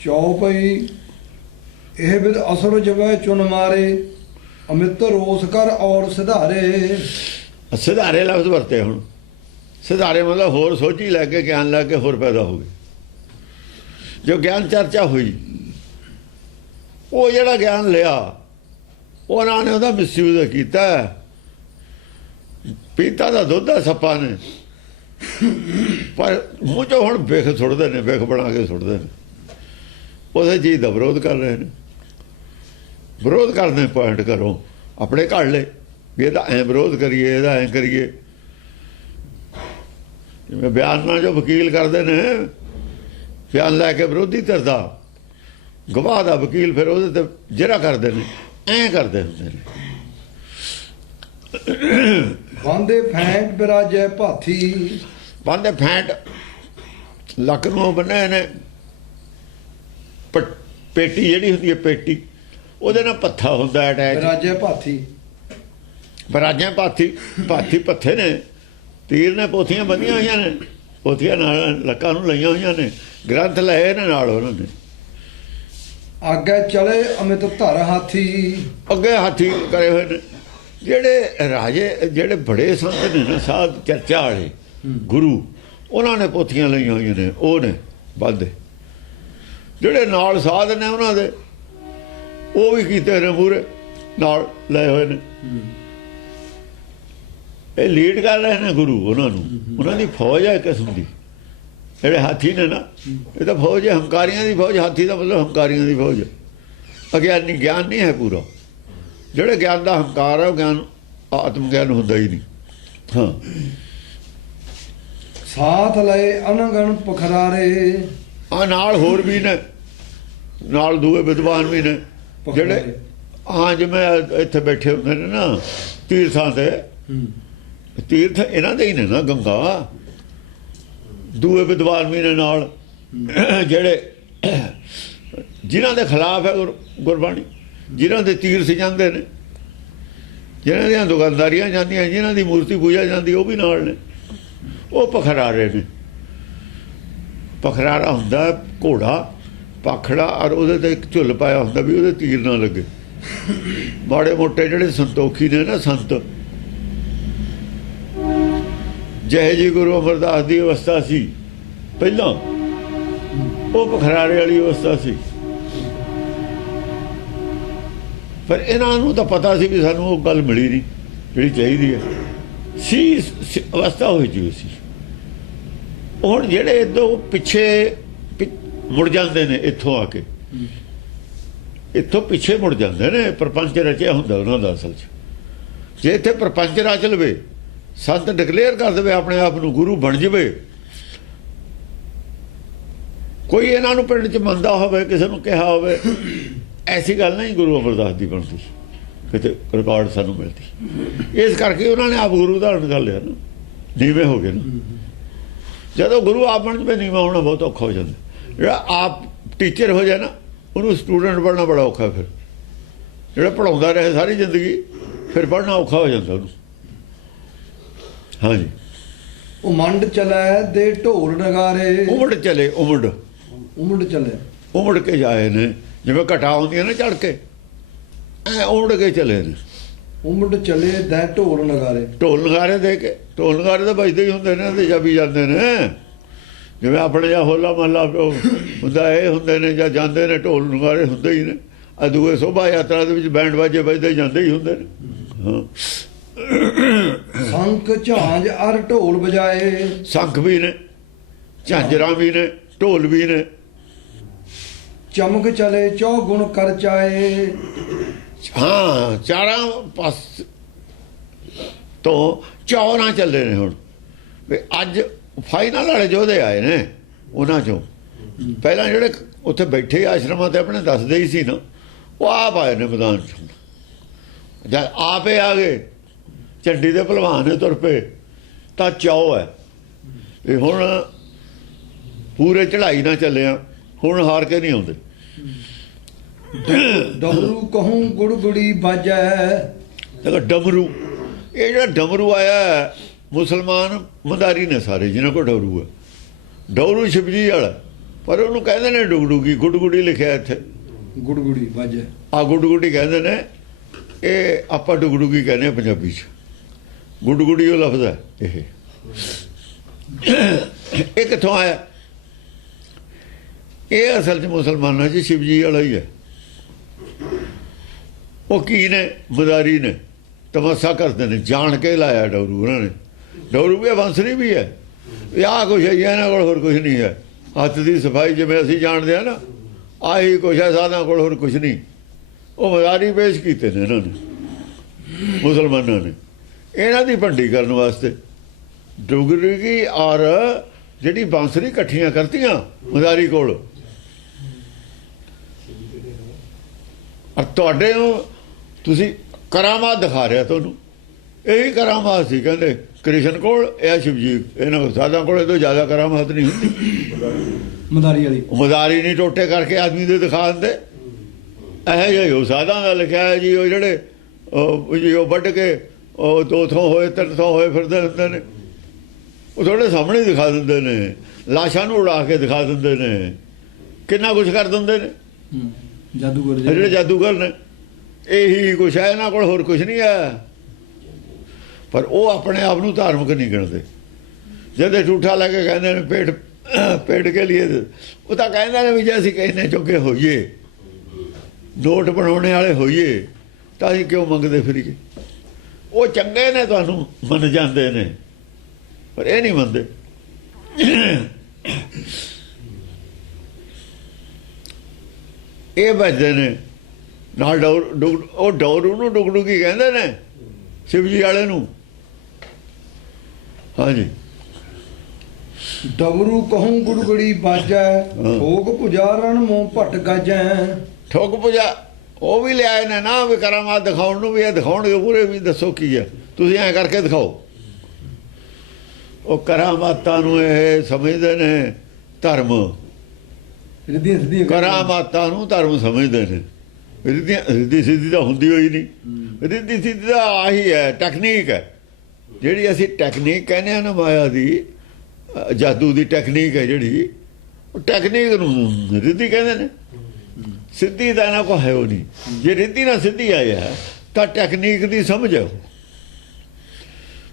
चौपई एह विद असुर जबै चुन मारे अमित रोस कर और सिधारे। सिधारे लफ्ज वरते हुण। सिधारे मतलब होर सोची लैके ज्ञान लैके होर पैदा हो गए। जो ज्ञान चर्चा हुई वो जिहड़ा ज्ञान लिया उन्होंने उसका मिसयूज किया। पीता दा दुध है सप्पा ने पर मूँह चो हुण बिख सुटदे ने, बिख बना के सुटदे ने। उस चीज़ का विरोध कर रहे हैं। विरोध करने पॉइंट करो अपने घड़ ले भी ये ऐ विरोध करिए, ये ऐ करिए। जिवें बयान ना जो वकील करते हैं, बयान लैके विरोधी धिर दा गवाह दा वकील फिर वो जिरा करते हैं, ऐ करते होंगे ने। बांधे फैंट बिराजे भाथी। बांधे फैंट लक नूं बन्ने ने। पेटी जिहड़ी हुंदी है पेटी ਉਹਦੇ ਨਾਲ पत्था ਹੁੰਦਾ अटैच। बिराजे भाथी बराजा भाथी भाथी पत्थे ने, तीर ने, पोथियां बंधियां होईयां ने, पोथियां नाल लक्कां नूं लईयां होईयां ने, ग्रंथ लए ने नाल उन्हां ने। आगे चले अमित धर हाथी। अगे हाथी करे हुए ने। ਜਿਹੜੇ ਰਾਜੇ ਜਿਹੜੇ ਬੜੇ ਸੰਤ ਨੇ ਨਾ, ਸਾਧ ਚਰਚਾ ਵਾਲੇ ਗੁਰੂ, ਉਹਨਾਂ ਨੇ ਪੋਥੀਆਂ ਲਈਆਂ ਹੋਈਆਂ ਨੇ, ਉਹ ਨੇ ਬਾਂਧੇ। ਜਿਹੜੇ ਨਾਲ ਸਾਧ ਨੇ ਉਹਨਾਂ ਦੇ ਉਹ ਵੀ ਕੀਤੇ ਨੇ, ਮੂਹਰੇ ਨਾਲ ਲਏ ਹੋਏ ਨੇ। ਇਹ ਲੀਡ ਕਰ ਰਹੇ ਨੇ ਗੁਰੂ ਉਹਨਾਂ ਨੂੰ। ਉਹਨਾਂ ਦੀ ਫੌਜ ਹੈ ਕਿਸਮ ਦੀ। ਜਿਹੜੇ ਹਾਥੀ ਨੇ ਨਾ, ਇਹ ਤਾਂ ਫੌਜ ਹੈ, ਹੰਕਾਰੀਆਂ ਦੀ ਫੌਜ। ਹਾਥੀ ਦਾ ਮਤਲਬ ਹੰਕਾਰੀਆਂ ਦੀ ਫੌਜ ਹੈ। ਅਗਿਆਨੀ ਗਿਆਨ ਨਹੀਂ ਹੈ ਪੂਰਾ। ਜਿਹੜੇ ਗਿਆਨ ਦਾ ਹੰਕਾਰ ਹੈ ਉਹ ਗਿਆਨ ਆਤਮ ਗਿਆਨ ਹੁੰਦਾ ਹੀ ਨਹੀਂ। ਹਾਂ, ਸਾਥ ਲਏ ਅਨਗਣ ਪਖਰਾਰੇ। ਆ ਨਾਲ ਹੋਰ ਵੀ ਨੇ, ਨਾਲ ਦੂਏ ਵਿਦਵਾਨ ਵੀ ਨੇ ਜਿਹੜੇ ਹਾਂ ਜਿਵੇਂ ਇੱਥੇ ਬੈਠੇ ਹੁੰਦੇ ਨੇ ਨਾ ਤੀਰਥਾਂ ਤੇ। ਤੀਰਥ ਇਹਨਾਂ ਦੇ ਹੀ ਨੇ ਨਾ, ਗੰਗਾ। ਦੂਏ ਵਿਦਵਾਨ ਵੀ ਨੇ ਨਾਲ, ਜਿਹੜੇ ਜਿਨ੍ਹਾਂ ਦੇ ਖਿਲਾਫ ਹੈ ਗੁਰਬਾਣੀ, ਜਿਨ੍ਹਾਂ ਦੇ ਤੀਰਥ ਜਾਂਦੇ ਨੇ, ਜਿਨ੍ਹਾਂ ਦੀਆਂ ਦੁਕਾਨਦਾਰੀਆਂ ਜਾਂਦੀਆਂ, ਜਿਨ੍ਹਾਂ ਦੀ ਮੂਰਤੀ ਪੂਜਾ ਜਾਂਦੀ, ਉਹ ਵੀ ਨਾਲ ਨੇ। ਉਹ ਪਖਰਾਰੇ ਨੇ। ਪਖਰਾਰਾ ਹੁੰਦਾ ਘੋੜਾ ਪਾਖੜਾ, ਔਰ ਉਹਦੇ ਤੇ ਇੱਕ ਝੁੱਲ ਪਾਇਆ ਹੁੰਦਾ ਵੀ ਉਹਦੇ ਤੀਰ ਨਾ ਲੱਗੇ। ਮਾੜੇ ਮੋਟੇ ਜਿਹੜੇ ਸੰਤੋਖੀ ਨੇ ਨਾ, ਸੰਤ, ਜਿਹੇ ਜੀ ਗੁਰੂ ਅਮਰਦਾਸ ਦੀ ਅਵਸਥਾ ਸੀ ਪਹਿਲਾਂ, ਉਹ ਪਖਰਾਰੇ ਵਾਲੀ ਅਵਸਥਾ ਸੀ। ਪਰ ਇਹਨਾਂ ਨੂੰ ਤਾਂ ਪਤਾ ਸੀ ਵੀ ਸਾਨੂੰ ਉਹ ਗੱਲ ਮਿਲੀ ਨਹੀਂ ਜਿਹੜੀ ਚਾਹੀਦੀ ਹੈ ਸੀ। ਅਵਸਥਾ ਹੋਈ ਜੀ ਸੀ। ਹੁਣ ਜਿਹੜੇ ਇੱਥੋਂ ਪਿੱਛੇ ਮੁੜ ਜਾਂਦੇ ਨੇ, ਇੱਥੋਂ ਆ ਕੇ ਇੱਥੋਂ ਪਿੱਛੇ ਮੁੜ ਜਾਂਦੇ ਨੇ। ਪ੍ਰਪੰਚ ਰਚਿਆ ਹੁੰਦਾ ਉਹਨਾਂ ਦਾ ਅਸਲ 'ਚ। ਜੇ ਇੱਥੇ ਪ੍ਰਪੰਚ ਰਚ ਲਵੇ, ਸੰਤ ਡਿਕਲੇਅਰ ਕਰ ਦੇਵੇ ਆਪਣੇ ਆਪ ਨੂੰ, ਗੁਰੂ ਬਣ ਜਾਵੇ, ਕੋਈ ਇਹਨਾਂ ਨੂੰ ਪਿੰਡ 'ਚ ਮੰਨਦਾ ਹੋਵੇ, ਕਿਸੇ ਨੂੰ ਕਿਹਾ ਹੋਵੇ, ਐਸੀ ਗੱਲ ਨਹੀਂ ਗੁਰੂ ਅਮਰਦਾਸ ਦੀ ਬਣਦੀ, ਕਿਤੇ ਰਿਕਾਰਡ ਸਾਨੂੰ ਮਿਲਦੀ। ਇਸ ਕਰਕੇ ਉਹਨਾਂ ਨੇ ਆਪ ਗੁਰੂ ਧਾਰਨ ਕਰ ਲਿਆ ਨਾ, ਨੀਵੇਂ ਹੋ ਗਏ ਨਾ। ਜਦੋਂ ਗੁਰੂ ਆਪ ਬਣ ਜਾਵੇ, ਨੀਵਾਂ ਹੋਣਾ ਬਹੁਤ ਔਖਾ ਹੋ ਜਾਂਦਾ। ਜਿਹੜਾ ਆਪ ਟੀਚਰ ਹੋ ਜਾਏ ਨਾ, ਉਹਨੂੰ ਸਟੂਡੈਂਟ ਬਣਨਾ ਬੜਾ ਔਖਾ। ਫਿਰ ਜਿਹੜਾ ਪੜ੍ਹਾਉਂਦਾ ਰਹੇ ਸਾਰੀ ਜ਼ਿੰਦਗੀ, ਫਿਰ ਪੜ੍ਹਨਾ ਔਖਾ ਹੋ ਜਾਂਦਾ ਉਹਨੂੰ। ਹਾਂਜੀ, ਉਮੰਡ ਚਲੇ ਦੇ ਢੋਲ ਨਗਾਰੇ। ਉਮੜ ਚਲੇ, ਉਮੰਡ ਚਲੇ, ਉਮੜ ਕੇ ਜਾਏ ਨੇ। ਜਿਵੇਂ ਘਟਾ ਹੁੰਦੀਆਂ ਨੇ ਚੜ੍ਹ ਕੇ, ਐ ਉਮੜ ਕੇ ਚਲੇ ਨੇ। ਉਮੰਡ ਚਲੇ ਦੇ ਢੋਲ ਨਗਾਰੇ। ਢੋਲ ਨਗਾਰੇ ਦੇ ਕੇ, ਢੋਲ ਨਗਾਰੇ ਤਾਂ ਵੱਜਦੇ ਹੀ ਹੁੰਦੇ ਨੇ ਤੇ ਜਾਬੀ ਜਾਂਦੇ ਨੇ। ਜਿਵੇਂ ਆਪਣੇ ਜਾਂ ਹੋਲਾ ਮਹੱਲਾ ਹੁੰਦਾ, ਇਹ ਹੁੰਦੇ ਨੇ ਜਾਂ ਜਾਂਦੇ ਨੇ, ਢੋਲ ਨਗਾਰੇ ਹੁੰਦੇ ਹੀ ਨੇ। ਆ ਦੂਏ ਸ਼ੋਭਾ ਯਾਤਰਾ ਦੇ ਵਿੱਚ ਬੈਂਡ ਬਾਜੇ ਵੱਜਦੇ ਜਾਂਦੇ ਹੀ ਹੁੰਦੇ ਨੇ। ਹਾਂ, ਸੰਖ ਝਾਂਜ ਅਰ ਢੋਲ ਵਜਾਏ। ਸੰਖ ਵੀ ਨੇ, ਝਾਂਜਰਾਂ ਵੀ ਨੇ, ਢੋਲ ਵੀ ਨੇ। ਚਮਕ ਚਲੇ ਚੌਗੁਣ ਕਰ ਚਾਏ। ਹਾਂ, ਚਾਰਾਂ ਪਾਸ ਤੋਂ ਚੌਰਾਂ ਚੱਲੇ ਨੇ। ਹੁਣ ਵੀ ਅੱਜ ਫਾਈਨਲ ਵਾਲੇ ਯੋਧੇ ਆਏ ਨੇ, ਉਹਨਾਂ ਚੋਂ ਪਹਿਲਾਂ ਜਿਹੜੇ ਉੱਥੇ ਬੈਠੇ ਆਸ਼ਰਮਾਂ ਤੇ ਆਪਣੇ ਦੱਸਦੇ ਹੀ ਸੀ ਨਾ, ਉਹ ਆਪ ਆਏ ਨੇ ਮੈਦਾਨ 'ਚ। ਜਦ ਆਪੇ ਆ ਗਏ, ਝੰਡੀ ਦੇ ਭਲਵਾਨ ਨੇ ਤੁਰ ਪਏ, ਤਾਂ ਚਾਅ ਹੈ ਵੀ ਹੁਣ ਪੂਰੇ ਚੜ੍ਹਾਈ ਨਾਲ ਚੱਲਿਆ, ਹੁਣ ਹਾਰ ਕੇ ਨਹੀਂ ਆਉਂਦੇ। ਡਮਰੂ ਕਹੂੰ ਗੁੜਗੁੜੀ ਬਾਜੈ। ਡਮਰੂ, ਇਹ ਜਿਹੜਾ ਡਮਰੂ ਆਇਆ, ਮੁਸਲਮਾਨ ਮਦਾਰੀ ਨੇ ਸਾਰੇ ਜਿਨ੍ਹਾਂ ਕੋਲ ਡਮਰੂ ਹੈ। ਡਮਰੂ ਸ਼ਿਵਜੀ ਵਾਲਾ ਪਰ ਉਹਨੂੰ ਕਹਿੰਦੇ ਨੇ ਡੁਗਡੁਗੀ, ਗੁੱਡਗੁੱਡੀ ਲਿਖਿਆ ਇੱਥੇ, ਗੁੜਗੁੜੀ ਵਾਜਾ। ਆ ਗੁੱਡਗੁੱਡੀ ਕਹਿੰਦੇ ਨੇ, ਇਹ ਆਪਾਂ ਡੁਗਡੁਗੀ ਕਹਿੰਦੇ ਆ ਪੰਜਾਬੀ 'ਚ, ਗੁੱਡਗੁੱਡੀ ਉਹ ਲਫ਼ਜ਼ ਹੈ। ਇਹ ਕਿੱਥੋਂ ਆਇਆ? ਇਹ ਅਸਲ 'ਚ ਮੁਸਲਮਾਨਾਂ 'ਚ ਸ਼ਿਵਜੀ ਵਾਲਾ ਹੀ ਹੈ। ਉਹ ਕੀ ਨੇ? ਮਦਾਰੀ ਨੇ, ਤਮੱਸਾ ਕਰਦੇ ਨੇ, ਜਾਣ ਕੇ ਲਾਇਆ ਡੌਰੂ ਉਹਨਾਂ ਨੇ। ਡੌਰੂ ਵੀ ਬੰਸਰੀ ਵੀ ਹੈ, ਇਹ ਆਹ ਕੁਛ ਹੈ, ਇਹਨਾਂ ਕੋਲ ਹੋਰ ਕੁਛ ਨਹੀਂ ਹੈ। ਹੱਥ ਦੀ ਸਫਾਈ ਜਿਵੇਂ ਅਸੀਂ ਜਾਣਦੇ ਹਾਂ ਨਾ, ਆਹੀ ਕੁਛ ਹੈ, ਸਾਧਾਂ ਕੋਲ ਹੋਰ ਕੁਛ ਨਹੀਂ। ਉਹ ਮਦਾਰੀ ਪੇਸ਼ ਕੀਤੇ ਨੇ ਇਹਨਾਂ ਨੇ, ਮੁਸਲਮਾਨਾਂ ਨੇ, ਇਹਨਾਂ ਦੀ ਭੰਡੀ ਕਰਨ ਵਾਸਤੇ। ਡੁਗਡੁਗੀ ਔਰ ਜਿਹੜੀ ਬਾਂਸਰੀ ਇਕੱਠੀਆਂ ਕਰਤੀਆਂ ਮਦਾਰੀ ਕੋਲ। ਔਰ ਤੁਹਾਡੇ ਨੂੰ ਤੁਸੀਂ ਕਰਾਮਾਤ ਦਿਖਾ ਰਿਹਾ, ਤੁਹਾਨੂੰ ਇਹੀ ਕਰਾਮਾਤ ਸੀ। ਕਹਿੰਦੇ ਕ੍ਰਿਸ਼ਨ ਕੋਲ, ਇਹ ਸ਼ਿਵਜੀ, ਇਹਨਾਂ ਕੋਲ, ਸਾਧਾਂ ਕੋਲ ਇਹ ਤੋਂ ਜ਼ਿਆਦਾ ਕਰਾਮਾਤ ਨਹੀਂ ਹੁੰਦੀ। ਮਦਾਰੀ ਵਾਲੀ ਮਦਾਰੀ ਨਹੀਂ ਟੋਟੇ ਕਰਕੇ ਆਦਮੀ ਦੇ ਦਿਖਾ ਦਿੰਦੇ। ਇਹੋ ਜਿਹਾ ਉਹ ਸਾਧਾਂ ਦਾ ਲਿਖਿਆ ਹੈ ਜੀ। ਉਹ ਜਿਹੜੇ ਉਹ ਵੱਢ ਕੇ ਉਹ 2 ਥੋਂ ਹੋਏ 3 ਥੋਂ ਹੋਏ ਫਿਰਦੇ ਹੁੰਦੇ ਨੇ, ਉਹ ਤੁਹਾਡੇ ਸਾਹਮਣੇ ਦਿਖਾ ਦਿੰਦੇ ਨੇ, ਲਾਸ਼ਾਂ ਨੂੰ ਉਡਾ ਕੇ ਦਿਖਾ ਦਿੰਦੇ ਨੇ, ਕਿੰਨਾ ਕੁਛ ਕਰ ਦਿੰਦੇ ਨੇ ਜਾਦੂਗਰ। ਜਿਹੜੇ ਜਾਦੂਗਰ ਨੇ, ਇਹੀ ਕੁਛ ਹੈ ਇਹਨਾਂ ਕੋਲ, ਹੋਰ ਕੁਛ ਨਹੀਂ ਹੈ। ਪਰ ਉਹ ਆਪਣੇ ਆਪ ਨੂੰ ਧਾਰਮਿਕ ਨਹੀਂ ਗਿਣਦੇ। ਜਦ ਝੂਠਾ ਲੈ ਕੇ ਕਹਿੰਦੇ ਨੇ ਪੇਟ ਕੇ ਲਈ, ਉਹ ਤਾਂ ਕਹਿੰਦੇ ਨੇ ਵੀ ਜੇ ਅਸੀਂ ਕਹਿੰਦੇ ਚੁੱਕੇ ਹੋਈਏ, ਨੋਟ ਬਣਾਉਣੇ ਵਾਲੇ ਹੋਈਏ, ਤਾਂ ਅਸੀਂ ਕਿਉਂ ਮੰਗਦੇ ਫਿਰੀਏ? ਉਹ ਚੰਗੇ ਨੇ, ਤੁਹਾਨੂੰ ਮੰਨ ਜਾਂਦੇ ਨੇ, ਪਰ ਇਹ ਨਹੀਂ ਮੰਨਦੇ। ਇਹ ਵੱਜਦੇ ਨੇ ਨਾਲ ਉਹ ਡੌਰੂ ਨੂੰ ਡੁਗਡੁਗੀ ਕਹਿੰਦੇ ਨੇ, ਸ਼ਿਵਜੀ ਵਾਲੇ ਨੂੰ। ਹਾਂਜੀ, ਡਬਰੂ ਕਹੂੰ ਗੁੜਗੁੜੀ ਬਾਜੈ, ਠੋਕ ਪੁਜਾਰਨ ਮੂੰਹ ਭਟ ਗਾਜੈ। ਠੋਕ ਪੁਜਾ ਉਹ ਵੀ ਲਿਆਏ ਨੇ ਨਾ, ਵੀ ਕਰਾਮਾਤ ਦਿਖਾਉਣ ਨੂੰ ਵੀ ਇਹ ਦਿਖਾਉਣਗੇ ਪੂਰੇ, ਵੀ ਦੱਸੋ ਕੀ ਹੈ, ਤੁਸੀਂ ਐਂ ਕਰਕੇ ਦਿਖਾਓ। ਉਹ ਕਰਾਮਾਤਾਂ ਨੂੰ ਇਹ ਸਮਝਦੇ ਨੇ ਧਰਮ, ਕਰਾਮਾਤਾਂ ਨੂੰ ਧਰਮ ਸਮਝਦੇ ਨੇ। ਰਿੱਧੀ ਸਿੱਧੀ ਤਾਂ ਹੁੰਦੀ ਹੋਈ ਨਹੀਂ। ਰਿੱਧੀ ਸਿੱਧੀ ਤਾਂ ਆਹੀ ਹੈ, ਟੈਕਨੀਕ ਹੈ, ਜਿਹੜੀ ਅਸੀਂ ਟੈਕਨੀਕ ਕਹਿੰਦੇ ਹਾਂ ਨਾ, ਮਾਇਆ ਦੀ, ਜਾਦੂ ਦੀ ਟੈਕਨੀਕ ਹੈ ਜਿਹੜੀ, ਉਹ ਟੈਕਨੀਕ ਨੂੰ ਰਿੱਧੀ ਕਹਿੰਦੇ ਨੇ। ਸਿੱਧੀ ਤਾਂ ਇਹਨਾਂ ਕੋਲ ਹੈ ਉਹ ਨਹੀਂ। ਜੇ ਰਿੱਧੀ ਨਾਲ ਸਿੱਧੀ ਆਇਆ ਤਾਂ ਟੈਕਨੀਕ ਦੀ ਸਮਝ ਹੈ।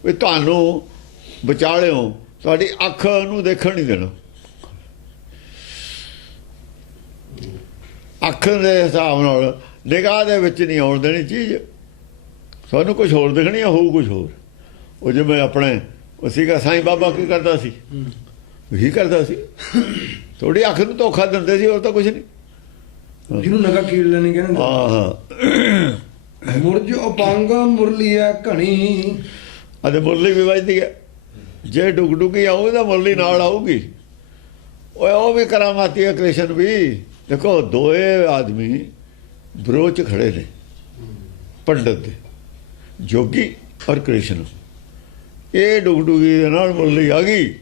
ਵੀ ਤੁਹਾਨੂੰ ਵਿਚਾਲਿਓ ਤੁਹਾਡੀ ਅੱਖ ਨੂੰ ਦੇਖਣ ਨਹੀਂ ਦੇਣਾ, ਅੱਖ ਦੇ ਹਿਸਾਬ ਨਾਲ ਨਿਗਾਹ ਦੇ ਵਿੱਚ ਨਹੀਂ ਆਉਣ ਦੇਣੀ ਚੀਜ਼। ਸਾਨੂੰ ਕੁਝ ਹੋਰ ਦਿਖਣੀ ਆ, ਹੋਊ ਕੁਝ ਹੋਰ। ਉਹ ਜਿਵੇਂ ਆਪਣੇ ਉਹ ਸੀਗਾ ਸਾਈਂ ਬਾਬਾ, ਕੀ ਕਰਦਾ ਸੀ? ਇਹੀ ਕਰਦਾ ਸੀ, ਥੋੜੀ ਅੱਖ ਨੂੰ ਧੋਖਾ ਦਿੰਦੇ ਸੀ, ਹੋਰ ਤਾਂ ਕੁਝ ਨਹੀਂ। ਜਿਹਨੂੰ ਨਗਾ ਕੀੜ ਲੈਣੀ ਕਹਿੰਦੇ। ਹਾਂ, ਮੁਰਜ ਉਪੰਗ ਮੁਰਲੀ ਹੈ ਘਣੀ। ਅਤੇ ਮੁਰਲੀ ਵੀ ਵੱਜਦੀ ਹੈ। ਜੇ ਡੁਗਡੁਗੀ ਆਊ ਤਾਂ ਮੁਰਲੀ ਨਾਲ ਆਊਗੀ। ਉਹ ਵੀ ਕਰਾਮਾਤੀ ਹੈ ਕ੍ਰਿਸ਼ਨ ਵੀ। ਦੇਖੋ, ਦੋਏ ਆਦਮੀ ਵਿਰੋਧ 'ਚ ਖੜੇ ਨੇ, ਪੰਡਤ ਦੇ, ਜੋਗੀ ਔਰ ਕ੍ਰਿਸ਼ਨ। ਇਹ ਡੁਗਡੁਗੀ ਦੇ ਨਾਲ ਮੁਰਲੀ ਆ ਗਈ।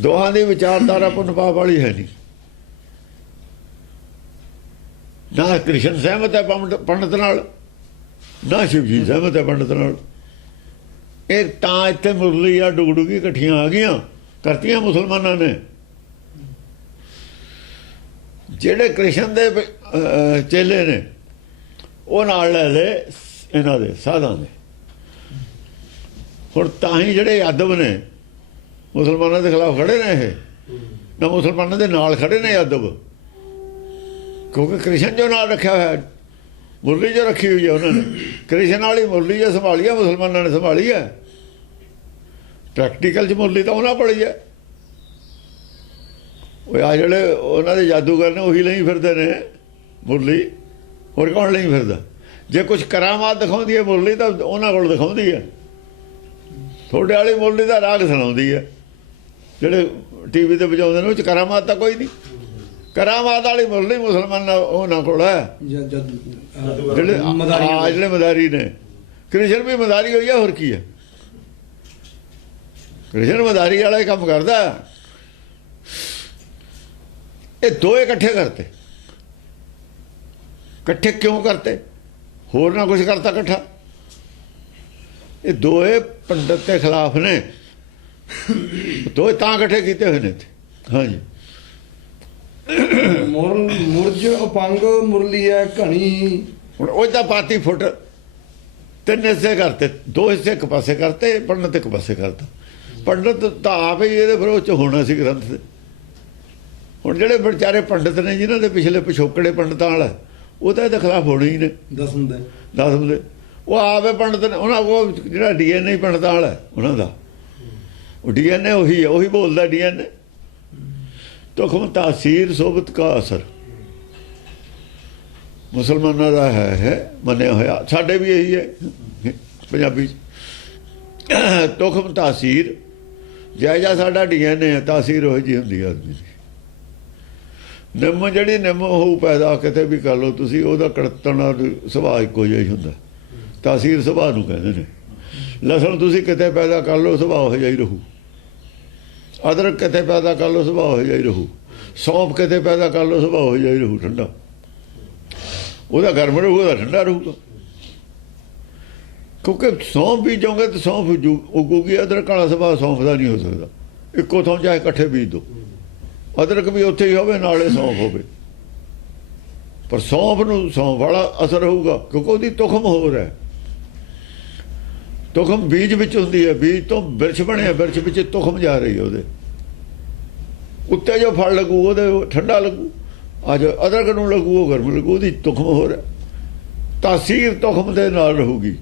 ਦੋਹਾਂ ਦੀ ਵਿਚਾਰਧਾਰਾ ਪੁੰਨ ਪਾਪ ਵਾਲੀ ਹੈ ਨਹੀਂ। ਨਾ ਕ੍ਰਿਸ਼ਨ ਸਹਿਮਤ ਹੈ ਪੰਡਤ ਨਾਲ, ਨਾ ਸ਼ਿਵਜੀ ਸਹਿਮਤ ਹੈ ਪੰਡਤ ਨਾਲ। ਇਹ ਤਾਂ ਇੱਥੇ ਮੁਰਲੀ ਆ ਡੁਗਡੁਗੀ ਇਕੱਠੀਆਂ ਆ ਗਈਆਂ, ਕਰਤੀਆਂ ਮੁਸਲਮਾਨਾਂ ਨੇ। ਜਿਹੜੇ ਕ੍ਰਿਸ਼ਨ ਦੇ ਚੇਲੇ ਨੇ, ਉਹ ਨਾਲ ਲੈ ਲਏ ਇਹਨਾਂ ਦੇ ਸਾਧਾਂ ਦੇ। ਹੁਣ ਤਾਂ ਹੀ ਜਿਹੜੇ ਯਾਦਵ ਨੇ ਮੁਸਲਮਾਨਾਂ ਦੇ ਖਿਲਾਫ ਖੜੇ ਨੇ, ਇਹ ਨਾ ਮੁਸਲਮਾਨਾਂ ਦੇ ਨਾਲ ਖੜੇ ਨੇ ਯਾਦਵ, ਕਿਉਂਕਿ ਕ੍ਰਿਸ਼ਨ ਜੋ ਨਾਲ ਰੱਖਿਆ ਹੋਇਆ, ਮੁਰਲੀ ਜੋ ਰੱਖੀ ਹੋਈ ਹੈ ਉਹਨਾਂ ਨੇ। ਕ੍ਰਿਸ਼ਨ ਵਾਲੀ ਮੁਰਲੀ ਜੋ ਸੰਭਾਲੀ ਹੈ, ਮੁਸਲਮਾਨਾਂ ਨੇ ਸੰਭਾਲੀ ਹੈ। ਪ੍ਰੈਕਟੀਕਲ 'ਚ ਮੁਰਲੀ ਤਾਂ ਉਹਨਾਂ ਕੋਲ ਹੀ ਹੈ। ਉਹ ਆ ਜਿਹੜੇ ਉਹਨਾਂ ਦੇ ਜਾਦੂਗਰ ਨੇ, ਉਹੀ ਲਈ ਫਿਰਦੇ ਨੇ ਮੁਰਲੀ, ਹੋਰ ਕੌਣ ਲਈ ਫਿਰਦਾ? ਜੇ ਕੁਝ ਕਰਾਮਾਤ ਦਿਖਾਉਂਦੀ ਹੈ ਮੁਰਲੀ, ਤਾਂ ਉਹਨਾਂ ਕੋਲ ਦਿਖਾਉਂਦੀ ਹੈ। ਤੁਹਾਡੇ ਵਾਲੀ ਮੁਰਲੀ ਦਾ ਰਾਗ ਸੁਣਾਉਂਦੀ ਹੈ, ਜਿਹੜੇ ਟੀਵੀ ਤੇ ਵਜਾਉਂਦੇ ਨੇ, ਉਹ 'ਚ ਕਰਾਮਾਤ ਤਾਂ ਕੋਈ ਨਹੀਂ। ਕਰਾਮਾਤ ਵਾਲੀ ਮੁਰਲੀ ਮੁਸਲਮਾਨ ਉਹਨਾਂ ਕੋਲ ਹੈ, ਜਿਹੜੇ ਮਦਾਰੀ ਨੇ। ਕ੍ਰਿਸ਼ਨ ਵੀ ਮਦਾਰੀ ਹੋਈ ਹੈ, ਹੋਰ ਕੀ ਹੈ? ਕ੍ਰਿਸ਼ਨ ਮਦਾਰੀ ਵਾਲਾ ਹੀ ਕੰਮ ਕਰਦਾ। ਇਹ ਦੋਏ ਇਕੱਠੇ ਕਰਤੇ। ਇਕੱਠੇ ਕਿਉਂ ਕਰਤੇ? ਹੋਰ ਨਾ ਕੁਝ ਕਰਤਾ ਇਕੱਠਾ। ਇਹ ਦੋਏ ਪੰਡਤ ਦੇ ਖਿਲਾਫ ਨੇ, ਦੋਏ ਤਾਂ ਇਕੱਠੇ ਕੀਤੇ ਹੋਏ ਨੇ ਇੱਥੇ। ਹਾਂਜੀ ਮੁਰਜ ਉਪੰਗ ਮੁਰਲੀ ਹੈ ਘਣੀ। ਹੁਣ ਉਹ ਤਾਂ ਪਾਤੀ ਫੁੱਟ ਤਿੰਨ ਹਿੱਸੇ ਕਰਤੇ, ਦੋ ਹਿੱਸੇ ਇੱਕ ਪਾਸੇ ਕਰਤੇ, ਪੰਡਤ ਇੱਕ ਪਾਸੇ ਕਰਤਾ। ਪੰਡਤ ਤਾਂ ਆਪ ਹੀ ਇਹਦੇ ਵਿਰੋਧ ਚ ਹੋਣਾ ਸੀ ਗ੍ਰੰਥ ਦੇ। ਹੁਣ ਜਿਹੜੇ ਵਿਚਾਰੇ ਪੰਡਤ ਨੇ ਜਿਨ੍ਹਾਂ ਦੇ ਪਿਛਲੇ ਪਿਛੋਕੜੇ ਪੰਡਤਾਂ ਵਾਲਾ, ਉਹ ਤਾਂ ਇਹਦੇ ਖਿਲਾਫ ਹੋਣੇ ਹੀ ਨੇ। ਦਸਮ ਦੇ ਉਹ ਆਪੇ ਪੰਡਤ ਨੇ, ਉਹਨਾਂ ਉਹ ਜਿਹੜਾ DNA ਪੰਡਤਾਂ ਵਾਲਾ ਉਹਨਾਂ ਦਾ, ਉਹ DNA ਉਹੀ ਹੈ, ਉਹੀ ਬੋਲਦਾ DNA। ਤੁਖਮ ਤਾਸੀਰ ਸੋਬਤ ਕਾ ਅਸਰ ਮੁਸਲਮਾਨਾਂ ਦਾ ਹੈ ਮੰਨਿਆ ਹੋਇਆ, ਸਾਡੇ ਵੀ ਇਹੀ ਹੈ ਪੰਜਾਬੀ 'ਚ। ਤੁਖਮ ਤਾਸੀਰ ਜਾਇਜਾ ਸਾਡਾ DNA ਹੈ, ਤਾਸੀਰ ਉਹ ਜਿਹੀ ਹੁੰਦੀ ਆਦਮੀ ਦੀ। ਨਿੰਮ ਜਿਹੜੀ ਨਿੰਮ ਹੋਊ ਪੈਦਾ ਕਿਤੇ ਵੀ ਕਰ ਲਓ ਤੁਸੀਂ, ਉਹਦਾ ਕੜਤਣ ਸੁਭਾਅ ਇੱਕੋ ਜਿਹਾ ਹੀ ਹੁੰਦਾ। ਤਾਸੀਰ ਸੁਭਾਅ ਨੂੰ ਕਹਿੰਦੇ ਨੇ। ਲਸਣ ਤੁਸੀਂ ਕਿਤੇ ਪੈਦਾ ਕਰ ਲਓ ਸੁਭਾਅ ਉਹ ਜਿਹਾ ਹੀ ਰਹੂ। ਅਦਰਕ ਕਿਤੇ ਪੈਦਾ ਕਰ ਲਓ ਸੁਭਾਅ ਉਹ ਜਿਹਾ ਹੀ ਰਹੂ। ਸੌਂਫ ਕਿਤੇ ਪੈਦਾ ਕਰ ਲਓ ਸੁਭਾਅ ਉਹ ਜਿਹਾ ਹੀ ਰਹੂ, ਠੰਡਾ। ਉਹਦਾ ਗਰਮ ਰਹੂ, ਉਹਦਾ ਠੰਡਾ ਰਹੂਗਾ। ਕਿਉਂਕਿ ਸੌਂਫ ਬੀਜੋਗੇ ਤਾਂ ਸੌਂਫ ਉਗੂਗੀ। ਅਦਰਕ ਵਾਲਾ ਸੁਭਾਅ ਸੌਂਫ ਦਾ ਨਹੀਂ ਹੋ ਸਕਦਾ। ਇੱਕੋ ਥਾਂ ਚਾਹੇ ਇਕੱਠੇ ਬੀਜ ਦਿਓ, ਅਦਰਕ ਵੀ ਉੱਥੇ ਹੀ ਹੋਵੇ ਨਾਲੇ ਸੌਂਫ ਹੋਵੇ, ਪਰ ਸੌਂਫ ਨੂੰ ਸੌਂਫ ਵਾਲਾ ਅਸਰ ਹੋਊਗਾ ਕਿਉਂਕਿ ਉਹਦੀ ਤੁਖਮ ਹੋਰ ਹੈ। ਤੁਖਮ ਬੀਜ ਵਿੱਚ ਹੁੰਦੀ ਹੈ, ਬੀਜ ਤੋਂ ਬਿਰਛ ਬਣਿਆ, ਬਿਰਛ ਵਿੱਚ ਤੁਖਮ ਜਾ ਰਹੀ ਹੈ। ਉਹਦੇ ਉੱਤੇ ਜੋ ਫਲ ਲੱਗੂ ਉਹਦੇ ਠੰਡਾ ਲੱਗੂ, ਅੱਜ ਅਦਰਕ ਨੂੰ ਲੱਗੂ ਉਹ ਗਰਮ ਲੱਗੂ। ਉਹਦੀ ਤੁਖਮ ਹੋਰ ਹੈ। ਤਾਸੀਰ ਤੁਖਮ ਦੇ ਨਾਲ ਰਹੂਗੀ।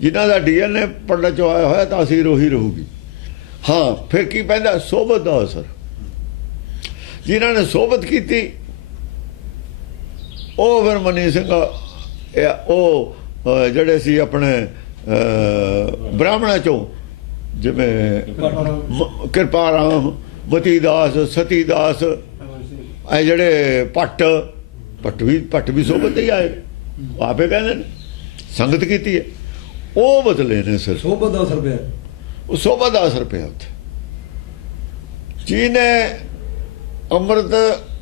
ਜਿਨ੍ਹਾਂ ਦਾ DNA ਪੰਡਤ ਚੋਂ ਆਇਆ ਹੋਇਆ ਤਾਸੀਰ ਉਹੀ ਰਹੂਗੀ। ਹਾਂ, ਫਿਰ ਕੀ ਪੈਂਦਾ? ਸੋਬਤ ਦਾ ਅਸਰ। ਜਿਨ੍ਹਾਂ ਨੇ ਸੋਬਤ ਕੀਤੀ ਉਹ ਫਿਰ ਮਨੀ ਸਿੰਘ ਉਹ ਜਿਹੜੇ ਸੀ ਆਪਣੇ ਬ੍ਰਾਹਮਣਾਂ ਚੋਂ, ਜਿਵੇਂ ਕਿਰਪਾ ਰਾਮ, ਮਤੀ ਦਾਸ, ਸਤੀ ਦਾਸ, ਇਹ ਜਿਹੜੇ ਭੱਟ ਵੀ ਸੋਬਤ ਹੀ ਆਏ। ਆਪੇ ਕਹਿੰਦੇ ਨੇ ਸੰਗਤ ਕੀਤੀ ਹੈ, ਉਹ ਬਦਲੇ ਨੇ। ਸਿਰ ਸੋਬਤ ਦਾ ਅਸਰ ਪਿਆ, ਉਹ ਸੋਬਤ ਦਾ ਅਸਰ ਪਿਆ ਉੱਥੇ। ਜਿਹਨੇ ਅੰਮ੍ਰਿਤ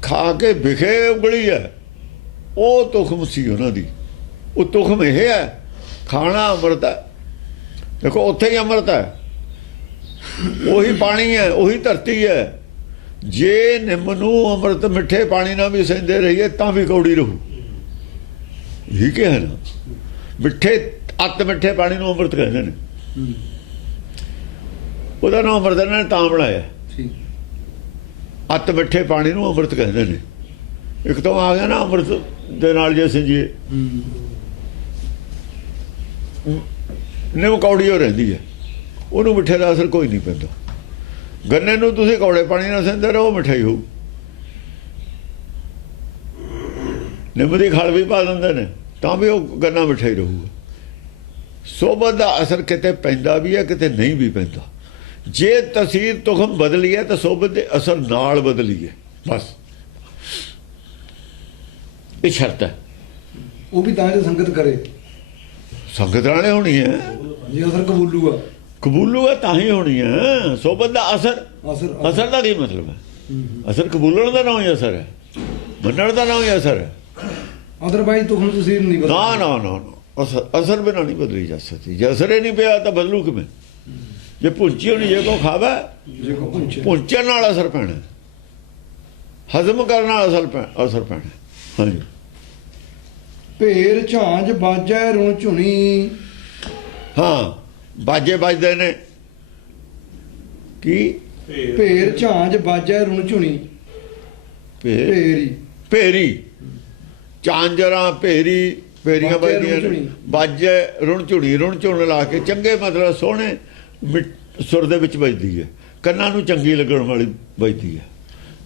ਖਾ ਕੇ ਵਿਖੇ ਉਗਲੀ ਹੈ, ਉਹ ਤੁਖਮ ਸੀ ਉਹਨਾਂ ਦੀ। ਉਹ ਤੁਖਮ ਇਹ ਹੈ, ਖਾਣਾ ਅੰਮ੍ਰਿਤ ਹੈ। ਦੇਖੋ ਉੱਥੇ ਹੀ ਅੰਮ੍ਰਿਤ ਹੈ, ਉਹੀ ਪਾਣੀ ਹੈ, ਉਹੀ ਧਰਤੀ ਹੈ। ਜੇ ਨਿੰਮ ਨੂੰ ਅੰਮ੍ਰਿਤ ਮਿੱਠੇ ਪਾਣੀ ਨਾਲ ਵੀ ਸਹਿੰਦੇ ਰਹੀਏ ਤਾਂ ਵੀ ਕੌੜੀ ਰਹੂ। ਇਹ ਕੀ ਹੈ ਨਾ, ਮਿੱਠੇ ਅੱਤ ਮਿੱਠੇ ਪਾਣੀ ਨੂੰ ਅੰਮ੍ਰਿਤ ਕਹਿੰਦੇ ਨੇ। ਉਹਦਾ ਨਾਮ ਅੰਮ੍ਰਿਤ ਇਹਨਾਂ ਨੇ ਤਾਂ ਬਣਾਇਆ। ਅੱਤ ਮਿੱਠੇ ਪਾਣੀ ਨੂੰ ਅੰਮ੍ਰਿਤ ਕਹਿੰਦੇ ਨੇ। ਇੱਕ ਤਾਂ ਆ ਗਿਆ ਨਾ ਅੰਮ੍ਰਿਤ ਦੇ ਨਾਲ ਜੇ ਸਿੰਜੀਏ, ਨਿੰਮ ਕੌੜੀ ਹੋ ਰਹਿੰਦੀ ਹੈ, ਉਹਨੂੰ ਮਿੱਠੇ ਦਾ ਅਸਰ ਕੋਈ ਨਹੀਂ ਪੈਂਦਾ। ਗੰਨੇ ਨੂੰ ਤੁਸੀਂ ਕੌੜੇ ਪਾਣੀ ਨਾਲ ਸਿੰਜਦੇ ਰਹੋ, ਮਿਠਾਈ ਹੋਊ। ਨਿੰਮ ਦੀ ਖਲ ਵੀ ਪਾ ਦਿੰਦੇ ਨੇ ਤਾਂ ਵੀ ਉਹ ਗੰਨਾ ਮਿੱਠਾ ਹੀ ਰਹੂਗਾ। ਸੋਬਤ ਦਾ ਅਸਰ ਕਿਤੇ ਪੈਂਦਾ ਵੀ ਹੈ, ਕਿਤੇ ਨਹੀਂ ਵੀ ਪੈਂਦਾ। ਜੇ ਤਸੀਰ ਤੁਖਮ ਬਦਲੀ ਹੈ ਤਾਂ ਸੋਬਤ ਦੇ ਅਸਰ ਨਾਲ ਬਦਲੀ ਹੈ, ਬਸ ਇਹ ਸ਼ਰਤ ਹੈ। ਉਹ ਵੀ ਤਾਂ ਜੇ ਸੰਗਤ ਕਰੇ, ਸੰਗਤ ਨਾਲੇ ਹੋਣੀ ਹੈ। ਜੇ ਅਸਰ ਕਬੂਲੂਗਾ ਤਾਂ ਹੀ ਹੋਣੀ ਹੈ। ਸੋਬਤ ਦਾ ਅਸਰ ਦਾ ਕੀ ਮਤਲਬ ਹੈ? ਅਸਰ ਕਬੂਲਣ ਦਾ ਨਾ ਹੀ ਅਸਰ ਹੈ, ਮੰਨਣ ਦਾ ਨਾ ਹੀ ਅਸਰ ਹੈ। ਅਦਰਵਾਈਜ਼ ਤੁਖਮ ਤੁਸੀਂ ਨਹੀਂ ਬਦਲ। ਨਾ ਅਸਰ ਬਿਨਾਂ ਨਹੀਂ ਬਦਲੀ ਜਾ ਸਕਦੀ। ਜੇ ਅਸਰ ਹੀ ਨਹੀਂ ਪਿਆ ਤਾਂ ਬਦਲੂ ਕਿਵੇਂ? ਜੇ ਪੁੰਚੀ ਹੋਣੀ, ਜੇ ਕੋ ਖਾਵਾ ਪੁੰਚਣ ਨਾਲ ਅਸਰ ਪੈਣਾ, ਹਜ਼ਮ ਕਰਨ ਨਾਲ ਅਸਰ ਪੈਣਾ। ਹਾਂਜੀ। ਭੇਰ ਝਾਂਜ ਬਾਜੈ ਰੁਣ ਝੁਣੀ। ਹਾਂ, ਬਾਜੇ ਵੱਜਦੇ ਨੇ। ਕੀ? ਭੇਰ ਝਾਂਜ ਬਾਜੈ ਰੁਣ ਝੁਣੀ। ਭੇਰੀ ਝਾਂਜਰਾਂ ਭੇਰੀਆਂ ਵੱਜਦੀਆਂ ਨੇ। ਬਾਜੇ ਰੁਣ ਝੁਣੀ, ਰੁਣ ਝੁਣ ਲਾ ਕੇ ਚੰਗੇ ਮਤਲਬ ਸੋਹਣੇ ਸੁਰ ਦੇ ਵਿੱਚ ਵੱਜਦੀ ਹੈ। ਕੰਨਾਂ ਨੂੰ ਚੰਗੀ ਲੱਗਣ ਵਾਲੀ ਵੱਜਦੀ ਹੈ,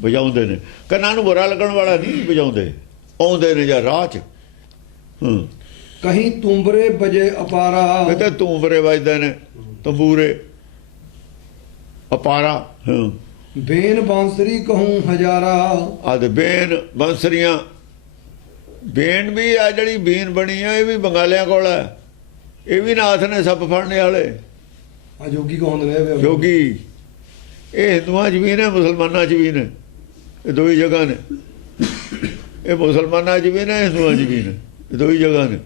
ਵਜਾਉਂਦੇ ਨੇ। ਕੰਨਾਂ ਨੂੰ ਬੁਰਾ ਲੱਗਣ ਵਾਲਾ ਨਹੀਂ ਵਜਾਉਂਦੇ, ਆਉਂਦੇ ਨੇ ਜਾਂ ਰਾਹ 'ਚ। ਕਹੀਂ ਤੁੰਬਰੇ ਵਜੇ ਅਪਾਰਾ। ਕਿਤੇ ਤੂੰਬਰੇ ਵੱਜਦੇ ਨੇ, ਤੰਬੂਰੇ, ਅਪਾਰਾ। ਬੇਨ ਬਾਂਸਰੀ ਕਹੂੰ ਹਜ਼ਾਰਾ। ਆਦ ਬੇਨ ਬਾਂਸਰੀਆਂ। ਬੇਨ ਵੀ ਆ ਜਿਹੜੀ ਬੀਨ ਬਣੀ ਆ, ਇਹ ਵੀ ਬੰਗਾਲਿਆਂ ਕੋਲ ਹੈ। ਇਹ ਵੀ ਨਾਥ ਨੇ ਸੱਪ ਫੜਨੇ ਵਾਲੇ। ਆ ਜੋਗੀ ਕਹਾਉਂਦੇ ਨੇ ਜੋਗੀ। ਇਹ ਹਿੰਦੂਆਂ 'ਚ ਵੀ ਨੇ, ਮੁਸਲਮਾਨਾਂ 'ਚ ਵੀ ਨੇ। ਇਹ ਦੋ ਹੀ ਜਗ੍ਹਾ ਨੇ। ਇਹ ਮੁਸਲਮਾਨਾਂ 'ਚ ਵੀ ਨੇ, ਹਿੰਦੂਆਂ 'ਚ ਵੀ ਨੇ। ਇਹ ਦੋ ਹੀ ਜਗ੍ਹਾ ਨੇ।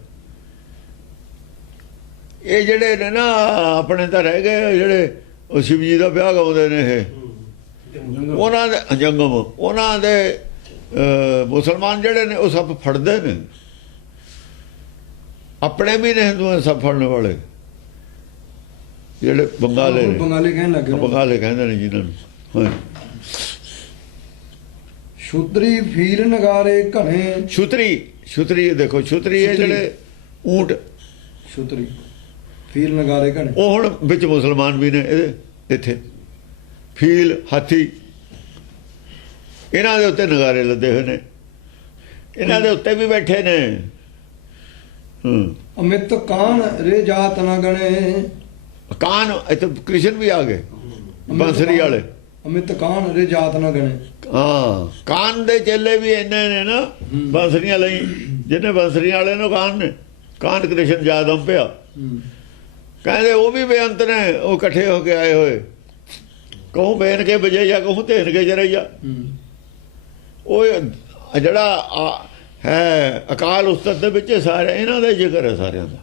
ਇਹ ਜਿਹੜੇ ਨੇ ਨਾ ਆਪਣੇ ਤਾਂ ਰਹਿ ਗਏ ਜਿਹੜੇ ਉਹ ਸ਼ਿਵ ਜੀ ਦਾ ਵਿਆਹ ਗਾਉਂਦੇ ਨੇ ਇਹ ਉਹਨਾਂ ਦੇ ਜੰਗਮ ਉਹਨਾਂ ਦੇ ਮੁਸਲਮਾਨ ਜਿਹੜੇ ਨੇ ਉਹ ਸਭ ਫੜਦੇ ਨੇ ਆਪਣੇ ਵੀ ਨੇ ਹਿੰਦੂਆਂ ਸਭ ਫੜਨ ਵਾਲੇ ਜਿਹੜੇ ਬੰਗਾਲੇ ਨੇ ਬੰਗਾਲੀ ਕਹਿਣ ਲੱਗੇ ਬੰਗਾਲੇ ਕਹਿੰਦੇ ਨੇ ਜਿਨ੍ਹਾਂ ਨੂੰ ਹਾਂ ਸ਼ੂਦਰੀ ਫੀਲ ਨਗਾਰੇ ਘਣੇ ਛੁਤਰੀ ਦੇਖੋ ਛੁਤਰੀ ਇਹ ਜਿਹੜੇ ਊਂਟ ਸ਼ੂਦਰੀ ਫੀਲ ਨਗਾਰੇ ਘਣੇ ਉਹ ਹੁਣ ਵਿੱਚ ਮੁਸਲਮਾਨ ਵੀ ਨੇ ਇਹਦੇ ਇੱਥੇ ਫੀਲ ਹਾਥੀ ਇਹਨਾਂ ਦੇ ਉੱਤੇ ਨਗਾਰੇ ਲੱਦੇ ਹੋਏ ਨੇ ਇਹਨਾਂ ਦੇ ਉੱਤੇ ਵੀ ਬੈਠੇ ਨੇ ਅਮਿਤ ਕਾਨ ਰੇ ਜਾਤ ਨਾ ਗਣੇ ਕਾਨ ਇੱਥੇ ਕ੍ਰਿਸ਼ਨ ਵੀ ਆ ਗਏ ਬੰਸਰੀ ਵਾਲੇ ਅਮਿਤ ਕਾਨ ਰੇ ਜਾਤ ਨਾ ਗਣੇ ਹਾਂ ਕਾਨ ਦੇ ਚੇਲੇ ਵੀ ਇੰਨੇ ਨੇ ਨਾ ਬੰਸਰੀਆਂ ਲਈ ਜਿਹਨੇ ਬੰਸਰੀਆਂ ਵਾਲੇ ਨੂੰ ਕਾਨ ਨੇ ਕਾਨ ਕ੍ਰਿਸ਼ਨ ਯਾਦ ਅੰਪਿਆ ਕਹਿੰਦੇ ਉਹ ਵੀ ਬੇਅੰਤ ਨੇ ਉਹ ਇਕੱਠੇ ਹੋ ਕੇ ਆਏ ਹੋਏ ਕਹੂੰ ਬੇਨ ਕੇ ਵਜਈਆ ਕਹੂੰ ਧੇਨ ਕੇ ਜਰਈਆ ਉਹ ਜਿਹੜਾ ਹੈ ਅਕਾਲ ਉਸਤਤ ਦੇ ਵਿੱਚ ਸਾਰੇ ਇਹਨਾਂ ਦਾ ਜ਼ਿਕਰ ਹੈ ਸਾਰਿਆਂ ਦਾ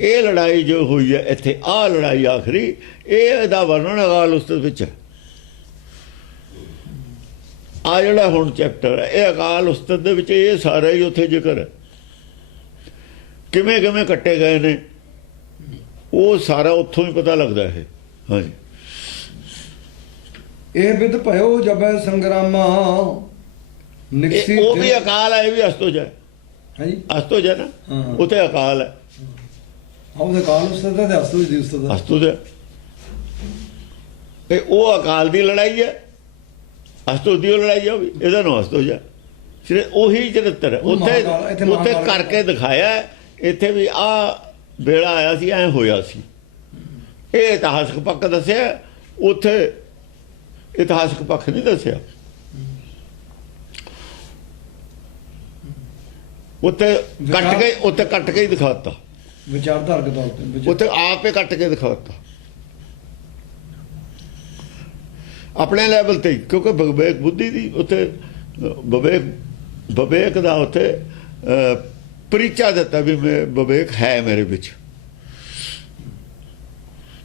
ਇਹ ਲੜਾਈ ਜੋ ਹੋਈ ਹੈ ਇੱਥੇ ਆਹ ਲੜਾਈ ਆਖਰੀ ਇਹਦਾ ਵਰਣਨ ਅਕਾਲ ਉਸਤਤ ਵਿੱਚ ਹੈ ਆ ਜਿਹੜਾ ਹੁਣ ਚੈਪਟਰ ਹੈ ਇਹ ਅਕਾਲ ਉਸਤਤ ਦੇ ਵਿੱਚ ਇਹ ਸਾਰਾ ਹੀ ਉੱਥੇ ਜ਼ਿਕਰ ਹੈ ਕਿਵੇਂ ਕਿਵੇਂ ਕੱਟੇ ਗਏ ਨੇ ਉਹ ਸਾਰਾ ਉੱਥੋਂ ਹੀ ਪਤਾ ਲੱਗਦਾ ਹੈ ਹਾਂਜੀ ਇਹ ਵਿਦ ਭਇਓ ਜਬੈ ਸੰਗਰਾਮਾ ਨਿਕਸੀ ਉਹ ਵੀ ਅਕਾਲ ਹੈ ਇਹ ਵੀ ਅਸਤੋਜ ਹੈ ਹਾਂਜੀ ਅਸਤੋਜ ਹੈ ਨਾ ਉੱਥੇ ਅਕਾਲ ਹੈ ਉਹਦੇ ਕਾਲ ਉਸਤਤ ਤੇ ਅਸਤੋਜ ਦੀ ਉਸਤਤ ਅਸਤੋਜ ਹੈ ਇਹ ਉਹ ਅਕਾਲ ਦੀ ਲੜਾਈ ਹੈ ਅਸਤੋਜ ਦੀ ਲੜਾਈ ਹੈ ਇਹਦਾ ਨਾਮ ਅਸਤੋਜ ਹੈ ਸਿਰ ਉਹੀ ਚਰਿੱਤਰ ਹੈ ਉੱਥੇ ਕਰਕੇ ਦਿਖਾਇਆ ਇੱਥੇ ਵੀ ਆ ਵੇਲਾ ਆਇਆ ਸੀ ਐ ਹੋਇਆ ਸੀ ਇਹ ਇਤਿਹਾਸਕ ਪੱਖ ਦੱਸਿਆ ਉੱਥੇ ਇਤਿਹਾਸਕ ਪੱਖ ਨਹੀਂ ਦੱਸਿਆ ਉੱਥੇ ਕੱਟ ਕੇ ਹੀ ਦਿਖਾਤਾ ਵਿਚਾਰਧਾਰਕ ਤੌਰ ਤੇ ਉੱਥੇ ਆਪੇ ਕੱਟ ਕੇ ਦਿਖਾਤਾ ਆਪਣੇ ਲੈਵਲ ਤੇ ਕਿਉਂਕਿ ਵਿਵੇਕ ਬੁੱਧੀ ਦੀ ਉੱਥੇ ਵਿਵੇਕ ਦਾ ਉੱਥੇ ਪਰਿਚਾ ਦਿੱਤਾ ਵੀ ਮੈਂ ਵਿਵੇਕ ਹੈ ਮੇਰੇ ਵਿੱਚ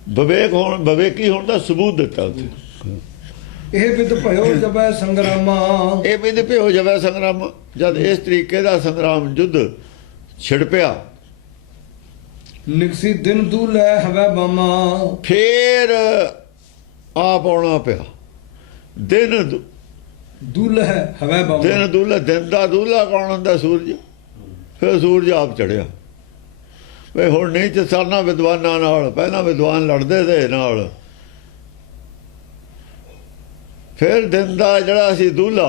ਵਿਵੇਕੀ ਹੋਣ ਦਾ ਸਬੂਤ ਦਿੱਤਾ ਉੱਥੇ ਇਹ ਵਿਦ ਭਇਓ ਜਬੈ ਸੰਗਰਾਮਾ ਇਹ ਵਿਦ ਭਇਓ ਜਬੈ ਸੰਗਰਾਮ ਜਦ ਇਸ ਤਰੀਕੇ ਦਾ ਸੰਗਰਾਮ ਯੁੱਧ ਛਿੜ ਪਿਆ ਨਿਕਸੀ ਦਿਨ ਦੂ ਲੈ ਹਵੈ ਬਾਮਾ ਫੇਰ ਆਪ ਆਉਣਾ ਪਿਆ ਦਿਨ ਦੁੱਲ੍ਹ ਹਵੈ ਬਾਮਾ ਦਿਨ ਦਾ ਦੁੱਲਾ ਕੌਣ ਹੁੰਦਾ ਸੂਰਜ ਫਿਰ ਸੂਰਜ ਆਪ ਚੜਿਆ ਵੇ ਹੁਣ ਨਹੀਂ ਤੇ ਸਾਨਾ ਵਿਦਵਾਨਾਂ ਨਾਲ ਪਹਿਲਾਂ ਵਿਦਵਾਨ ਲੜਦੇ ਤੇ ਨਾਲ ਫਿਰ ਦਿਨ ਦਾ ਜਿਹੜਾ ਸੀ ਦੁੱਲਾ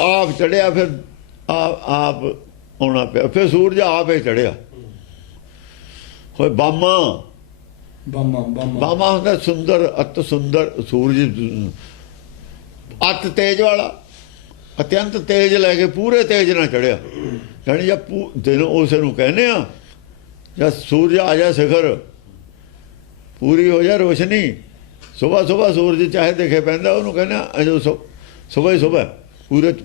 ਆਪ ਚੜਿਆ ਫਿਰ ਆਪ ਆਉਣਾ ਪਿਆ ਫਿਰ ਸੂਰਜ ਆਪ ਹੀ ਚੜਿਆ ਹੋਏ ਬਾਮਾ ਹੁੰਦਾ ਸੁੰਦਰ ਅਤ ਸੁੰਦਰ ਸੂਰਜ ਅਤ ਤੇਜ ਵਾਲਾ ਅਤਿਅੰਤ ਤੇਜ ਲੈ ਕੇ ਪੂਰੇ ਤੇਜ ਨਾਲ ਚੜਿਆ ਯਾਨੀ ਜਦ ਦਿਨ ਉਸ ਨੂੰ ਕਹਿੰਦੇ ਆ ਜਦ ਸੂਰਜ ਆ ਜਾ ਸਿਖਰ ਪੂਰੀ ਹੋ ਜਾ ਰੋਸ਼ਨੀ ਸੁਬਹ ਸੂਰਜ ਚਾਹੇ ਦਿਖੇ ਪੈਂਦਾ ਉਹਨੂੰ ਕਹਿੰਦੇ ਅਜੋ ਸੁਬਹ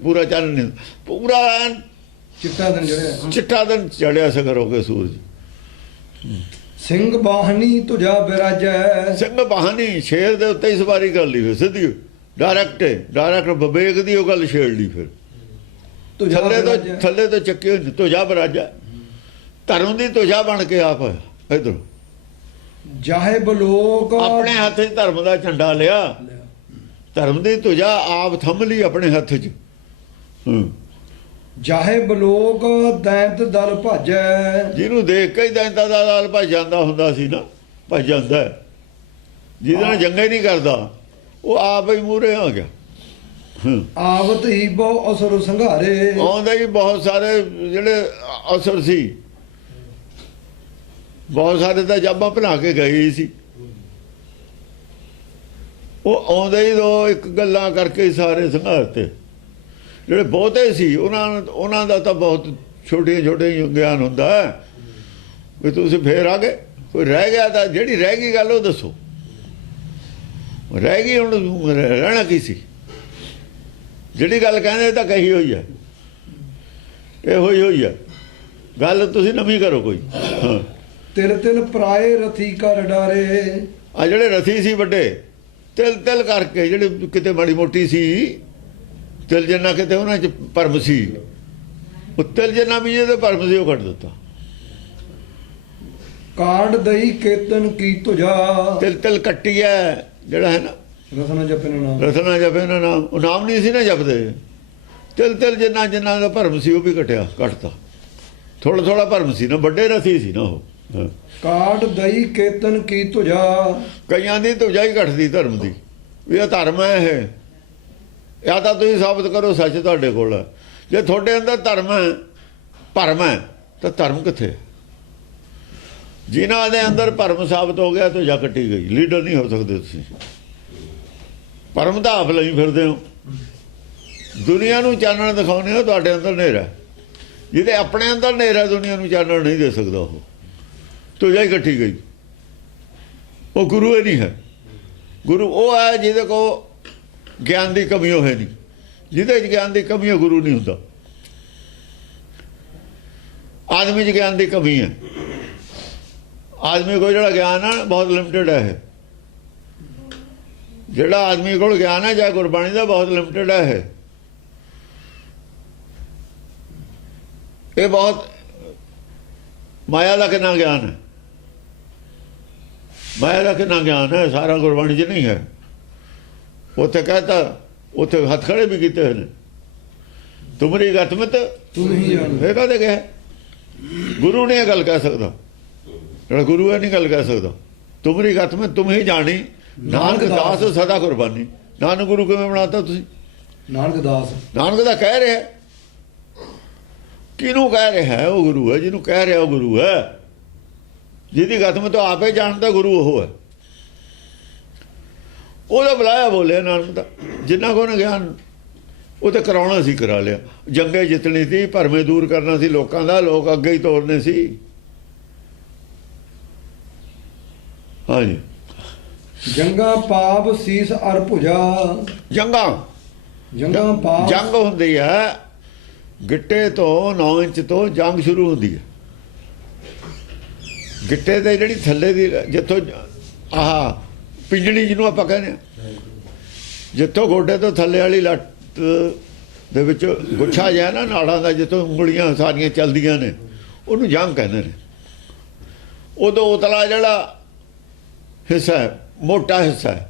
ਪੂਰਾ ਚਾਨਣ ਨਹੀਂ ਪੂਰਾ ਚਿੱਟਾ ਦਿਨ ਚੜਿਆ ਸਿਖਰ ਹੋ ਕੇ ਸੂਰਜ ਸਿੰਘ ਬਾਹਨੀ ਤੁਝਾ ਬਿਰਾਜੈ ਸਿੰਘ ਬਾਹਨੀ ਸ਼ੇਰ ਦੇ ਉੱਤੇ ਹੀ ਸਵਾਰੀ ਕਰ ਲਈ ਫਿਰ ਸਿੱਧੀ ਡਾਇਰੈਕਟ ਵਿਵੇਕ ਦੀ ਉਹ ਗੱਲ ਛੇੜ ਲਈ ਫਿਰ ਥੱਲੇ ਤੋਂ ਚੱਕੇ ਤੁਝਾ ਬਿਰਾਜੈ ਧਰਮ ਦੀ ਤੁਝਾ ਬਣ ਕੇ ਆਪ ਇਧਰ ਜਾਹੇ ਬਲੋਕ ਆਪਣੇ ਹੱਥ 'ਚ ਧਰਮ ਦਾ ਝੰਡਾ ਲਿਆ ਧਰਮ ਦੀ ਤੁਝਾ ਆਪ ਥੰਮ ਲਈ ਆਪਣੇ ਹੱਥ 'ਚ ਜਾਹੇ ਬਲੋਕ ਦੈਂਤ ਦਲ ਭਾਜੈ ਜਿਹਨੂੰ ਦੇਖ ਕੇ ਹੀ ਦੈਂਤਾਂ ਦਾ ਦਲ ਭੱਜ ਜਾਂਦਾ ਹੁੰਦਾ ਸੀ ਨਾ ਭੱਜ ਜਾਂਦਾ ਜਿਹਦੇ ਨਾਲ ਜੰਗਾ ਹੀ ਨਹੀਂ ਕਰਦਾ ਉਹ ਆਪ ਹੀ ਮੂਹਰੇ ਆ ਗਿਆ ਆਵਤ ਹੀ ਬਹੁ ਅਸਰ ਸੰਘਾਰੇ ਆਉਂਦੇ ਹੀ ਬਹੁਤ ਸਾਰੇ ਜਿਹੜੇ ਅਸਰ ਸੀ ਬਹੁਤ ਸਾਰੇ ਤਾਂ ਜਾਬਾਂ ਬਣਾ ਕੇ ਗਏ ਸੀ ਉਹ ਆਉਂਦੇ ਹੀ ਦੋ ਇੱਕ ਗੱਲਾਂ ਕਰਕੇ ਸਾਰੇ ਸੰਘਾਰਤੇ ਜਿਹੜੇ ਬਹੁਤੇ ਸੀ ਉਹਨਾਂ ਦਾ ਤਾਂ ਬਹੁਤ ਛੋਟੇ ਗਿਆਨ ਹੁੰਦਾ ਵੀ ਤੁਸੀਂ ਫੇਰ ਆ ਗਏ ਕੋਈ ਰਹਿ ਗਿਆ ਤਾਂ ਜਿਹੜੀ ਰਹਿ ਗਈ ਗੱਲ ਉਹ ਦੱਸੋ ਰਹਿ ਗਈ ਹੁਣ ਰਹਿਣਾ ਕੀ ਸੀ ਜਿਹੜੀ ਗੱਲ ਕਹਿੰਦੇ ਤਾਂ ਕਹੀ ਹੋਈ ਹੈ ਇਹ ਹੋਈ ਹੈ ਗੱਲ ਤੁਸੀਂ ਨਵੀਂ ਕਰੋ ਕੋਈ ਤਿਲ ਤਿਲ ਪਰਾਏ ਰਥੀ ਕਰ ਡਾਰੇ। ਆ ਜਿਹੜੇ ਰਥੀ ਸੀ ਵੱਡੇ ਤਿਲ ਤਿਲ ਕਰਕੇ, ਜਿਹੜੇ ਕਿਤੇ ਮਾੜੀ ਮੋਟੀ ਸੀ ਤਿਲ ਜਿੰਨਾ, ਕਿਤੇ ਉਹਨਾਂ 'ਚ ਭਰਮ ਸੀ, ਉਹ ਤਿਲ ਜਿੰਨਾ ਵੀ ਜਿਹਦੇ ਭਰਮ ਸੀ ਉਹ ਕੱਢ ਦਿੱਤਾ। ਕਾਂਡ ਦਈ ਕੇਤਨ ਕੀ ਤੁਜਾ। ਤਿਲ ਤਿਲ ਕੱਟੀ ਹੈ ਜਿਹੜਾ ਹੈ ਨਾ, ਰਸਨਾ ਜਪਨ ਨਾਮ। ਰਸਨਾ ਜਪੇ ਨਾ ਨਾਮ, ਉਹ ਨਾਮ ਨਹੀਂ ਸੀ ਨਾ ਜਪਦੇ। ਤਿਲ ਤਿਲ ਜਿੰਨਾ ਜਿੰਨਾ ਦਾ ਭਰਮ ਸੀ ਉਹ ਵੀ ਕੱਟਤਾ। ਥੋੜਾ ਥੋੜਾ ਭਰਮ ਸੀ ਨਾ, ਵੱਡੇ ਰਥੀ ਸੀ ਨਾ ਉਹ। ਹਾਂ। ਕਾਟ ਦਈ ਕੇਤਨ ਕੀ ਤੁਜਾ। ਕਈਆਂ ਦੀ ਤੁਜਾ ਹੀ ਘਟਦੀ ਧਰਮ ਦੀ, ਵੀ ਇਹ ਧਰਮ ਹੈ ਇਹ, ਜਾਂ ਤਾਂ ਤੁਸੀਂ ਸਾਬਤ ਕਰੋ ਸੱਚ ਤੁਹਾਡੇ ਕੋਲ ਹੈ। ਜੇ ਤੁਹਾਡੇ ਅੰਦਰ ਧਰਮ ਹੈ, ਭਰਮ ਹੈ, ਤਾਂ ਧਰਮ ਕਿੱਥੇ? ਜਿਨ੍ਹਾਂ ਦੇ ਅੰਦਰ ਭਰਮ ਸਾਬਤ ਹੋ ਗਿਆ ਤੁਜਾ ਕੱਟੀ ਗਈ, ਲੀਡਰ ਨਹੀਂ ਹੋ ਸਕਦੇ ਤੁਸੀਂ। ਭਰਮ ਦਾ ਆਪ ਲਈ ਫਿਰਦੇ ਹੋ, ਦੁਨੀਆ ਨੂੰ ਚਾਨਣ ਦਿਖਾਉਂਦੇ ਹੋ, ਤੁਹਾਡੇ ਅੰਦਰ ਹਨੇਰਾ। ਜਿਹਦੇ ਆਪਣੇ ਅੰਦਰ ਹਨੇਰਾ ਦੁਨੀਆ ਨੂੰ ਚਾਨਣ ਨਹੀਂ ਦੇ ਸਕਦਾ, ਉਹ ਤੁਜਾ ਹੀ ਕੱਟੀ ਗਈ। ਉਹ ਗੁਰੂ ਹੀ ਨਹੀਂ ਹੈ। ਗੁਰੂ ਉਹ ਹੈ ਜਿਹਦੇ ਕੋਲ ਗਿਆਨ ਦੀ ਕਮੀ ਹੋਏ ਨਹੀਂ। ਜਿਹਦੇ 'ਚ ਗਿਆਨ ਦੀ ਕਮੀ ਹੈ ਗੁਰੂ ਨਹੀਂ ਹੁੰਦਾ। ਆਦਮੀ 'ਚ ਗਿਆਨ ਦੀ ਕਮੀ ਹੈ। ਆਦਮੀ ਕੋਲ ਜਿਹੜਾ ਗਿਆਨ ਹੈ ਬਹੁਤ ਲਿਮਟਿਡ ਹੈ। ਜਿਹੜਾ ਆਦਮੀ ਕੋਲ ਗਿਆਨ ਹੈ ਜਾਂ ਗੁਰਬਾਣੀ ਦਾ, ਬਹੁਤ ਲਿਮਟਿਡ ਹੈ। ਇਹ ਬਹੁਤ ਮਾਇਆ ਦਾ ਕਿੰਨਾ ਗਿਆਨ ਹੈ, ਮਾਇਆ ਦਾ ਕਿੰਨਾ ਗਿਆਨ ਹੈ, ਸਾਰਾ ਗੁਰਬਾਣੀ 'ਚ ਨਹੀਂ ਹੈ। ਉੱਥੇ ਕਹਤਾ, ਉੱਥੇ ਹੱਥ ਖੜੇ ਵੀ ਕੀਤੇ ਹੋਏ ਨੇ, ਤੁਮਰੀ ਗਤਮਤ ਤੁਮ ਹੀ ਜਾਣੋ। ਇਹ ਕਹਦੇ ਗਿਆ ਗੁਰੂ ਨੇ ਇਹ ਗੱਲ ਕਹਿ ਸਕਦਾ, ਜਿਹੜਾ ਗੁਰੂ ਹੈ ਨਹੀਂ ਗੱਲ ਕਹਿ ਸਕਦਾ। ਤੁਮਰੀ ਗਤਮਤ ਤੁਮ ਹੀ ਜਾਣੀ, ਨਾਨਕ ਦਾਸ ਸਦਾ ਕੁਰਬਾਨੀ। ਨਾਨਕ ਗੁਰੂ ਕਿਵੇਂ ਬਣਾਤਾ ਤੁਸੀਂ? ਨਾਨਕ ਦਾਸ, ਨਾਨਕ ਦਾ ਕਹਿ ਰਿਹਾ। ਕਿਹਨੂੰ ਕਹਿ ਰਿਹਾ ਹੈ? ਉਹ ਗੁਰੂ ਹੈ। ਜਿਹਨੂੰ ਕਹਿ ਰਿਹਾ ਉਹ ਗੁਰੂ ਹੈ। ਜਿਹਦੀ ਗਤਮਤ ਆਪੇ ਜਾਣਦਾ ਗੁਰੂ ਉਹ ਹੈ। ਉਹਦਾ ਬੁਲਾਇਆ ਬੋਲਿਆ ਨਾਨਕ ਦਾ। ਜਿੰਨਾ ਕੋਲ ਗਿਆਨ ਉਹ ਤੇ ਕਰਾਉਣਾ ਸੀ, ਕਰਾ ਲਿਆ। ਜੰਗੇ ਜਿੱਤਣੀ ਸੀ, ਭਰਮੇ ਦੂਰ ਕਰਨਾ ਸੀ ਲੋਕਾਂ ਦਾ, ਲੋਕ ਅੱਗੇ ਹੀ ਤੋਰਨੇ ਸੀ। ਹਾਂਜੀ। ਜੰਗਾ ਪਾਪ ਸੀਸ ਅਰ ਭੁਜਾ। ਜੰਗਾ ਪਾਪ ਜੰਗ ਹੁੰਦੀ ਹੈ, ਗਿੱਟੇ ਤੋਂ 9 ਇੰਚ ਤੋਂ ਜੰਗ ਸ਼ੁਰੂ ਹੁੰਦੀ ਹੈ। ਗਿੱਟੇ ਤੇ ਜਿਹੜੀ ਥੱਲੇ ਦੀ, ਜਿੱਥੋਂ ਆਹ ਪਿੰਜਣੀ ਜਿਹਨੂੰ ਆਪਾਂ ਕਹਿੰਦੇ ਹਾਂ, ਜਿੱਥੋਂ ਗੋਡੇ ਤੋਂ ਥੱਲੇ ਵਾਲੀ ਲੱਤ ਦੇ ਵਿੱਚ ਗੁੱਛਾ ਜਿਹਾ ਨਾ ਨਾੜਾਂ ਦਾ, ਜਿੱਥੋਂ ਉਂਗਲੀਆਂ ਸਾਰੀਆਂ ਚੱਲਦੀਆਂ ਨੇ, ਉਹਨੂੰ ਜੰਗ ਕਹਿੰਦੇ ਨੇ। ਉਦੋਂ ਉਤਲਾ ਜਿਹੜਾ ਹਿੱਸਾ ਹੈ, ਮੋਟਾ ਹਿੱਸਾ ਹੈ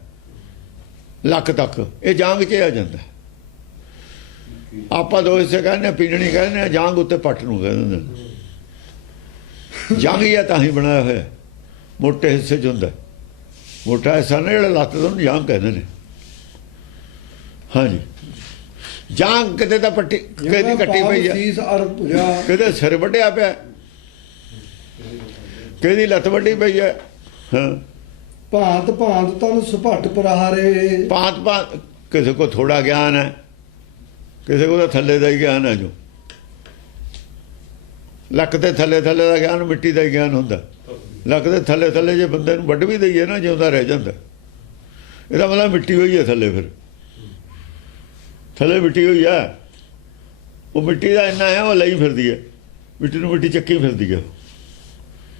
ਲੱਕ ਤੱਕ, ਇਹ ਜੰਗ 'ਚ ਆ ਜਾਂਦਾ। ਆਪਾਂ ਦੋ ਹਿੱਸੇ ਕਹਿੰਦੇ, ਪਿੰਜਣੀ ਕਹਿੰਦੇ, ਜੰਗ ਉੱਤੇ ਪੱਟ ਨੂੰ ਕਹਿੰਦੇ ਨੇ। ਜੰਗ ਹੀ ਹੈ ਤਾਂ ਹੀ ਬਣਾਇਆ ਹੋਇਆ, ਮੋਟੇ ਹਿੱਸੇ 'ਚ ਹੁੰਦਾ। ਮੋਟਾ ਹਿੱਸਾ ਨਾ ਜਿਹੜਾ ਲੱਤ ਤੋਂ ਜੰਗ ਕਹਿੰਦੇ ਨੇ। ਹਾਂਜੀ। ਜੰਗ ਕਿਤੇ ਤਾਂ ਪੱਟੀ ਕਿਹਦੀ ਕੱਟੀ ਪਈ ਹੈ, ਕਿਤੇ ਸਿਰ ਵੱਢਿਆ ਪਿਆ, ਕਿਹਦੀ ਲੱਤ ਵੱਢੀ ਪਈ ਹੈ। ਹਾਂ। ਭਾਂਤ ਭਾਂਤ ਤਨ ਸੁਭੱਟ ਪ੍ਰਹਾਰੇ। ਭਾਂਤ ਭਾਂਤ, ਕਿਸੇ ਕੋ ਥੋੜਾ ਗਿਆਨ ਹੈ, ਕਿਸੇ ਕੋਲ ਥੱਲੇ ਦਾ ਹੀ ਗਿਆਨ ਹੈ। ਜੋ ਲੱਕ ਦੇ ਥੱਲੇ ਥੱਲੇ ਦਾ ਗਿਆਨ ਮਿੱਟੀ ਦਾ ਹੀ ਗਿਆਨ ਹੁੰਦਾ। ਲੱਕ ਦੇ ਥੱਲੇ ਥੱਲੇ ਜੇ ਬੰਦੇ ਨੂੰ ਵੱਢ ਵੀ ਦਈਏ ਨਾ, ਜਿਉਂਦਾ ਰਹਿ ਜਾਂਦਾ। ਇਹਦਾ ਮਤਲਬ ਮਿੱਟੀ ਹੋਈ ਹੈ ਥੱਲੇ। ਫਿਰ ਥੱਲੇ ਮਿੱਟੀ ਹੋਈ ਹੈ, ਉਹ ਮਿੱਟੀ ਦਾ ਇੰਨਾ ਹੈ, ਉਹ ਲਈ ਫਿਰਦੀ ਹੈ ਮਿੱਟੀ ਨੂੰ, ਮਿੱਟੀ ਚੱਕੀ ਫਿਰਦੀ ਹੈ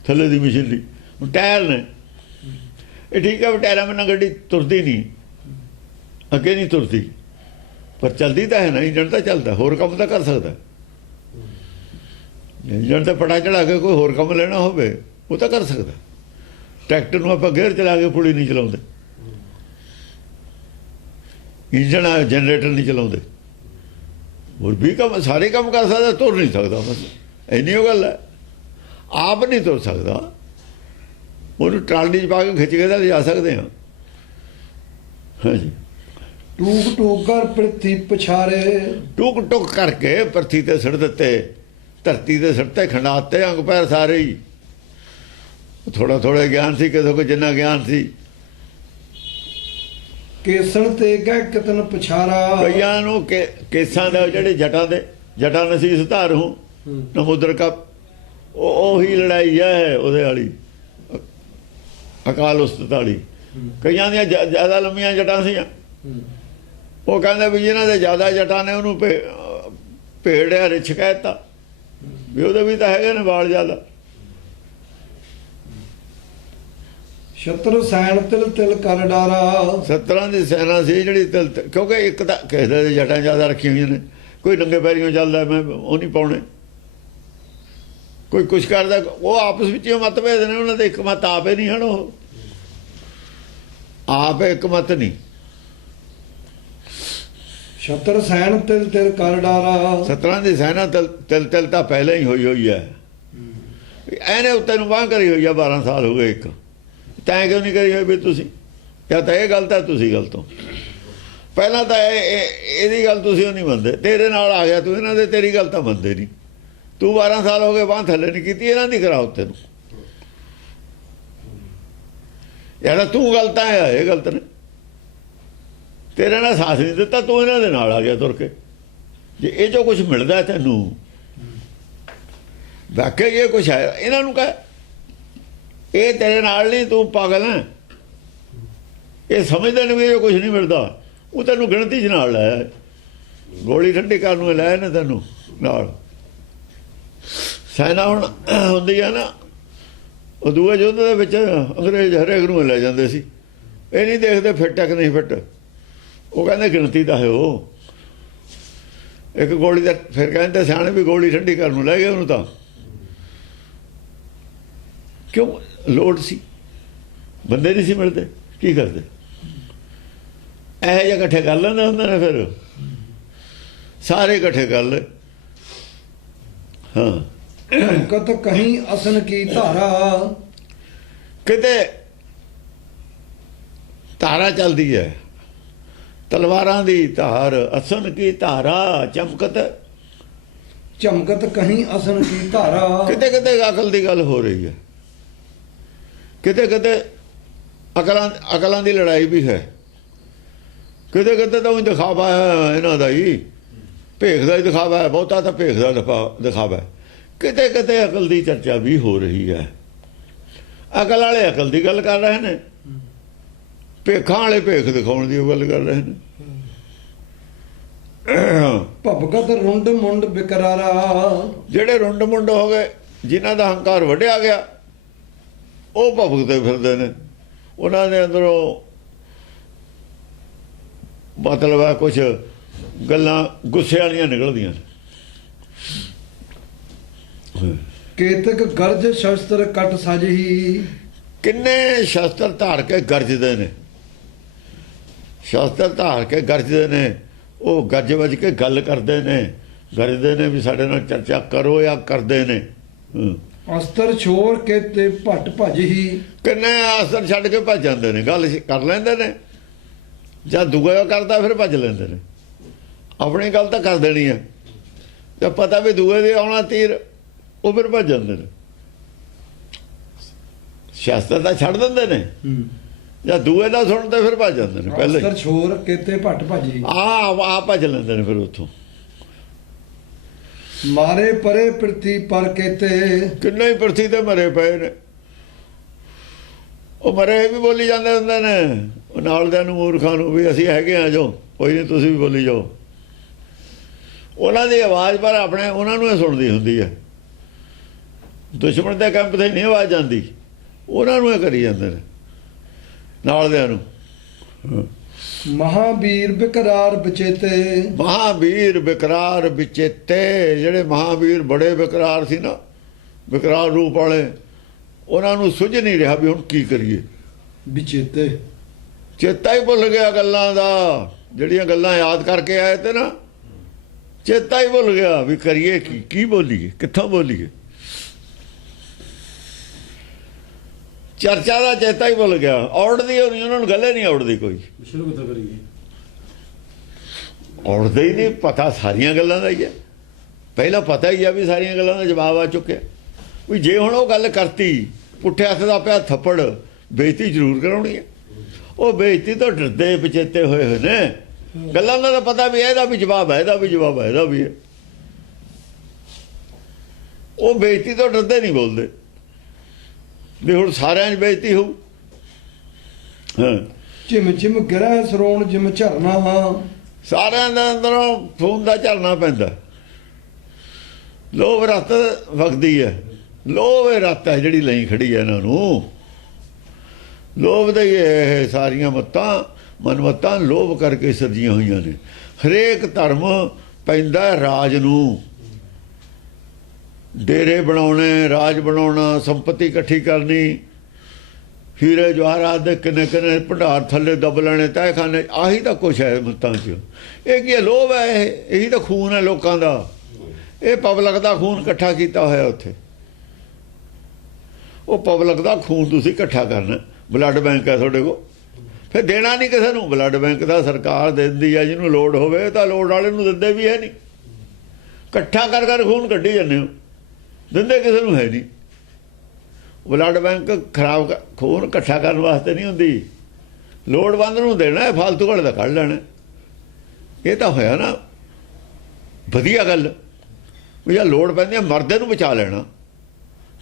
ਥੱਲੇ ਦੀ ਮਸ਼ੀਨਰੀ। ਹੁਣ ਟਾਇਰ ਨੇ, ਇਹ ਠੀਕ ਹੈ, ਟਾਇਰਾਂ ਬਿਨਾਂ ਗੱਡੀ ਤੁਰਦੀ ਨਹੀਂ, ਅੱਗੇ ਨਹੀਂ ਤੁਰਦੀ, ਪਰ ਚੱਲਦੀ ਤਾਂ ਹੈ ਨਾ। ਇੰਜਣ ਤਾਂ ਚੱਲਦਾ, ਹੋਰ ਕੰਮ ਤਾਂ ਕਰ ਸਕਦਾ। ਇੰਜਣ ਤੇ ਪਟਾ ਚੜਾ ਕੇ ਕੋਈ ਹੋਰ ਕੰਮ ਲੈਣਾ ਹੋਵੇ ਉਹ ਤਾਂ ਕਰ ਸਕਦਾ। ਟਰੈਕਟਰ ਨੂੰ ਆਪਾਂ ਗੇਅਰ ਚਲਾ ਕੇ ਪੁਲੀ ਨਹੀਂ ਚਲਾਉਂਦੇ, ਇੰਜਣ ਜਨਰੇਟਰ ਨਹੀਂ ਚਲਾਉਂਦੇ, ਹੋਰ ਵੀ ਕੰਮ, ਸਾਰੇ ਕੰਮ ਕਰ ਸਕਦਾ, ਤੁਰ ਨਹੀਂ ਸਕਦਾ। ਬਸ ਇੰਨੀ ਉਹ ਗੱਲ ਹੈ। ਆਪ ਨਹੀਂ ਤੁਰ ਸਕਦਾ, ਉਹਨੂੰ ਟਰਾਲੀ 'ਚ ਪਾ ਕੇ ਖਿੱਚ ਕੇ ਤਾਂ ਲਿਜਾ ਸਕਦੇ ਹਾਂ। ਹਾਂਜੀ। ਟੂਕ ਟੂਕ ਕਰ ਪ੍ਰਿਥੀ ਪਛਾਰੇ। ਟੁਕ ਟੁਕ ਕਰਕੇ ਪ੍ਰਥੀ ਤੇ ਸਿੱਟ ਦਿੱਤੇ, ਧਰਤੀ ਦੇ ਸਿਰ ਤੇ ਖੰਡਾਤੇ ਅੰਗ ਪੈਰ ਸਾਰੇ ਹੀ। ਥੋੜਾ ਥੋੜਾ ਗਿਆਨ ਸੀ ਕਿਸੇ ਕੋ, ਜਿੰਨਾ ਗਿਆਨ ਸੀ। ਕੇਸਣ ਤੇ ਗਏ ਕਿਤਨ ਪਛਾਰਾ। ਕਈਆਂ ਨੂੰ ਕੇਸਾਂ ਦਾ, ਜਿਹੜੇ ਜਟਾਂ ਨਸੀਸ ਧਾਰੂ ਨਮੁਦਰ ਕਾ, ਉਹੀ ਲੜਾਈ ਹੈ ਉਹਦੇ ਵਾਲੀ, ਅਕਾਲ ਉਸਤਤ ਵਾਲੀ। ਕਈਆਂ ਦੀਆਂ ਜ਼ਿਆਦਾ ਲੰਮੀਆਂ ਜਟਾਂ ਸੀਆਂ। ਉਹ ਕਹਿੰਦੇ ਵੀ ਜਿਹਨਾਂ ਦੇ ਜ਼ਿਆਦਾ ਜਟਾਂ ਨੇ ਉਹਨੂੰ ਭੇੜਿਆ ਰਿਛ ਕਹਿਤਾ, ਵੀ ਉਹਦੇ ਵੀ ਤਾਂ ਹੈਗੇ ਨੇ ਵਾਲ ਜ਼ਿਆਦਾ। ਛਤਰ ਸੈਨ ਤਿਲ ਤਿਲ ਕਰ ਡਾਰਾ। ਸੱਤਰਾਂ ਦੀ ਸੈਨਾ ਸੀ ਜਿਹੜੀ ਕਿਉਂਕਿ ਇੱਕ ਤਾਂ ਕਿਸੇ ਦੇ ਜਟਾਂ ਜ਼ਿਆਦਾ ਰੱਖੀਆਂ ਹੋਈਆਂ ਨੇ, ਕੋਈ ਨੰਗੇ ਪੈਰੀਆਂ ਚੱਲਦਾ ਮੈਂ ਉਹ ਨਹੀਂ ਪਾਉਣੇ, ਕੋਈ ਕੁਛ ਕਰਦਾ, ਉਹ ਆਪਸ ਵਿੱਚ ਹੀ ਮਤਭੇਦ ਨੇ, ਉਹਨਾਂ ਦੇ ਇੱਕ ਮਤ ਆਪੇ ਨਹੀਂ ਹਨ, ਉਹ ਆਪ ਇੱਕ ਮਤ ਨਹੀਂ। ਛਤਰ ਸੈਨ ਤਿਲ ਤਿਲ ਕਰ ਡਾਰਾ। ਸੱਤਰਾਂ ਦੀ ਸੈਨਾ ਤਿਲ ਤਿਲ ਤਾਂ ਪਹਿਲਾਂ ਹੀ ਹੋਈ ਹੈ, ਐਨੇ ਉੱਤੇ ਨੂੰ ਬਾਂਹ ਕਰੀ ਹੋਈ ਆ, 12 ਸਾਲ ਹੋ ਗਏ। ਇੱਕ ਤੈਂ ਕਿਉਂ ਨਹੀਂ ਕਰੀ ਹੋਈ ਵੀ ਤੁਸੀਂ, ਜਾਂ ਤਾਂ ਇਹ ਗਲਤ ਹੈ ਤੁਸੀਂ ਗਲਤ ਹੋ। ਪਹਿਲਾਂ ਤਾਂ ਇਹਦੀ ਗੱਲ ਤੁਸੀਂ ਉਹ ਨਹੀਂ ਮੰਨਦੇ, ਤੇਰੇ ਨਾਲ ਆ ਗਿਆ ਤੂੰ ਇਹਨਾਂ ਦੇ, ਤੇਰੀ ਗੱਲ ਤਾਂ ਮੰਨਦੇ ਨਹੀਂ। ਤੂੰ 12 ਸਾਲ ਹੋ ਗਏ ਬਾਂਹ ਥੱਲੇ ਨਹੀਂ ਕੀਤੀ, ਇਹਨਾਂ ਦੀ ਕਰਾ ਉੱਤੇ ਨੂੰ, ਯਾਰ ਤੂੰ ਗਲਤ ਹੈ, ਇਹ ਗਲਤ ਨੇ, ਤੇਰੇ ਨਾਲ ਸਾਥ ਨਹੀਂ ਦਿੱਤਾ, ਤੂੰ ਇਹਨਾਂ ਦੇ ਨਾਲ ਆ ਗਿਆ ਤੁਰ ਕੇ। ਜੇ ਇਹ ਜੋ ਕੁਝ ਮਿਲਦਾ ਤੈਨੂੰ ਵਾਕਈ ਇਹ ਕੁਛ ਹੈ, ਇਹਨਾਂ ਨੂੰ ਕਹਿ ਇਹ ਤੇਰੇ ਨਾਲ ਨਹੀਂ, ਤੂੰ ਪਾਗਲ ਹੈ। ਇਹ ਸਮਝਦੇ ਨੇ ਵੀ ਇਹ ਕੁਛ ਨਹੀਂ ਮਿਲਦਾ, ਉਹ ਤੈਨੂੰ ਗਿਣਤੀ 'ਚ ਨਾਲ ਲਾਇਆ, ਗੋਲੀ ਠੰਡੀ ਕਰਨ ਨੂੰ ਲਾਇਆ ਨੇ ਤੈਨੂੰ ਨਾਲ। ਸੈਨਾ ਹੁਣ ਹੁੰਦੀ ਆ ਨਾ, ਉਹ ਦੂਏ ਯੁੱਧ ਦੇ ਵਿੱਚ ਅੰਗਰੇਜ਼ ਹਰੇਕ ਨੂੰ ਲੈ ਜਾਂਦੇ ਸੀ, ਇਹ ਨਹੀਂ ਦੇਖਦੇ ਫਿੱਟ ਹੈ ਕਿ ਨਹੀਂ ਫਿੱਟ, ਉਹ ਕਹਿੰਦੇ ਗਿਣਤੀ ਦਾ ਹੈ। ਉਹ ਇੱਕ ਗੋਲੀ ਦਾ ਫਿਰ ਕਹਿੰਦੇ ਸਿਆਣੇ ਵੀ ਗੋਲੀ ਠੰਡੀ ਕਰਨ ਨੂੰ ਲੈ ਗਏ ਉਹਨੂੰ, ਤਾਂ ਕਿਉਂ ਲੋੜ ਸੀ, ਬੰਦੇ ਨਹੀਂ ਸੀ ਮਿਲਦੇ, ਕੀ ਕਰਦੇ, ਇਹੋ ਜਿਹੇ ਇਕੱਠੇ ਕਰ ਲੈਂਦੇ ਹੁੰਦੇ ਨੇ, ਫਿਰ ਸਾਰੇ ਇਕੱਠੇ ਕਰ ਲੈ। ਹਾਂ ਕਤ ਕਹੀਂ ਅਸਨ ਕੀ ਧਾਰਾ। ਕਿਤੇ ਧਾਰਾ ਚੱਲਦੀ ਹੈ, ਤਲਵਾਰਾਂ ਦੀ ਧਾਰ, ਅਸਨ ਕੀ ਧਾਰਾ ਚਮਕਤ। ਚਮਕਤ ਕਹੀਂ ਅਸਨ ਕੀ ਧਾਰਾ। ਕਿਤੇ ਕਿਤੇ ਅਕਲ ਦੀ ਗੱਲ ਹੋ ਰਹੀ ਹੈ, ਕਿਤੇ ਕਿਤੇ ਅਕਲਾਂ ਦੀ ਲੜਾਈ ਵੀ ਹੈ, ਕਿਤੇ ਕਿਤੇ ਤਾਂ ਉਹ ਦਿਖਾਵਾ ਹੈ ਇਹਨਾਂ ਦਾ ਹੀ, ਭੇਖ ਦਾ ਹੀ ਦਿਖਾਵਾ ਹੈ, ਬਹੁਤਾ ਤਾਂ ਭੇਖ ਦਾ ਦਿਖਾਵਾ ਹੈ। ਕਿਤੇ ਕਿਤੇ ਅਕਲ ਦੀ ਚਰਚਾ ਵੀ ਹੋ ਰਹੀ ਹੈ, ਅਕਲ ਵਾਲੇ ਅਕਲ ਦੀ ਗੱਲ ਕਰ ਰਹੇ ਨੇ, ਭੇਖਾਂ ਵਾਲੇ ਭੇਖ ਦਿਖਾਉਣ ਦੀ ਗੱਲ ਕਰ ਰਹੇ ਨੇ। ਭਵਗਤ ਰੁੰਡ ਮੁੰਡ ਬਿਕਰਾਰਾ। ਜਿਹੜੇ ਰੁੰਡ ਮੁੰਡ ਹੋ ਗਏ, ਜਿਨ੍ਹਾਂ ਦਾ ਹੰਕਾਰ ਵੱਢਿਆ ਗਿਆ, ਉਹ ਭਵਗਤੇ ਫਿਰਦੇ ਨੇ, ਉਹਨਾਂ ਦੇ ਅੰਦਰੋਂ ਮਤਲਬ ਹੈ ਕੁਛ ਗੱਲਾਂ ਗੁੱਸੇ ਵਾਲੀਆਂ ਨਿਕਲਦੀਆਂ ਨੇ। ਕੇਤਕ ਗਰਜ ਸ਼ਸਤਰ ਕਟ ਸਾਜਹੀ। ਕਿੰਨੇ ਸ਼ਸਤਰ ਧਾਰ ਕੇ ਗਰਜਦੇ ਨੇ, ਸ਼ਸਤਰ ਧਾਰ ਕੇ ਗਰਜਦੇ ਨੇ, ਉਹ ਗੱਜ ਵੱਜ ਕੇ ਗੱਲ ਕਰਦੇ ਨੇ, ਗਰਜਦੇ ਨੇ ਵੀ ਸਾਡੇ ਨਾਲ ਚਰਚਾ ਕਰੋ ਜਾਂ ਕਰਦੇ ਨੇ। ਅਸਤਰ ਛੋੜ ਕੇ ਤੇ ਭੱਟ ਭਜਹੀ। ਕਿੰਨੇ ਅਸਤਰ ਛੱਡ ਕੇ ਭੱਜ ਜਾਂਦੇ ਨੇ, ਗੱਲ ਕਰ ਲੈਂਦੇ ਨੇ, ਜਦ ਦੂਆ ਕਰਦਾ ਫਿਰ ਭੱਜ ਲੈਂਦੇ ਨੇ। ਆਪਣੀ ਗੱਲ ਤਾਂ ਕਰ ਦੇਣੀ ਹੈ, ਤੇ ਪਤਾ ਵੀ ਦੂਏ ਦੇ ਆਉਣਾ ਤੀਰ, ਉਹ ਫਿਰ ਭੱਜ ਜਾਂਦੇ ਨੇ। ਸ਼ਸਤਰ ਤਾਂ ਛੱਡ ਦਿੰਦੇ ਨੇ, ਜਾਂ ਦੂਏ ਦਾ ਸੁਣਦੇ ਫਿਰ ਭੱਜ ਜਾਂਦੇ ਨੇ। ਪਹਿਲੇ ਅਸਤਰ ਛੋੜ ਕੇ ਤੇ ਭੱਟ ਭਜਹੀ, ਆ ਭੱਜ ਲੈਂਦੇ ਨੇ ਫਿਰ ਉੱਥੋਂ। ਮਾਰੇ ਪਰੇ ਪ੍ਰਤੀ ਪਰ ਕੇਤੇ। ਕਿੰਨੇ ਹੀ ਪ੍ਰਤੀ ਤੇ ਮਰੇ ਪਏ ਨੇ, ਉਹ ਮਰੇ ਵੀ ਬੋਲੀ ਜਾਂਦੇ ਹੁੰਦੇ ਨੇ, ਉਹ ਨਾਲ ਦਿਆਂ ਨੂੰ ਮੂਰਖਾਂ ਨੂੰ ਵੀ ਅਸੀਂ ਹੈਗੇ ਆ, ਜੋ ਕੋਈ ਨਹੀਂ ਤੁਸੀਂ ਵੀ ਬੋਲੀ ਜਾਓ। ਉਹਨਾਂ ਦੀ ਆਵਾਜ਼ ਪਰ ਆਪਣੇ ਉਹਨਾਂ ਨੂੰ ਹੀ ਸੁਣਦੀ ਹੁੰਦੀ ਹੈ, ਦੁਸ਼ਮਣ ਦੇ ਕੈਂਪ ਤੇ ਨਹੀਂ ਆਵਾਜ਼ ਜਾਂਦੀ, ਉਹਨਾਂ ਨੂੰ ਇਹ ਕਰੀ ਜਾਂਦੇ ਨੇ ਨਾਲ ਦਿਆਂ ਨੂੰ। ਮਹਾਵੀਰ ਬਿਕਰਾਰ ਬਚੇਤੇ। ਮਹਾਵੀਰ ਬਿਕਰਾਰ ਵਿਚੇਤੇ, ਜਿਹੜੇ ਮਹਾਵੀਰ ਬੜੇ ਬਿਕਰਾਰ ਸੀ ਨਾ, ਬਿਕਰਾਰ ਰੂਪ ਵਾਲੇ, ਉਹਨਾਂ ਨੂੰ ਸੁੱਝ ਨਹੀਂ ਰਿਹਾ ਵੀ ਹੁਣ ਕੀ ਕਰੀਏ। ਵਿਚੇਤੇ, ਚੇਤਾ ਹੀ ਭੁੱਲ ਗਿਆ ਗੱਲਾਂ ਦਾ, ਜਿਹੜੀਆਂ ਗੱਲਾਂ ਯਾਦ ਕਰਕੇ ਆਏ ਤੇ ਨਾ, ਚੇਤਾ ਹੀ ਭੁੱਲ ਗਿਆ ਵੀ ਕਰੀਏ ਕੀ ਬੋਲੀਏ, ਕਿੱਥੋਂ ਬੋਲੀਏ। ਚਰਚਾ ਦਾ ਚੇਤਾ ਹੀ ਭੁੱਲ ਗਿਆ, ਔੜਦੀ ਹੋਣੀ ਉਹਨਾਂ ਨੂੰ, ਗੱਲੇ ਨਹੀਂ ਔੜਦੀ ਕੋਈ, ਸ਼ੁਰੂ ਕਿੱਥੋਂ ਕਰੀਏ, ਔੜਦੇ ਹੀ ਨਹੀਂ। ਪਤਾ ਸਾਰੀਆਂ ਗੱਲਾਂ ਦਾ ਹੀ ਹੈ, ਪਹਿਲਾਂ ਪਤਾ ਹੀ ਆ ਵੀ ਸਾਰੀਆਂ ਗੱਲਾਂ ਦਾ ਜਵਾਬ ਆ ਚੁੱਕਿਆ। ਵੀ ਜੇ ਹੁਣ ਉਹ ਗੱਲ ਕਰਤੀ, ਪੁੱਠੇ ਹੱਥ ਦਾ ਪਿਆ ਥੱਪੜ, ਬੇਇੱਜ਼ਤੀ ਜ਼ਰੂਰ ਕਰਾਉਣੀ ਹੈ। ਉਹ ਬੇਇੱਜ਼ਤੀ ਤੋਂ ਡਰਦੇ ਬਚੇਤੇ ਹੋਏ ਨੇ, ਗੱਲਾਂ ਦਾ ਤਾਂ ਪਤਾ ਵੀ ਇਹਦਾ ਵੀ ਜਵਾਬ ਹੈ, ਇਹਦਾ ਵੀ ਜਵਾਬ ਹੈ, ਇਹਦਾ ਵੀ ਹੈ। ਉਹ ਬੇਇੱਜ਼ਤੀ ਤੋਂ ਡਰਦੇ ਨਹੀਂ ਬੋਲਦੇ ਵੀ ਹੁਣ ਸਾਰਿਆਂ 'ਚ ਬੇਇੱਜ਼ਤੀ ਹੋਊ। ਹਾਂ, ਝਿਮ ਝਿਮ ਗਿਰੈ ਸਰੋਣ ਜਿਮ ਝਰਨਾ। ਸਾਰਿਆਂ ਦੇ ਅੰਦਰੋਂ ਖੂਨ ਦਾ ਝਰਨਾ ਪੈਂਦਾ, ਲੋਭ ਰਤ ਵਗਦੀ ਹੈ, ਲੋਭ ਰਤ ਹੈ ਜਿਹੜੀ ਲਈ ਖੜੀ ਹੈ ਇਹਨਾਂ ਨੂੰ। ਲੋਭ ਦੇ ਹੀ ਇਹ ਸਾਰੀਆਂ ਮੱਤਾਂ ਮਨਮੱਤਾਂ ਲੋਭ ਕਰਕੇ ਸਿਰਜੀਆਂ ਹੋਈਆਂ ਨੇ। ਹਰੇਕ ਧਰਮ ਪੈਂਦਾ ਰਾਜ ਨੂੰ, ਡੇਰੇ ਬਣਾਉਣੇ, ਰਾਜ ਬਣਾਉਣਾ, ਸੰਪਤੀ ਇਕੱਠੀ ਕਰਨੀ, ਹੀਰੇ ਜਵਾਹਰਾਤ ਦੇ ਕਿੰਨੇ ਕਿੰਨੇ ਭੰਡਾਰ ਥੱਲੇ ਦੱਬ ਲੈਣੇ, ਤਹਿਖਾਨੇ, ਆਹੀ ਤਾਂ ਕੁਛ ਹੈ ਮੱਤਾਂ 'ਚ। ਇਹ ਕੀ ਹੈ? ਲੋਭ ਹੈ। ਇਹੀ ਤਾਂ ਖੂਨ ਹੈ ਲੋਕਾਂ ਦਾ। ਇਹ ਪਬਲਿਕ ਦਾ ਖੂਨ ਇਕੱਠਾ ਕੀਤਾ ਹੋਇਆ ਉੱਥੇ। ਉਹ ਪਬਲਿਕ ਦਾ ਖੂਨ ਤੁਸੀਂ ਇਕੱਠਾ ਕਰਨਾ। ਬਲੱਡ ਬੈਂਕ ਹੈ ਤੁਹਾਡੇ ਕੋਲ, ਫਿਰ ਦੇਣਾ ਨਹੀਂ ਕਿਸੇ ਨੂੰ। ਬਲੱਡ ਬੈਂਕ ਦਾ ਸਰਕਾਰ ਦਿੰਦੀ ਹੈ, ਜਿਹਨੂੰ ਲੋੜ ਹੋਵੇ, ਤਾਂ ਲੋੜ ਵਾਲੇ ਨੂੰ ਦਿੰਦੇ ਵੀ ਹੈ ਨਹੀਂ। ਇਕੱਠਾ ਕਰ ਕਰ ਖੂਨ ਕੱਢੀ ਜਾਂਦੇ ਹੋ, ਦਿੰਦੇ ਕਿਸੇ ਨੂੰ ਹੈ ਨਹੀਂ। ਬਲੱਡ ਬੈਂਕ ਖਰਾਬ ਖੂਨ ਇਕੱਠਾ ਕਰਨ ਵਾਸਤੇ ਨਹੀਂ ਹੁੰਦੀ, ਲੋੜਵੰਦ ਨੂੰ ਦੇਣਾ। ਫਾਲਤੂ ਵਾਲੇ ਦਾ ਕੱਢ ਲੈਣਾ। ਇਹ ਤਾਂ ਹੋਇਆ ਨਾ ਵਧੀਆ ਗੱਲ ਵੀ ਆ ਲੋੜ ਪੈਂਦੀ ਮਰਦੇ ਨੂੰ ਬਚਾ ਲੈਣਾ।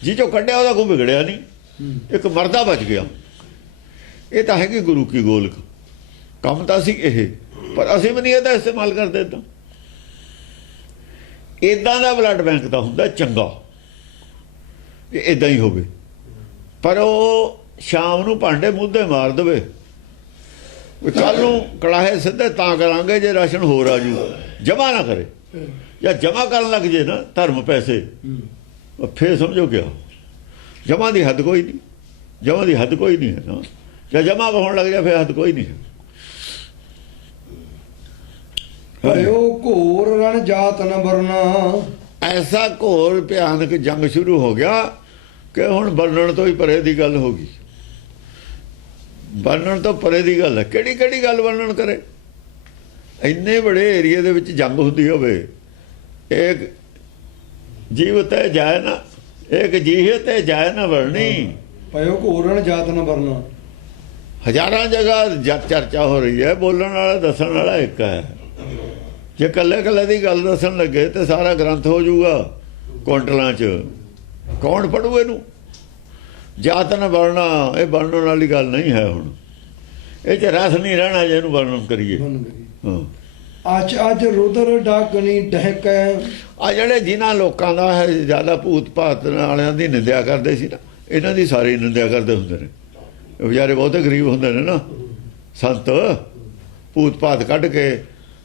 ਜੀ ਜੋ ਕੱਢਿਆ ਉਹਦਾ ਕੋਈ ਵਿਗੜਿਆ ਨਹੀਂ, ਇੱਕ ਮਰਦਾ ਬਚ ਗਿਆ। ਇਹ ਤਾਂ ਹੈਗੀ ਗੁਰੂ ਕੀ ਗੋਲਕ। ਕੰਮ ਤਾਂ ਸੀ ਇਹ, ਪਰ ਅਸੀਂ ਵੀ ਨਹੀਂ ਇਹਦਾ ਇਸਤੇਮਾਲ ਕਰਦੇ। ਤਾਂ ਇਦਾਂ ਦਾ ਬਲੱਡ ਬੈਂਕ ਤਾਂ ਹੁੰਦਾ ਚੰਗਾ, ਇਹ ਇਦਾਂ ਹੀ ਹੋਵੇ। ਪਰ ਉਹ ਸ਼ਾਮ ਨੂੰ ਭਾਂਡੇ ਮੁੱਦੇ ਮਾਰ ਦੇਵੇ, ਕੱਲ ਨੂੰ ਕੜਾਹੇ ਸਿੱਧੇ ਤਾਂ ਕਰਾਂਗੇ ਜੇ ਰਾਸ਼ਨ ਹੋਰ ਆ ਜੂ। ਜਮਾ ਨਾ ਕਰੇ, ਜਾਂ ਜਮਾ ਕਰਨ ਲੱਗ ਜੇ ਨਾ ਧਰਮ ਪੈਸੇ, ਫੇਰ ਸਮਝੋ ਕਿਆ ਜਮਾ ਦੀ ਹੱਦ ਕੋਈ ਨਹੀਂ। ਜਮਾ ਦੀ ਹੱਦ ਕੋਈ ਨਹੀਂ ਹੈ ਨਾ। ਜਾਂ ਜਮਾ ਹੋਣ ਲੱਗ ਜਾ ਫਿਰ ਹੱਦ ਕੋਈ ਨਹੀਂ ਹੈ। ਭਇਓ ਘੋਰ ਰਣ ਜਾਤ ਨ ਵਰਨਾ। ਐਸਾ ਘੋਰ ਭਿਆਨਕ ਜੰਗ ਸ਼ੁਰੂ ਹੋ ਗਿਆ ਕਿ ਹੁਣ ਵਰਣਨ ਤੋਂ ਹੀ ਪਰੇ ਦੀ ਗੱਲ ਹੋ ਗਈ। ਵਰਣਨ ਤੋਂ ਪਰੇ ਦੀ ਗੱਲ ਹੈ। ਕਿਹੜੀ ਕਿਹੜੀ ਗੱਲ ਵਰਣਨ ਕਰੇ? ਇੰਨੇ ਬੜੇ ਏਰੀਏ ਦੇ ਵਿੱਚ ਜੰਗ ਹੁੰਦੀ ਹੋਵੇ। ਇੱਕ ਜੀਵ ਤੇ ਜਾਏ ਨਾ, ਇੱਕ ਜੀਹ ਤੇ ਜਾਏ ਨਾ ਵਰਣੀ। ਭਇਓ ਘੋਰ ਰਣ ਜਾਤ ਨ ਵਰਨਾ। ਹਜ਼ਾਰਾਂ ਜਗ੍ਹਾ ਚਰਚਾ ਹੋ ਰਹੀ ਹੈ। ਬੋਲਣ ਵਾਲਾ ਦੱਸਣ ਵਾਲਾ ਇੱਕ ਹੈ। ਜੇ ਕੱਲੇ ਕੱਲੇ ਦੀ ਗੱਲ ਦੱਸਣ ਲੱਗੇ ਤੇ ਸਾਰਾ ਗ੍ਰੰਥ ਹੋ ਜਾਊਗਾ ਕੁਆਂਟਲਾਂ 'ਚ। ਕੌਣ ਪੜੂ ਇਹਨੂੰ? ਜਾਤ ਨ ਵਰਨਾ, ਇਹ ਵਰਣਨ ਵਾਲੀ ਗੱਲ ਨਹੀਂ ਹੈ। ਹੁਣ ਇਹ 'ਚ ਰਸ ਨਹੀਂ ਰਹਿਣਾ ਜੇ ਇਹਨੂੰ ਵਰਣਨ ਕਰੀਏ। ਹਾਂ, ਅੱਜ ਰੁਦਰ ਡਾਕਣੀ ਡਹਿਕੈ। ਆ ਜਿਹੜੇ ਜਿਨ੍ਹਾਂ ਲੋਕਾਂ ਦਾ ਹੈ ਜ਼ਿਆਦਾ ਭੂਤ ਭਾਤ ਵਾਲਿਆਂ ਦੀ ਨਿੰਦਿਆ ਕਰਦੇ ਸੀ ਨਾ, ਇਹਨਾਂ ਦੀ ਸਾਰੀ ਨਿੰਦਿਆ ਕਰਦੇ ਹੁੰਦੇ ਨੇ। ਵਿਚਾਰੇ ਬਹੁਤੇ ਗਰੀਬ ਹੁੰਦੇ ਨੇ ਨਾ ਸੰਤ, ਭੂਤ ਭਾਤ ਕੱਢ ਕੇ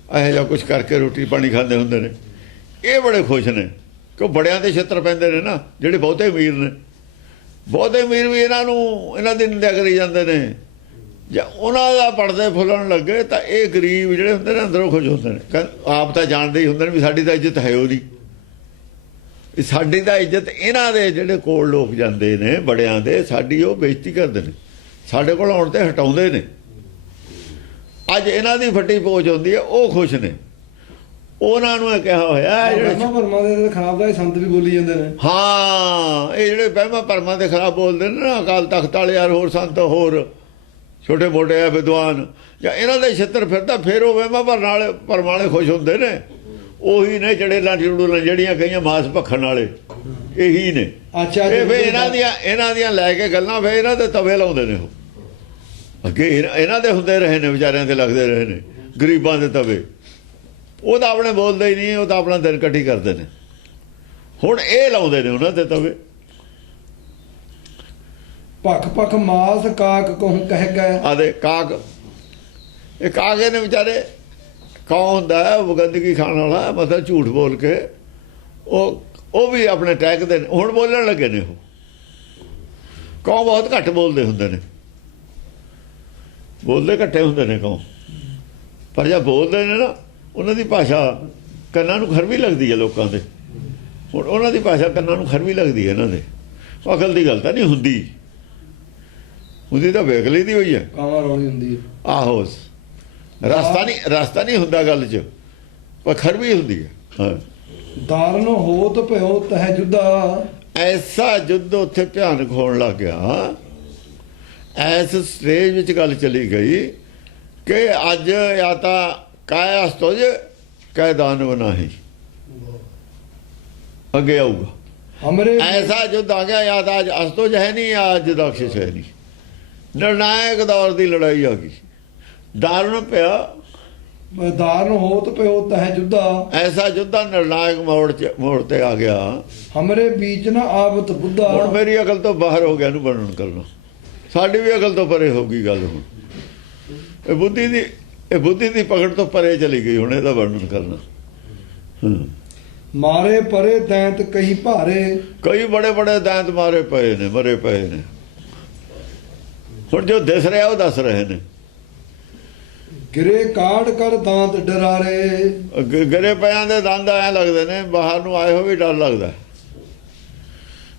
ਇਹੋ ਜਿਹਾ ਕੁਛ ਕਰਕੇ ਰੋਟੀ ਪਾਣੀ ਖਾਂਦੇ ਹੁੰਦੇ ਨੇ। ਇਹ ਬੜੇ ਖੁਸ਼ ਨੇ ਕਿ ਬੜਿਆਂ ਦੇ ਛਿੱਤਰ ਪੈਂਦੇ ਨੇ ਨਾ, ਜਿਹੜੇ ਬਹੁਤੇ ਅਮੀਰ ਨੇ। ਬਹੁਤੇ ਅਮੀਰ ਵੀ ਇਹਨਾਂ ਦੀ ਨਿੰਦਿਆ ਕਰੀ ਜਾਂਦੇ ਨੇ। ਜੇ ਉਹਨਾਂ ਦਾ ਪੜਦੇ ਫੁੱਲਣ ਲੱਗੇ ਤਾਂ ਇਹ ਗਰੀਬ ਜਿਹੜੇ ਹੁੰਦੇ ਨੇ ਅੰਦਰੋਂ ਖੁਸ਼ ਹੁੰਦੇ ਨੇ। ਆਪ ਤਾਂ ਜਾਣਦੇ ਹੀ ਹੁੰਦੇ ਨੇ ਵੀ ਸਾਡੀ ਤਾਂ ਇੱਜ਼ਤ ਹੈ ਉਹ ਨਹੀਂ। ਸਾਡੀ ਤਾਂ ਇੱਜ਼ਤ ਇਹਨਾਂ ਦੇ ਜਿਹੜੇ ਕੋਲ ਲੋਕ ਜਾਂਦੇ ਨੇ ਬੜਿਆਂ ਦੇ, ਸਾਡੀ ਉਹ ਬੇਇੱਜ਼ਤੀ ਕਰਦੇ ਨੇ, ਸਾਡੇ ਕੋਲ ਆਉਣ ਤੇ ਹਟਾਉਂਦੇ ਨੇ। ਅੱਜ ਇਹਨਾਂ ਦੀ ਫੱਟੀ ਪੋਚ ਹੁੰਦੀ ਹੈ, ਉਹ ਖੁਸ਼ ਨੇ। ਉਹਨਾਂ ਨੂੰ ਇਹ ਕਿਹਾ ਹੋਇਆ ਜਿਹੜੇ ਭਰਮਾਂ ਦੇ ਖਿਲਾਫ ਦਾ ਸੰਤ ਵੀ ਬੋਲੀ ਜਾਂਦੇ ਨੇ। ਹਾਂ, ਇਹ ਜਿਹੜੇ ਵਹਿਮਾਂ ਭਰਮਾਂ ਦੇ ਖਿਲਾਫ ਬੋਲਦੇ ਨੇ ਨਾ, ਅਕਾਲ ਤਖਤ ਵਾਲੇ ਯਾਰ, ਹੋਰ ਸੰਤ, ਹੋਰ ਛੋਟੇ ਮੋਟੇ ਆ ਵਿਦਵਾਨ, ਜਾਂ ਇਹਨਾਂ ਦੇ ਛਿੱਤਰ ਫਿਰਦਾ, ਫਿਰ ਉਹ ਵਹਿਮਾਂ ਭਰਮਾਂ ਵਾਲੇ ਖੁਸ਼ ਹੁੰਦੇ ਨੇ। ਉਹੀ ਨੇ ਚੜੇਲਾਂ ਚੜੂਲਾਂ ਜਿਹੜੀਆਂ ਕਹੀਆਂ ਮਾਸ ਭਖਣ ਵਾਲੇ, ਇਹੀ ਨੇ। ਇਹ ਫਿਰ ਇਹਨਾਂ ਦੀਆਂ ਲੈ ਕੇ ਗੱਲਾਂ ਫਿਰ ਇਹਨਾਂ ਦੇ ਤਵੇ ਲਾਉਂਦੇ ਨੇ। ਉਹ ਅੱਗੇ ਇਹਨਾਂ ਦੇ ਹੁੰਦੇ ਰਹੇ ਨੇ, ਵਿਚਾਰਿਆਂ ਦੇ ਲੱਗਦੇ ਰਹੇ ਨੇ, ਗਰੀਬਾਂ ਦੇ ਤਵੇ। ਉਹ ਤਾਂ ਆਪਣੇ ਬੋਲਦੇ ਹੀ ਨਹੀਂ, ਉਹ ਤਾਂ ਆਪਣਾ ਦਿਨ ਇਕੱਠੀ ਕਰਦੇ ਨੇ। ਹੁਣ ਇਹ ਲਾਉਂਦੇ ਨੇ ਉਹਨਾਂ ਦੇ ਤਵੇ। ਭਖ ਭਖ ਮਾਸ ਕਾਕ ਕਹੂੰ ਕਹਿ ਗਏ। ਆਦੇ ਕਾਕ, ਇਹ ਕਾਕੇ ਨੇ ਵਿਚਾਰੇ। ਕੌਣ ਹੁੰਦਾ ਹੈ? ਉਹ ਗੰਦਗੀ ਖਾਣ ਵਾਲਾ, ਮਤਲਬ ਝੂਠ ਬੋਲ ਕੇ ਉਹ ਵੀ ਆਪਣੇ ਟਹਿਕਦੇ ਨੇ। ਹੁਣ ਬੋਲਣ ਲੱਗੇ ਨੇ। ਉਹ ਕੌਮ ਬਹੁਤ ਘੱਟ ਬੋਲਦੇ ਹੁੰਦੇ ਨੇ, ਬੋਲਦੇ ਘੱਟੇ ਹੁੰਦੇ ਨੇ ਕੌਮ। ਪਰ ਜਦ ਬੋਲਦੇ ਨੇ ਨਾ, ਉਹਨਾਂ ਦੀ ਭਾਸ਼ਾ ਕੰਨਾਂ ਨੂੰ ਖਰਵੀ ਲੱਗਦੀ ਹੈ ਲੋਕਾਂ ਦੇ। ਹੁਣ ਉਹਨਾਂ ਦੀ ਭਾਸ਼ਾ ਕੰਨਾਂ ਨੂੰ ਖਰਵੀ ਲੱਗਦੀ ਹੈ ਇਹਨਾਂ ਦੇ। ਅਕਲ ਦੀ ਗੱਲ ਤਾਂ ਨਹੀਂ ਹੁੰਦੀ, ਉਹਦੀ ਤਾਂ ਵੇਖ ਲਈ ਦੀ ਹੋਈ ਹੈ। ਕਾਵਾਂ ਰੋਣੀ ਹੁੰਦੀ ਹੈ। ਆਹੋ, ਰਸਤਾ ਨਹੀਂ ਹੁੰਦਾ ਗੱਲ 'ਚ, ਪਰ ਖਰਵੀ ਹੁੰਦੀ ਹੈ। ਹਾਂ, ਦਾਰਨ ਹੋਤ ਭਇਓ ਤਹਿ ਜੁਦਾ। ਐਸਾ ਯੁੱਧ ਉੱਥੇ ਭਿਆਨਕ ਹੋਣ ਲੱਗ ਗਿਆ। ਐਸ ਸਟੇਜ ਵਿੱਚ ਗੱਲ ਚਲੀ ਗਈ ਕਿ ਅੱਜ ਜਾਂ ਤਾਂ ਕਾਇਆ ਅਸਤੁਜ ਕਹਿ ਦਾਨਵ ਨਹੀਂ, ਅੱਗੇ ਆਊਗਾ। ਹਮਰੇ ਐਸਾ ਯੁੱਧ ਆ ਗਿਆ, ਜਾਂ ਤਾਂ ਅੱਜ ਅਸਤੁਜ ਹੈ ਨਹੀਂ, ਅੱਜ ਦਕਸ਼ਿਸ਼ ਹੈ ਨਹੀਂ। ਨਿਰਣਾਇਕ ਦੌਰ ਦੀ ਲੜਾਈ ਆ ਗਈ। ਦਾਰਨ ਪਿਆ, ਦਾਰਨ ਹੋਤ ਭਇਓ ਤਹਿ ਜੁਦਾ। ਐਸਾ ਯੁੱਧਾ ਨਿਰਣਾਇਕ ਮੋੜ ਤੇ ਆ ਗਿਆ। ਹਮਰੇ ਬੀਚ ਨਾ ਆਵਤ ਬੁੱਧਾ। ਹੁਣ ਮੇਰੀ ਅਕਲ ਤੋਂ ਬਾਹਰ ਹੋ ਗਿਆ ਇਹਨੂੰ ਵਰਣਨ ਕਰਨਾ। ਸਾਡੀ ਵੀ ਅਕਲ ਤੋਂ ਪਰੇ ਹੋ ਗਈ ਗੱਲ। ਹੁਣ ਇਹ ਬੁੱਧੀ ਦੀ ਪਕੜ ਤੋਂ ਪਰੇ ਚਲੀ ਗਈ। ਹੁਣ ਇਹਦਾ ਵਰਣਨ ਕਰਨਾ। ਮਾਰੇ ਪਰੇ ਦੈਂਤ ਕਹੀ ਭਾਰੇ, ਕਈ ਬੜੇ ਬੜੇ ਦੈਂਤ ਮਾਰੇ ਪਏ ਨੇ, ਮਰੇ ਪਏ ਨੇ। ਹੁਣ ਜੋ ਦਿਸ ਰਿਹਾ ਉਹ ਦੱਸ ਰਹੇ ਨੇ। ਗਿਰੇ ਕਾੜ ਕਰ ਦਾਂਤ ਡਰਾਰੇ, ਗਿਰੇ ਪਿਆਂ ਦੇ ਦੰਦ ਐਂ ਲੱਗਦੇ ਨੇ, ਬਾਹਰ ਨੂੰ ਆਏ ਹੋ ਵੀ ਡਰ ਲੱਗਦਾ।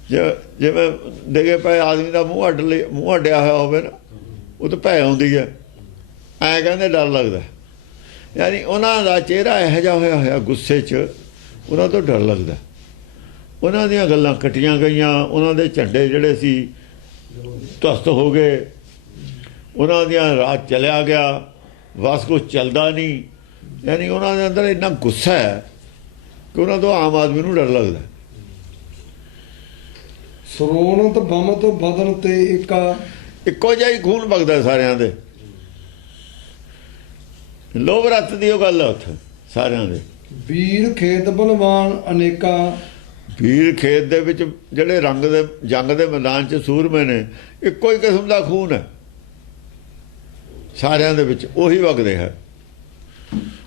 ਜਿਵੇਂ ਡਿੱਗੇ ਪਏ ਆਦਮੀ ਦਾ ਮੂੰਹ ਅੱਡਿਆ ਹੋਇਆ ਹੋਵੇ ਨਾ, ਉਹ ਤਾਂ ਭੈ ਆਉਂਦੀ ਹੈ। ਐਂ ਕਹਿੰਦੇ ਡਰ ਲੱਗਦਾ। ਯਾਨੀ ਉਹਨਾਂ ਦਾ ਚਿਹਰਾ ਇਹੋ ਜਿਹਾ ਹੋਇਆ ਗੁੱਸੇ 'ਚ, ਉਹਨਾਂ ਤੋਂ ਡਰ ਲੱਗਦਾ। ਉਹਨਾਂ ਦੀਆਂ ਗੱਲਾਂ ਕੱਟੀਆਂ ਗਈਆਂ, ਉਹਨਾਂ ਦੇ ਝੰਡੇ ਜਿਹੜੇ ਸੀ ਧਸਤ ਹੋ ਗਏ, ਉਹਨਾਂ ਦੀਆਂ ਰਾਤ ਚਲਿਆ ਗਿਆ, ਬਸ ਕੁਛ ਚੱਲਦਾ ਨਹੀਂ। ਯਾਨੀ ਉਹਨਾਂ ਦੇ ਅੰਦਰ ਇੰਨਾ ਗੁੱਸਾ ਹੈ ਕਿ ਉਹਨਾਂ ਤੋਂ ਆਮ ਆਦਮੀ ਨੂੰ ਡਰ ਲੱਗਦਾ। ਸਰੋਣਤ ਬਮਤ ਬਦਨ ਤੇ ਇੱਕੋ ਜਿਹਾ ਹੀ ਖੂਨ ਵਗਦਾ ਸਾਰਿਆਂ ਦੇ। ਲੋਭ ਰੱਤ ਦੀ ਉਹ ਗੱਲ ਹੈ ਉੱਥੇ ਸਾਰਿਆਂ ਦੇ। ਵੀਰ ਖੇਤ ਬਲਵਾਨ ਅਨੇਕਾ, ਵੀਰ ਖੇਤ ਦੇ ਵਿੱਚ ਜਿਹੜੇ ਰੰਗ ਦੇ ਜੰਗ ਦੇ ਮੈਦਾਨ 'ਚ ਸੂਰਮੇ ਨੇ, ਇੱਕੋ ਹੀ ਕਿਸਮ ਦਾ ਖੂਨ ਹੈ ਸਾਰਿਆਂ ਦੇ ਵਿੱਚ, ਉਹੀ ਵਗਦੇ ਹੈ।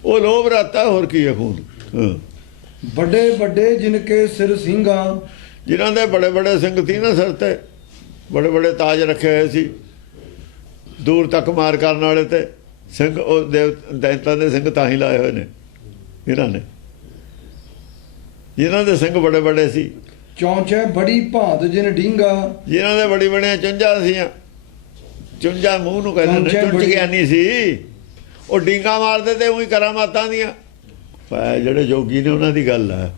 ਉਹ ਲੋਭ ਰੱਤ ਹੈ, ਹੋਰ ਕੀ ਹੈ ਖੂਨ। ਵੱਡੇ ਵੱਡੇ ਜਿਨਕੇ ਸਿਰ ਸਿੰਘਾਂ, ਜਿਨ੍ਹਾਂ ਦੇ ਬੜੇ ਬੜੇ ਸਿੰਘ ਸੀ ਨਾ ਸਿਰ ਤੇ, ਬੜੇ ਬੜੇ ਤਾਜ ਰੱਖੇ ਹੋਏ ਸੀ, ਦੂਰ ਤੱਕ ਮਾਰ ਕਰਨ ਵਾਲੇ ਤੇ ਸਿੰਘ, ਉਹ ਦੈਂਤਾਂ ਦੇ ਸਿੰਘ ਤਾਂ ਹੀ ਲਾਏ ਹੋਏ ਨੇ ਇਹਨਾਂ ਨੇ, ਜਿਨ੍ਹਾਂ ਦੇ ਸਿੰਘ ਬੜੇ ਬੜੇ ਸੀ। ਚੌਂਚੇ ਬੜੀ ਭਾਂਤ ਜਿਨ ਢੀਂਗਾ, ਜਿਨ੍ਹਾਂ ਦੇ ਬੜੀ ਬੜੀਆਂ ਚੁੰਝਾਂ ਸੀਆਂ। ਚੁੰਝਾਂ ਮੂੰਹ ਨੂੰ ਕਹਿੰਦੇ ਨੇ, ਚੁੰਝ ਗਿਆਨੀ ਸੀ। ਉਹ ਡੀਂਗਾ ਮਾਰਦੇ ਤੇ ਉਹੀ ਕਰਾਮਾਤਾਂ ਦੀਆਂ। ਜਿਹੜੇ ਜੋਗੀ ਨੇ ਉਹਨਾਂ ਦੀ ਗੱਲ ਹੈ।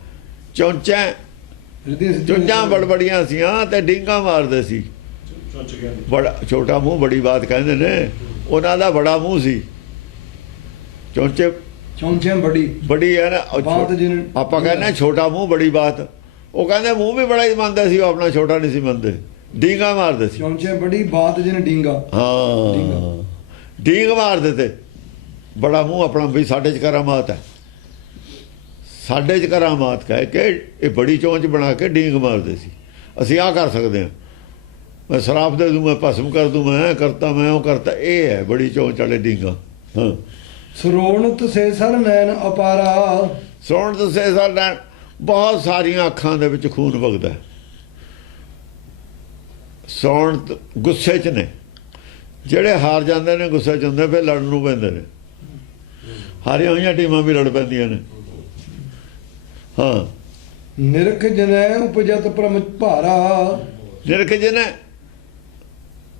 ਚੁੰਝਾਂ ਬੜਬੜੀਆਂ ਸੀਆਂ ਤੇ ਡੀਂਗਾ ਮਾਰਦੇ ਸੀ। ਬੜਾ ਛੋਟਾ ਮੂੰਹ ਬੜੀ ਬਾਤ ਕਹਿੰਦੇ ਨੇ, ਉਹਨਾਂ ਦਾ ਬੜਾ ਮੂੰਹ ਸੀ। ਚੌਂਚੇ ਬੜੀ ਹੈ ਨਾ। ਆਪਾਂ ਕਹਿੰਦੇ ਛੋਟਾ ਮੂੰਹ ਬੜੀ ਬਾਤ, ਉਹ ਕਹਿੰਦੇ ਮੂੰਹ ਵੀ ਬੜਾ ਹੀ ਮੰਨਦੇ ਸੀ, ਉਹ ਆਪਣਾ ਛੋਟਾ ਨਹੀਂ ਸੀ ਮੰਨਦੇ, ਡੀਂਗਾ ਮਾਰਦੇ ਸੀ। ਚੌਂਚੇ ਬੜੀ ਬਾਤ ਜਿਨ ਡੀਂਗਾ, ਹਾਂ ਡੀਂਗ ਮਾਰਦੇ ਤੇ ਬੜਾ ਮੂੰਹ ਆਪਣਾ ਵੀ ਸਾਡੇ 'ਚ ਕਰਾਮਾਤ ਹੈ, ਸਾਡੇ 'ਚ ਕਰਾਮਾਤ ਕਹਿ ਕੇ ਇਹ ਬੜੀ ਚੌਂਚ ਬਣਾ ਕੇ ਡੀਂਗ ਮਾਰਦੇ ਸੀ। ਅਸੀਂ ਆਹ ਕਰ ਸਕਦੇ ਹਾਂ, ਮੈਂ ਸ਼ਰਾਬ ਦੇ ਦੂੰ, ਮੈਂ ਭਸਮ ਕਰ ਦੂੰ, ਮੈਂ ਕਰਤਾ, ਮੈਂ ਉਹ ਕਰਤਾ। ਇਹ ਹੈ ਬੜੀ ਚੌਂਚ ਵਾਲੇ ਡੀਂਗਾ। ਹਾਂ ਸਰੋਣਤ ਸੇ ਸਰ ਨੈਣ ਅਪਾਰਾ, ਸਰੋਣਤ ਸੇ ਸਰ ਨੈਣ, ਬਹੁਤ ਸਾਰੀਆਂ ਅੱਖਾਂ ਦੇ ਵਿੱਚ ਖੂਨ ਵਗਦਾ। ਸਰੋਣਤ ਗੁੱਸੇ 'ਚ ਨੇ, ਜਿਹੜੇ ਹਾਰ ਜਾਂਦੇ ਨੇ ਗੁੱਸੇ 'ਚ ਹੁੰਦੇ, ਫਿਰ ਲੜਨ ਨੂੰ ਪੈਂਦੇ ਨੇ। ਹਾਰੀਆਂ ਹੋਈਆਂ ਟੀਮਾਂ ਵੀ ਲੜ ਪੈਂਦੀਆਂ ਨੇ। ਹਾਂ ਨਿਰਖ ਜਨੈ ਉਪਜਤ ਪ੍ਰਮ ਭਾਰਾ, ਨਿਰਖ ਜਨੈ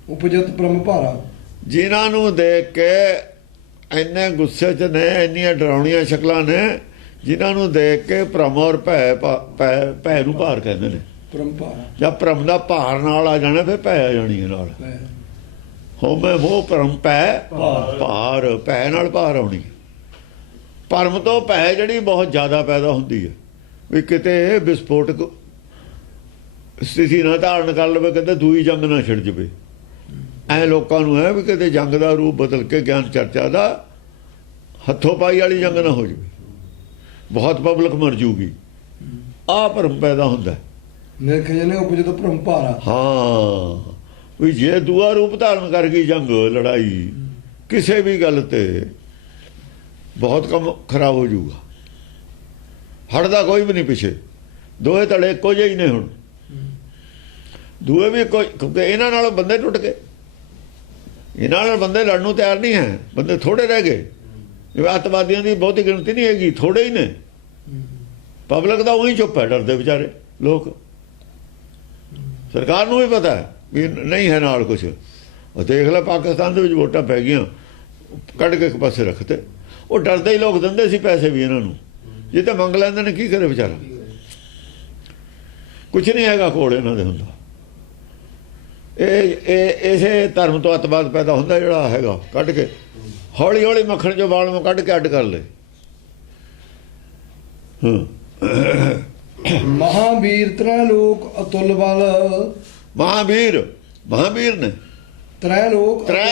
ਉਪਜਤ ਪ੍ਰਮ ਭਾਰਾ, ਜਿਨ੍ਹਾਂ ਨੂੰ ਦੇਖ ਕੇ ਇੰਨੇ ਗੁੱਸੇ 'ਚ ਨੇ, ਇੰਨੀਆਂ ਡਰਾਉਣੀਆਂ ਸ਼ਕਲਾਂ ਨੇ, ਜਿਨ੍ਹਾਂ ਨੂੰ ਦੇਖ ਕੇ ਭਰਮ ਔਰ ਭੈ ਨੂੰ ਭਾਰ ਕਹਿੰਦੇ ਨੇ। ਪ੍ਰਮ ਭਾਰਾ, ਜਦ ਭਰਮ ਦਾ ਭਾਰ ਨਾਲ ਆ ਜਾਣਾ, ਫਿਰ ਭੈ ਆ ਜਾਣੀ ਹੈ ਨਾਲ। ਹੋਮੇ ਮੋਹ ਭਰਮ ਭੈ ਭਾਰ, ਭੈ ਨਾਲ ਭਾਰ ਆਉਣੀ। ਭਰਮ ਤੋਂ ਭੈ ਜਿਹੜੀ ਬਹੁਤ ਜ਼ਿਆਦਾ ਪੈਦਾ ਹੁੰਦੀ ਹੈ, ਵੀ ਕਿਤੇ ਵਿਸਫੋਟਕ ਸਥਿਤੀ ਨਾ ਧਾਰਨ ਕਰ ਲਵੇ, ਕਹਿੰਦੇ ਦੂਈ ਜੰਗ ਨਾ ਛਿੜ ਜਾਵੇ। ਐ ਲੋਕਾਂ ਨੂੰ ਹੈ ਵੀ ਕਿਤੇ ਜੰਗ ਦਾ ਰੂਪ ਬਦਲ ਕੇ ਗਿਆਨ ਚਰਚਾ ਦਾ ਹੱਥੋਂ ਪਾਈ ਵਾਲੀ ਜੰਗ ਨਾ ਹੋ ਜਾਵੇ, ਬਹੁਤ ਪਬਲਿਕ ਮਰ ਜੂਗੀ। ਆਹ ਭਰਮ ਪੈਦਾ ਹੁੰਦਾ। ਨਿਰਖ ਜਨੈ ਉਪਜਤ ਪ੍ਰਮ ਭਾਰਾ, ਹਾਂ ਵੀ ਜੇ ਦੂਆ ਰੂਪ ਧਾਰਨ ਕਰ ਗਈ ਜੰਗ, ਲੜਾਈ ਕਿਸੇ ਵੀ ਗੱਲ ਤੇ, ਬਹੁਤ ਕੰਮ ਖਰਾਬ ਹੋ ਜਾਊਗਾ। ਹਟਦਾ ਕੋਈ ਵੀ ਨਹੀਂ ਪਿੱਛੇ, ਦੋਏ ਧੜੇ ਇੱਕੋ ਜਿਹੇ ਹੀ ਨੇ। ਹੁਣ ਦੂਏ ਵੀ ਕਿਉਂਕਿ ਇਹਨਾਂ ਨਾਲ ਬੰਦੇ ਟੁੱਟ ਗਏ, ਇਹਨਾਂ ਨਾਲ ਬੰਦੇ ਲੜਨ ਨੂੰ ਤਿਆਰ ਨਹੀਂ ਹੈ, ਬੰਦੇ ਥੋੜੇ ਰਹਿ ਗਏ। ਜਿਵੇਂ ਅੱਤਵਾਦੀਆਂ ਦੀ ਬਹੁਤੀ ਗਿਣਤੀ ਨਹੀਂ ਹੈਗੀ, ਥੋੜੇ ਹੀ ਨੇ। ਪਬਲਿਕ ਦਾ ਉਹੀ ਚੁੱਪ ਹੈ, ਡਰਦੇ ਵਿਚਾਰੇ ਲੋਕ। ਸਰਕਾਰ ਨੂੰ ਵੀ ਪਤਾ ਹੈ ਵੀ ਨਹੀਂ ਹੈ ਨਾਲ ਕੁਛ। ਉਹ ਦੇਖ ਲੈ ਪਾਕਿਸਤਾਨ ਦੇ ਵਿੱਚ ਵੋਟਾਂ ਪੈ ਗਈਆਂ, ਕੱਢ ਕੇ ਇੱਕ ਪਾਸੇ ਰੱਖਤੇ। ਉਹ ਡਰਦੇ ਹੀ ਲੋਕ ਦਿੰਦੇ ਸੀ ਪੈਸੇ ਵੀ ਇਹਨਾਂ ਨੂੰ, ਜੇ ਤਾਂ ਮੰਗ ਲੈਂਦੇ ਨੇ ਕੀ ਕਰੇ ਵਿਚਾਰਾ। ਕੁਛ ਨਹੀਂ ਹੈਗਾ ਕੋਲ ਇਹਨਾਂ ਦੇ ਹੁੰਦਾ। ਇਹ ਇਸੇ ਧਰਮ ਤੋਂ ਅੱਤਵਾਦ ਪੈਦਾ ਹੁੰਦਾ ਜਿਹੜਾ ਹੈਗਾ, ਕੱਢ ਕੇ ਹੌਲੀ ਹੌਲੀ ਮੱਖਣ ਚੋਂ ਵਾਲ ਨੂੰ ਕੱਢ ਕੇ ਅੱਡ ਕਰ ਲੈ। ਮਹਾਵੀਰ ਤ੍ਰੈ ਲੋਕ ਅਤੁੱਲ ਬਲ, ਮਹਾਵੀਰ ਨੇ ਤ੍ਰੈ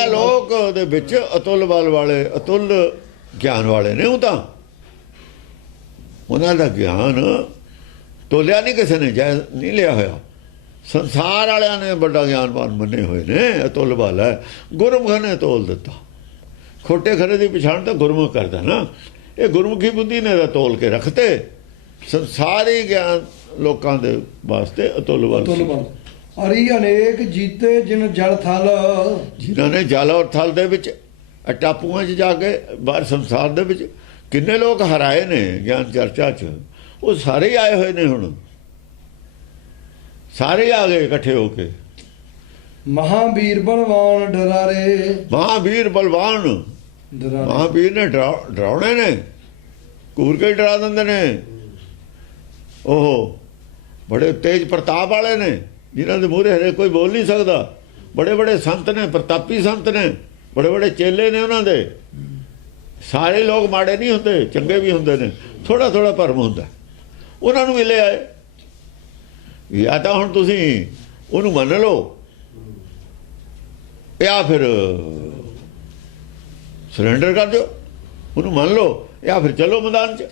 ਲੋਕ ਦੇ ਵਿੱਚ ਅਤੁੱਲ ਬਲ ਵਾਲੇ, ਅਤੁੱਲ ਗਿਆਨ ਵਾਲੇ ਨੇ। ਉਹ ਤਾਂ ਉਹਨਾਂ ਦਾ ਗਿਆਨ ਤੋਲਿਆ ਨਹੀਂ ਕਿਸੇ ਨੇ, ਜਾਇਜ਼ ਨਹੀਂ ਲਿਆ ਹੋਇਆ। ਸੰਸਾਰ ਵਾਲਿਆਂ ਨੇ ਵੱਡਾ ਗਿਆਨਵਾਨ ਮੰਨੇ ਹੋਏ ਨੇ, ਅਤੁੱਲ ਵਾਲਾ ਹੈ। ਗੁਰਮੁਖ ਨੇ ਤੋਲ ਦਿੱਤਾ। ਖੋਟੇ ਖਰੇ ਦੀ ਪਛਾਣ ਤਾਂ ਗੁਰਮੁਖ ਕਰਦਾ ਨਾ। ਇਹ ਗੁਰਮੁਖੀ ਬੁੱਧੀ ਨੇ ਤਾਂ ਤੋਲ ਕੇ ਰੱਖਤੇ। ਸੰਸਾਰੀ ਗਿਆਨ ਲੋਕਾਂ ਦੇ ਵਾਸਤੇ ਅਤੁੱਲ ਵਾਲਾ। ਅਰੀ ਅਨੇਕ ਜੀਤੇ ਜਿਨ ਜਲ ਥਲ, ਜਿਨ੍ਹਾਂ ਨੇ ਜਲ ਔਰ ਥਲ ਦੇ ਵਿੱਚ ਟਾਪੂਆਂ 'ਚ ਜਾ ਕੇ ਬਾਹਰ ਸੰਸਾਰ ਦੇ ਵਿੱਚ ਕਿੰਨੇ ਲੋਕ ਹਰਾਏ ਨੇ ਗਿਆਨ ਚਰਚਾ 'ਚ। ਉਹ ਸਾਰੇ ਹੀ ਆਏ ਹੋਏ ਨੇ, ਹੁਣ ਸਾਰੇ ਆ ਗਏ ਇਕੱਠੇ ਹੋ ਕੇ। ਮਹਾਵੀਰ ਬਲਵਾਨ ਡਰਾਰੇ, ਮਹਾਵੀਰ ਬਲਵਾਨ, ਡਰਾਰੇ ਮਹਾਵੀਰ ਨੇ ਡਰਾਉਣੇ ਨੇ, ਘੂਰ ਕੇ ਡਰਾ ਦਿੰਦੇ ਨੇ। ਉਹ ਬੜੇ ਤੇਜ ਪ੍ਰਤਾਪ ਵਾਲੇ ਨੇ, ਜਿਨ੍ਹਾਂ ਦੇ ਮੂਹਰੇ ਹਰੇ ਕੋਈ ਬੋਲ ਨਹੀਂ ਸਕਦਾ। ਬੜੇ ਬੜੇ ਸੰਤ ਨੇ, ਪ੍ਰਤਾਪੀ ਸੰਤ ਨੇ, ਬੜੇ ਬੜੇ ਚੇਲੇ ਨੇ ਉਹਨਾਂ ਦੇ। ਸਾਰੇ ਲੋਕ ਮਾੜੇ ਨਹੀਂ ਹੁੰਦੇ, ਚੰਗੇ ਵੀ ਹੁੰਦੇ ਨੇ। ਥੋੜਾ ਥੋੜਾ ਭਰਮ ਹੁੰਦਾ। ਉਹਨਾਂ ਨੂੰ ਮਿਲੇ ਆਏ। ਜਾਂ ਤਾਂ ਹੁਣ ਤੁਸੀਂ ਉਹਨੂੰ ਮੰਨ ਲਓ, ਜਾਂ ਫਿਰ ਸਰੈਂਡਰ ਕਰ ਦਿਓ। ਉਹਨੂੰ ਮੰਨ ਲਓ ਜਾਂ ਫਿਰ ਚਲੋ ਮੈਦਾਨ 'ਚ।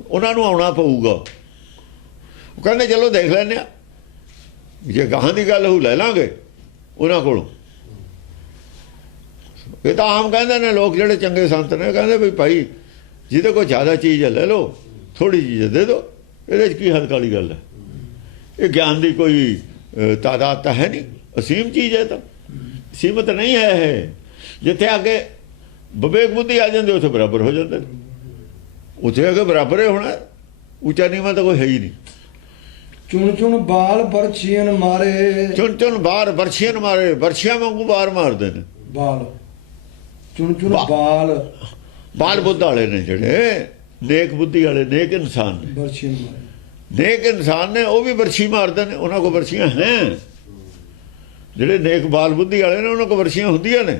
ਉਹਨਾਂ ਨੂੰ ਆਉਣਾ ਪਊਗਾ। ਉਹ ਕਹਿੰਦੇ ਚਲੋ ਦੇਖ ਲੈਂਦੇ ਆ, ਜੇ ਗਾਹਾਂ ਦੀ ਗੱਲ ਹੋ ਲੈ ਲਾਂਗੇ ਉਹਨਾਂ ਕੋਲੋਂ। ਇਹ ਤਾਂ ਆਮ ਕਹਿੰਦੇ ਨੇ ਲੋਕ, ਜਿਹੜੇ ਚੰਗੇ ਸੰਤ ਨੇ, ਕਹਿੰਦੇ ਵੀ ਭਾਈ ਜਿਹਦੇ ਕੋਲ ਜ਼ਿਆਦਾ ਚੀਜ਼ ਹੈ ਲੈ ਲਓ, ਥੋੜ੍ਹੀ ਚੀਜ਼ ਦੇ ਦਿਓ, ਇਹਦੇ 'ਚ ਕੀ ਹੱਦ ਵਾਲੀ ਗੱਲ ਹੈ। ਇਹ ਗਿਆਨ ਦੀ ਕੋਈ ਤਾਦਾਦ ਤਾਂ ਹੈ ਨਹੀਂ, ਅਸੀਮ ਚੀਜ਼ ਹੈ। ਤਾਂ ਸੀਮਤ ਨਹੀਂ ਹੈ ਇਹ। ਜਿੱਥੇ ਅੱਗੇ ਵਿਵੇਕ ਬੁੱਧੀ ਆ ਜਾਂਦੀ, ਉੱਥੇ ਬਰਾਬਰ ਹੋ ਜਾਂਦੇ। ਉੱਥੇ ਅੱਗੇ ਬਰਾਬਰ ਹੀ ਹੋਣਾ, ਉੱਚਾ ਨੀਵਾਂ ਤਾਂ ਕੋਈ ਹੈ ਹੀ ਨਹੀਂ। ਚੁਣ ਚੁਣ ਬਾਲ ਬਰਛੀਨ ਮਾਰੇ, ਚੁਣ ਚੁਣ ਬਾਹਰ ਬਰਛੀਆਂ ਮਾਰੇ, ਬਰਛੀਆਂ ਵਾਂਗੂ ਬਾਹਰ ਮਾਰਦੇ ਨੇ ਬਾਲ। ਚੁਣ ਚੁਣ ਬਾਲ, ਬਾਲ ਬੁੱਧ ਵਾਲੇ ਨੇ, ਜਿਹੜੇ ਨੇਕ ਬੁੱਧੀ ਵਾਲੇ, ਨੇਕ ਇਨਸਾਨ ਨੇ, ਬਰਛੀਨ ਮਾਰੇ। ਨੇਕ ਇਨਸਾਨ ਨੇ, ਉਹ ਵੀ ਬਰਛੀ ਮਾਰਦੇ ਨੇ। ਉਹਨਾਂ ਕੋਲ ਬਰਛੀਆਂ ਹੈ। ਜਿਹੜੇ ਨੇਕ ਬਾਲ ਬੁੱਧੀ ਵਾਲੇ ਨੇ, ਉਹਨਾਂ ਕੋਲ ਬਰਛੀਆਂ ਹੁੰਦੀਆਂ ਨੇ।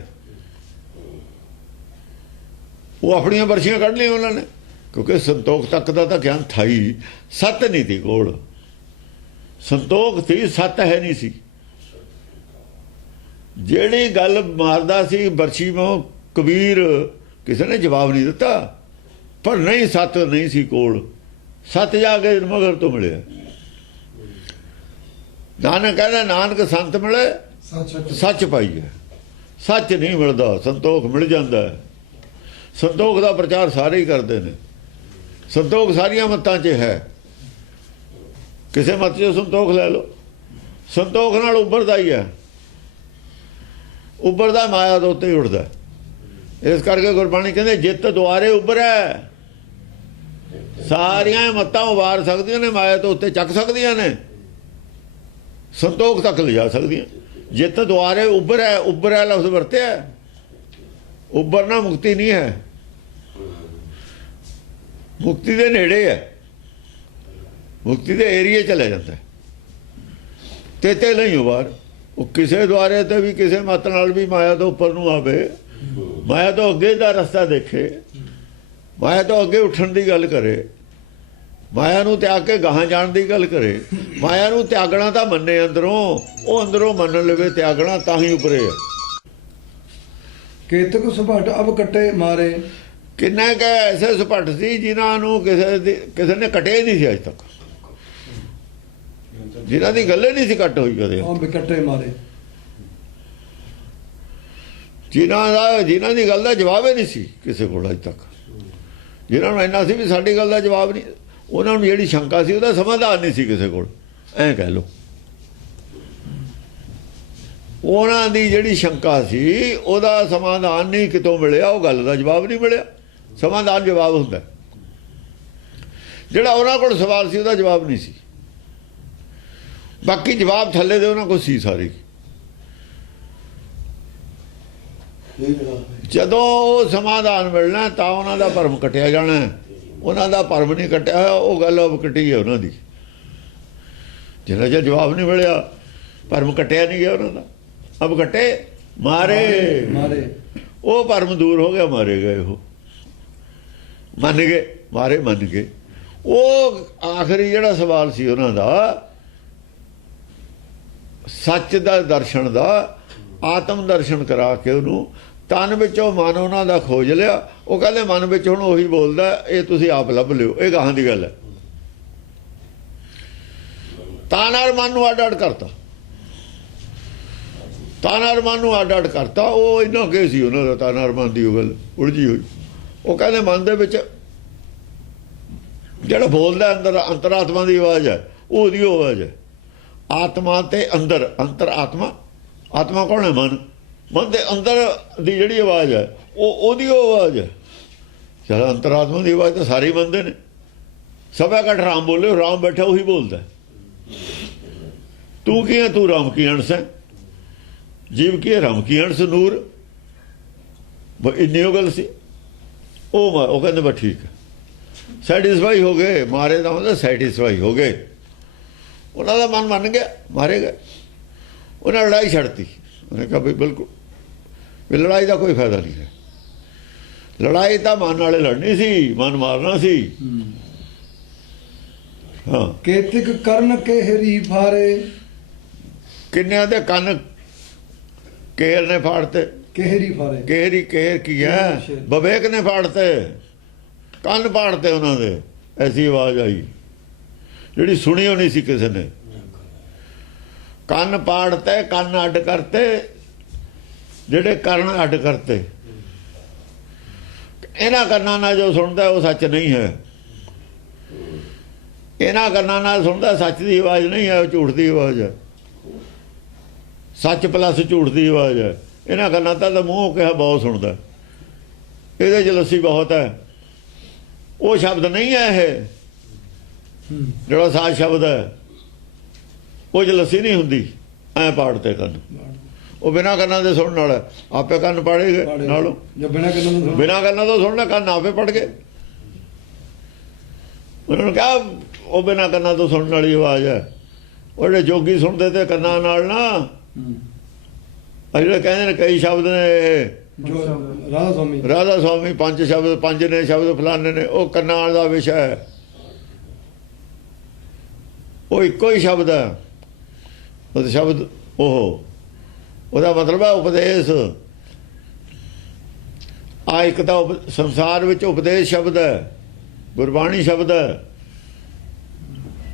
ਉਹ ਆਪਣੀਆਂ ਬਰਛੀਆਂ ਕੱਢ ਲਈਆਂ ਉਹਨਾਂ ਨੇ, ਕਿਉਂਕਿ ਸੰਤੋਖ ਤੱਕ ਦਾ ਤਾਂ ਗਿਆਨ ਥਾ ਹੀ, ਸੱਤ ਨਹੀਂ ਸੀ ਕੋਲ। ਸੰਤੋਖ ਸੀ, ਸੱਤ ਹੈ ਨਹੀਂ ਸੀ। ਜਿਹੜੀ ਗੱਲ ਮਾਰਦਾ ਸੀ ਬਰਛੀ ਮੋਂ ਕਬੀਰ, ਕਿਸੇ ਨੇ ਜਵਾਬ ਨਹੀਂ ਦਿੱਤਾ। ਪਰ ਨਹੀਂ, ਸੱਤ ਨਹੀਂ ਸੀ ਕੋਲ। ਸੱਤ ਜਾ ਕੇ ਮਗਰ ਤੋਂ ਮਿਲਿਆ। ਨਾਨਕ ਕਹਿੰਦਾ, ਨਾਨਕ ਸੰਤ ਮਿਲੇ ਸੱਚ ਪਾਈਏ। ਸੱਚ ਨਹੀਂ ਮਿਲਦਾ, ਸੰਤੋਖ ਮਿਲ ਜਾਂਦਾ ਹੈ। ਸੰਤੋਖ ਦਾ ਪ੍ਰਚਾਰ ਸਾਰੇ ਹੀ ਕਰਦੇ ਨੇ। ਸੰਤੋਖ ਸਾਰੀਆਂ ਮੱਤਾਂ 'ਚ ਹੈ। ਕਿਸੇ ਮੱਤ 'ਚੋਂ ਸੰਤੋਖ ਲੈ ਲਓ। ਸੰਤੋਖ ਨਾਲ ਉੱਭਰਦਾ ਹੀ ਹੈ। ਉੱਭਰਦਾ ਮਾਇਆ ਦੇ ਉੱਤੇ ਹੀ ਉੱਠਦਾ। ਇਸ ਕਰਕੇ ਗੁਰਬਾਣੀ ਕਹਿੰਦੇ, ਜਿੱਤ ਦੁਆਰੇ ਉੱਭਰੈ। ਸਾਰੀਆਂ ਮੱਤਾਂ ਉਭਾਰ ਸਕਦੀਆਂ ਨੇ, ਮਾਇਆ ਤੋਂ ਉੱਤੇ ਚੱਕ ਸਕਦੀਆਂ ਨੇ, ਸੰਤੋਖ ਤੱਕ ਲਿਜਾ ਸਕਦੀਆਂ। ਜਿੱਤ ਦੁਆਰੇ ਉੱਭਰੈ, ਉੱਭਰੈ ਲਫ਼ਜ਼ ਵਰਤਿਆ। ਉੱਭਰਨਾ ਮੁਕਤੀ ਨਹੀਂ ਹੈ, ਮੁਕਤੀ ਦੇ ਨੇੜੇ ਹੈ, ਮੁਕਤੀ ਦੇ ਏਰੀਏ ਚਲੇ ਜਾਂਦਾ। ਤੇ ਨਹੀਂ ਉਭਾਰ। ਉਹ ਕਿਸੇ ਦੁਆਰੇ ਤੇ ਵੀ, ਕਿਸੇ ਮਤ ਨਾਲ ਵੀ ਮਾਇਆ ਤੋਂ ਉੱਪਰ ਨੂੰ ਆਵੇ, ਮਾਇਆ ਤੋਂ ਅੱਗੇ ਦਾ ਰਸਤਾ ਦੇਖੇ, ਮਾਇਆ ਤੋਂ ਅੱਗੇ ਉੱਠਣ ਦੀ ਗੱਲ ਕਰੇ, ਮਾਇਆ ਨੂੰ ਤਿਆਗ ਕੇ ਗਾਹਾਂ ਜਾਣ ਦੀ ਗੱਲ ਕਰੇ। ਮਾਇਆ ਨੂੰ ਤਿਆਗਣਾ ਤਾਂ ਮੰਨੇ ਅੰਦਰੋਂ, ਉਹ ਅੰਦਰੋਂ ਮੰਨ ਲਵੇ ਤਿਆਗਣਾ, ਤਾਂ ਹੀ ਉੱਪਰੇ ਹੈ। ਕੇਤਕ ਸੁਭਾਟ ਅਬ ਕੱਟੇ ਮਾਰੇ, ਕਿੰਨੇ ਕੁ ਐਸੇ ਸੁਭੱਟ ਸੀ ਜਿਨ੍ਹਾਂ ਨੂੰ ਕਿਸੇ ਨੇ ਕੱਟਿਆ ਹੀ ਨਹੀਂ ਸੀ ਅੱਜ ਤੱਕ, ਜਿਨ੍ਹਾਂ ਦੀ ਗੱਲੇ ਨਹੀਂ ਸੀ ਕੱਟ ਹੋਈ ਕਦੇ। ਕੱਟੇ ਮਾਰੇ, ਜਿਨ੍ਹਾਂ ਦੀ ਗੱਲ ਦਾ ਜਵਾਬ ਹੀ ਨਹੀਂ ਸੀ ਕਿਸੇ ਕੋਲ ਅੱਜ ਤੱਕ। ਜਿਨ੍ਹਾਂ ਨੂੰ ਇੰਨਾ ਸੀ ਵੀ ਸਾਡੀ ਗੱਲ ਦਾ ਜਵਾਬ ਨਹੀਂ, ਉਹਨਾਂ ਨੂੰ ਜਿਹੜੀ ਸ਼ੰਕਾ ਸੀ ਉਹਦਾ ਸਮਾਧਾਨ ਨਹੀਂ ਸੀ ਕਿਸੇ ਕੋਲ, ਐਂ ਕਹਿ ਲਓ। ਉਹਨਾਂ ਦੀ ਜਿਹੜੀ ਸ਼ੰਕਾ ਸੀ ਉਹਦਾ ਸਮਾਧਾਨ ਨਹੀਂ ਕਿਤੋਂ ਮਿਲਿਆ, ਉਹ ਗੱਲ ਦਾ ਜਵਾਬ ਨਹੀਂ ਮਿਲਿਆ। ਸਮਾਧਾਨ ਜਵਾਬ ਹੁੰਦਾ। ਜਿਹੜਾ ਉਹਨਾਂ ਕੋਲ ਸਵਾਲ ਸੀ ਉਹਦਾ ਜਵਾਬ ਨਹੀਂ ਸੀ, ਬਾਕੀ ਜਵਾਬ ਥੱਲੇ ਦੇ ਉਹਨਾਂ ਕੋਲ ਸੀ ਸਾਰੇ। ਜਦੋਂ ਉਹ ਸਮਾਧਾਨ ਮਿਲਣਾ ਤਾਂ ਉਹਨਾਂ ਦਾ ਭਰਮ ਕੱਟਿਆ ਜਾਣਾ। ਉਹਨਾਂ ਦਾ ਭਰਮ ਨਹੀਂ ਕੱਟਿਆ ਹੋਇਆ, ਉਹ ਗੱਲ ਅਬ ਕੱਟੀ ਹੈ ਉਹਨਾਂ ਦੀ। ਜਿੰਨਾ ਚਿਰ ਜਵਾਬ ਨਹੀਂ ਮਿਲਿਆ, ਭਰਮ ਕੱਟਿਆ ਨਹੀਂ ਗਿਆ ਉਹਨਾਂ ਦਾ। ਅਬ ਕੱਟੇ ਮਾਰੇ, ਮਾਰੇ, ਉਹ ਭਰਮ ਦੂਰ ਹੋ ਗਿਆ, ਮਾਰੇ ਗਏ। ਉਹ ਮੰਨ ਗਏ, ਮਾਰੇ ਮੰਨ ਗਏ। ਉਹ ਆਖਰੀ ਜਿਹੜਾ ਸਵਾਲ ਸੀ ਉਹਨਾਂ ਦਾ, ਸੱਚ ਦਾ ਦਰਸ਼ਨ ਦਾ, ਆਤਮ ਦਰਸ਼ਨ ਕਰਾ ਕੇ ਉਹਨੂੰ ਤਨ ਵਿੱਚੋਂ ਮਨ ਉਹਨਾਂ ਦਾ ਖੋਜ ਲਿਆ। ਉਹ ਕਹਿੰਦੇ ਮਨ ਵਿੱਚ ਹੁਣ ਉਹੀ ਬੋਲਦਾ, ਇਹ ਤੁਸੀਂ ਆਪ ਲੱਭ ਲਿਓ, ਇਹ ਗਾਹਾਂ ਦੀ ਗੱਲ ਹੈ। ਤਨ ਔਰ ਮਨ ਨੂੰ ਅੱਡ ਅੱਡ ਕਰਤਾ, ਤਨ ਔਰ ਮਨ ਨੂੰ ਅੱਡ ਅੱਡ ਕਰਤਾ। ਉਹ ਇਹਨਾਂ ਕੇ ਸੀ ਉਹਨਾਂ ਦਾ ਤਨ ਔਰ ਮਨ ਦੀ ਉਹ ਗੱਲ ਉਲਝੀ ਹੋਈ। ਉਹ ਕਹਿੰਦੇ ਮਨ ਦੇ ਵਿੱਚ ਜਿਹੜਾ ਬੋਲਦਾ ਅੰਦਰ ਅੰਤਰਾਤਮਾ ਦੀ ਆਵਾਜ਼ ਹੈ, ਉਹਦੀ ਆਵਾਜ਼ ਹੈ। ਆਤਮਾ ਤੇ ਅੰਦਰ, ਅੰਤਰ ਆਤਮਾ, ਆਤਮਾ ਕੌਣ ਹੈ? ਮਨ। ਮਨ ਦੇ ਅੰਦਰ ਦੀ ਜਿਹੜੀ ਆਵਾਜ਼ ਹੈ ਉਹਦੀ ਆਵਾਜ਼ ਹੈ। ਚਲ ਅੰਤਰਾਤਮਾ ਦੀ ਆਵਾਜ਼ ਤਾਂ ਸਾਰੇ ਮੰਨਦੇ ਨੇ। ਸਭਾ ਇਕੱਠ ਰਾਮ ਬੋਲੇ, ਰਾਮ ਬੈਠਾ ਉਹੀ ਬੋਲਦਾ। ਤੂੰ ਕੀ ਹੈ? ਤੂੰ ਰਾਮ ਕੀ ਅੰਸ਼ ਹੈ। ਜੀਵ ਕੀ ਹੈ? ਰਾਮ ਕੀ ਅੰਸ਼ ਨੂਰ। ਇੰਨੀ ਉਹ ਗੱਲ ਸੀ। ਉਹ ਕਹਿੰਦੇ ਬਸ ਠੀਕ ਹੈ, ਸੈਟਿਸਫਾਈ ਹੋ ਗਏ। ਮਾਰੇ ਦਾ ਮਤਲਬ ਸੈਟਿਸਫਾਈ ਹੋ ਗਏ। ਉਹਨਾਂ ਦਾ ਮਨ ਮੰਨ ਗਿਆ, ਮਾਰੇ ਗਏ। ਉਹਨਾਂ ਲੜਾਈ ਛੱਡਤੀ। ਉਹਨੇ ਕਿਹਾ ਬਈ ਬਿਲਕੁਲ ਵੀ ਲੜਾਈ ਦਾ ਕੋਈ ਫਾਇਦਾ ਨਹੀਂ ਹੈ। ਲੜਾਈ ਤਾਂ ਮਨ ਵਾਲੇ ਲੜਨੀ ਸੀ, ਮਨ ਮਾਰਨਾ ਸੀ। ਹਾਂ। ਕੇਤਿਕ ਕਰਨ ਕੇ ਹਰੀ ਫਾਰੇ, ਕਿੰਨਿਆਂ ਦੇ ਕੰਨ ਕੇਰ ਨੇ ਫਾੜਤੇ। ਕੇਹਰੀ ਫਾਰੇ, ਕੇਹਰੀ ਕੇਰ ਕੀ ਹੈ? ਵਿਵੇਕ ਨੇ ਫਾੜਤੇ, ਕੰਨ ਪਾੜਤੇ ਉਹਨਾਂ ਦੇ। ਐਸੀ ਆਵਾਜ਼ ਆਈ ਜਿਹੜੀ ਸੁਣੀ ਹੋਣੀ ਸੀ ਕਿਸੇ ਨੇ। ਕੰਨ ਪਾੜਤੇ, ਕੰਨ ਅੱਡ ਕਰਤੇ, ਜਿਹੜੇ ਕਰਨ ਅੱਡ ਕਰਤੇ। ਇਹਨਾਂ ਕੰਨਾਂ ਨਾਲ ਜੋ ਸੁਣਦਾ ਉਹ ਸੱਚ ਨਹੀਂ ਹੈ। ਇਹਨਾਂ ਕੰਨਾਂ ਨਾਲ ਸੁਣਦਾ ਸੱਚ ਦੀ ਆਵਾਜ਼ ਨਹੀਂ ਹੈ, ਉਹ ਝੂਠ ਦੀ ਆਵਾਜ਼ ਹੈ। ਸੱਚ ਪਲੱਸ ਝੂਠ ਦੀ ਆਵਾਜ਼ ਹੈ। ਇਹਨਾਂ ਕੰਨਾਂ ਤਾਂ ਮੂੰਹੋਂ ਕਿਹਾ ਬਹੁਤ ਸੁਣਦਾ, ਇਹਦੇ 'ਚ ਲੱਸੀ ਬਹੁਤ ਹੈ। ਉਹ ਸ਼ਬਦ ਨਹੀਂ ਹੈ ਇਹ ਜਿਹੜਾ ਸਾਜ ਸ਼ਬਦ ਹੈ, ਉਹ 'ਚ ਲੱਸੀ ਨਹੀਂ ਹੁੰਦੀ। ਐਂ ਪਾੜਤੇ ਕੰਨ। ਉਹ ਬਿਨਾਂ ਕੰਨਾਂ ਦੇ ਸੁਣਨ ਵਾਲਾ, ਆਪੇ ਕੰਨ ਪਾੜੇ ਗਏ ਨਾਲੋਂ। ਬਿਨਾਂ ਕੰਨਾਂ ਤੋਂ ਸੁਣਨਾ, ਕੰਨ ਆਪੇ ਪੜ ਗਏ। ਉਹਨਾਂ ਨੂੰ ਕਿਹਾ ਉਹ ਬਿਨਾਂ ਕੰਨਾਂ ਤੋਂ ਸੁਣਨ ਵਾਲੀ ਆਵਾਜ਼ ਹੈ। ਉਹ ਜਿਹੜੇ ਜੋਗੀ ਸੁਣਦੇ ਤੇ ਕੰਨਾਂ ਨਾਲ ਨਾ, ਜਿਹੜੇ ਕਹਿੰਦੇ ਨੇ ਕਈ ਸ਼ਬਦ ਨੇ ਰਾਧਾ ਸਵਾਮੀ 5 ਸ਼ਬਦ, 5 ਨੇ ਸ਼ਬਦ ਫਲਾਣੇ ਨੇ, ਉਹ ਕੰਨਾਂ ਦਾ ਵਿਸ਼ਾ ਹੈ। ਉਹ ਇੱਕੋ ਹੀ ਸ਼ਬਦ ਹੈ। ਉਹ ਸ਼ਬਦ ਉਹਦਾ ਮਤਲਬ ਹੈ ਉਪਦੇਸ਼। ਆ ਇੱਕ ਤਾਂ ਸੰਸਾਰ ਵਿੱਚ ਉਪਦੇਸ਼ ਸ਼ਬਦ ਹੈ, ਗੁਰਬਾਣੀ ਸ਼ਬਦ ਹੈ।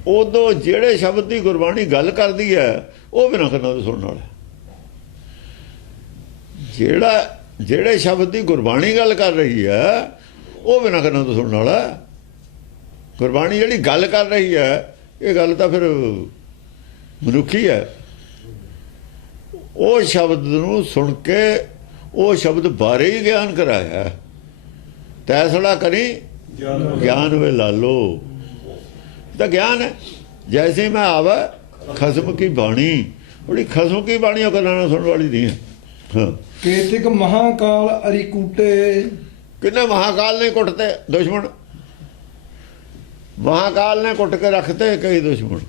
ਉਦੋਂ ਜਿਹੜੇ ਸ਼ਬਦ ਦੀ ਗੁਰਬਾਣੀ ਗੱਲ ਕਰਦੀ ਹੈ ਉਹ ਬਿਨਾਂ ਕੰਨਾਂ ਤੋਂ ਸੁਣਨ ਵਾਲਾ। ਜਿਹੜੇ ਸ਼ਬਦ ਦੀ ਗੁਰਬਾਣੀ ਗੱਲ ਕਰ ਰਹੀ ਹੈ ਉਹ ਬਿਨਾਂ ਕੰਨਾਂ ਤੋਂ ਸੁਣਨ ਵਾਲਾ। ਗੁਰਬਾਣੀ ਜਿਹੜੀ ਗੱਲ ਕਰ ਰਹੀ ਹੈ, ਇਹ ਗੱਲ ਤਾਂ ਫਿਰ ਮਨੁੱਖੀ ਹੈ। ਉਹ ਸ਼ਬਦ ਨੂੰ ਸੁਣ ਕੇ ਉਹ ਸ਼ਬਦ ਬਾਰੇ ਹੀ ਗਿਆਨ ਕਰਾਇਆ। ਤੈਸੜਾ ਕਰੀ ਗਿਆਨ ਵੇ ਲਾਲੋ, ਤਾਂ ਗਿਆਨ ਹੈ। ਜੈਸੇ ਮੈਂ ਆਵਾ ਖਸਮ ਕੀ ਬਾਣੀ, ਬੜੀ ਖਸਮ ਕੀ ਬਾਣੀ ਉਹ ਕੰਨਾਂ ਸੁਣਨ ਵਾਲੀ ਨਹੀਂ ਹੈ। ਹਾਂ। ਕੇਤਿਕ ਮਹਾਕਾਲ ਅਰੀ ਕੂਟੇ, ਕਿੰਨੇ ਮਹਾਕਾਲ ਨੇ ਕੁੱਟਤੇ ਦੁਸ਼ਮਣ। ਮਹਾਕਾਲ ਨੇ ਕੁੱਟ ਕੇ ਰੱਖਤੇ ਕਈ ਦੁਸ਼ਮਣ।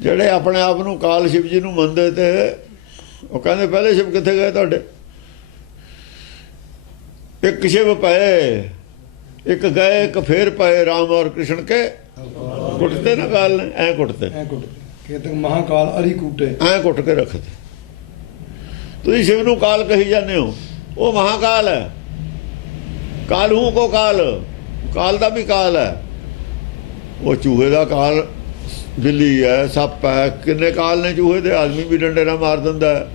ਜਿਹੜੇ ਆਪਣੇ ਆਪ ਨੂੰ ਕਾਲ ਸ਼ਿਵ ਜੀ ਨੂੰ ਮੰਨਦੇ ਤੇ ਉਹ ਕਹਿੰਦੇ ਪਹਿਲੇ ਸ਼ਿਵ ਕਿੱਥੇ ਗਏ ਤੁਹਾਡੇ? ਇੱਕ ਸ਼ਿਵ ਪਏ, ਇੱਕ ਗਏ, ਇੱਕ ਫੇਰ ਪਏ। ਰਾਮ ਔਰ ਕ੍ਰਿਸ਼ਨ ਕੇ ਕੁੱਟਤੇ ਨਾ ਕਾਲ ਨੇ, ਐ ਕੁੱਟਤੇ। ਕੇਤਿਕ ਮਹਾਕਾਲ ਅਰੀ ਕੂਟੇ, ਐ ਕੁੱਟ ਕੇ ਰੱਖਦੇ। ਤੁਸੀਂ ਸ਼ਿਵ ਨੂੰ ਕਾਲ ਕਹੀ ਜਾਂਦੇ ਹੋ, ਉਹ ਮਹਾਕਾਲ ਹੈ। ਕਾਲੂ ਕੋ ਕਾਲ, ਕਾਲ ਦਾ ਵੀ ਕਾਲ ਹੈ। ਉਹ ਚੂਹੇ ਦਾ ਕਾਲ, ਬਿੱਲੀ ਹੈ, ਸੱਪ ਹੈ। ਕਿੰਨੇ ਕਾਲ ਨੇ ਚੂਹੇ ਦੇ। ਆਦਮੀ ਵੀ ਡੰਡੇ ਨਾਲ ਮਾਰ ਦਿੰਦਾ,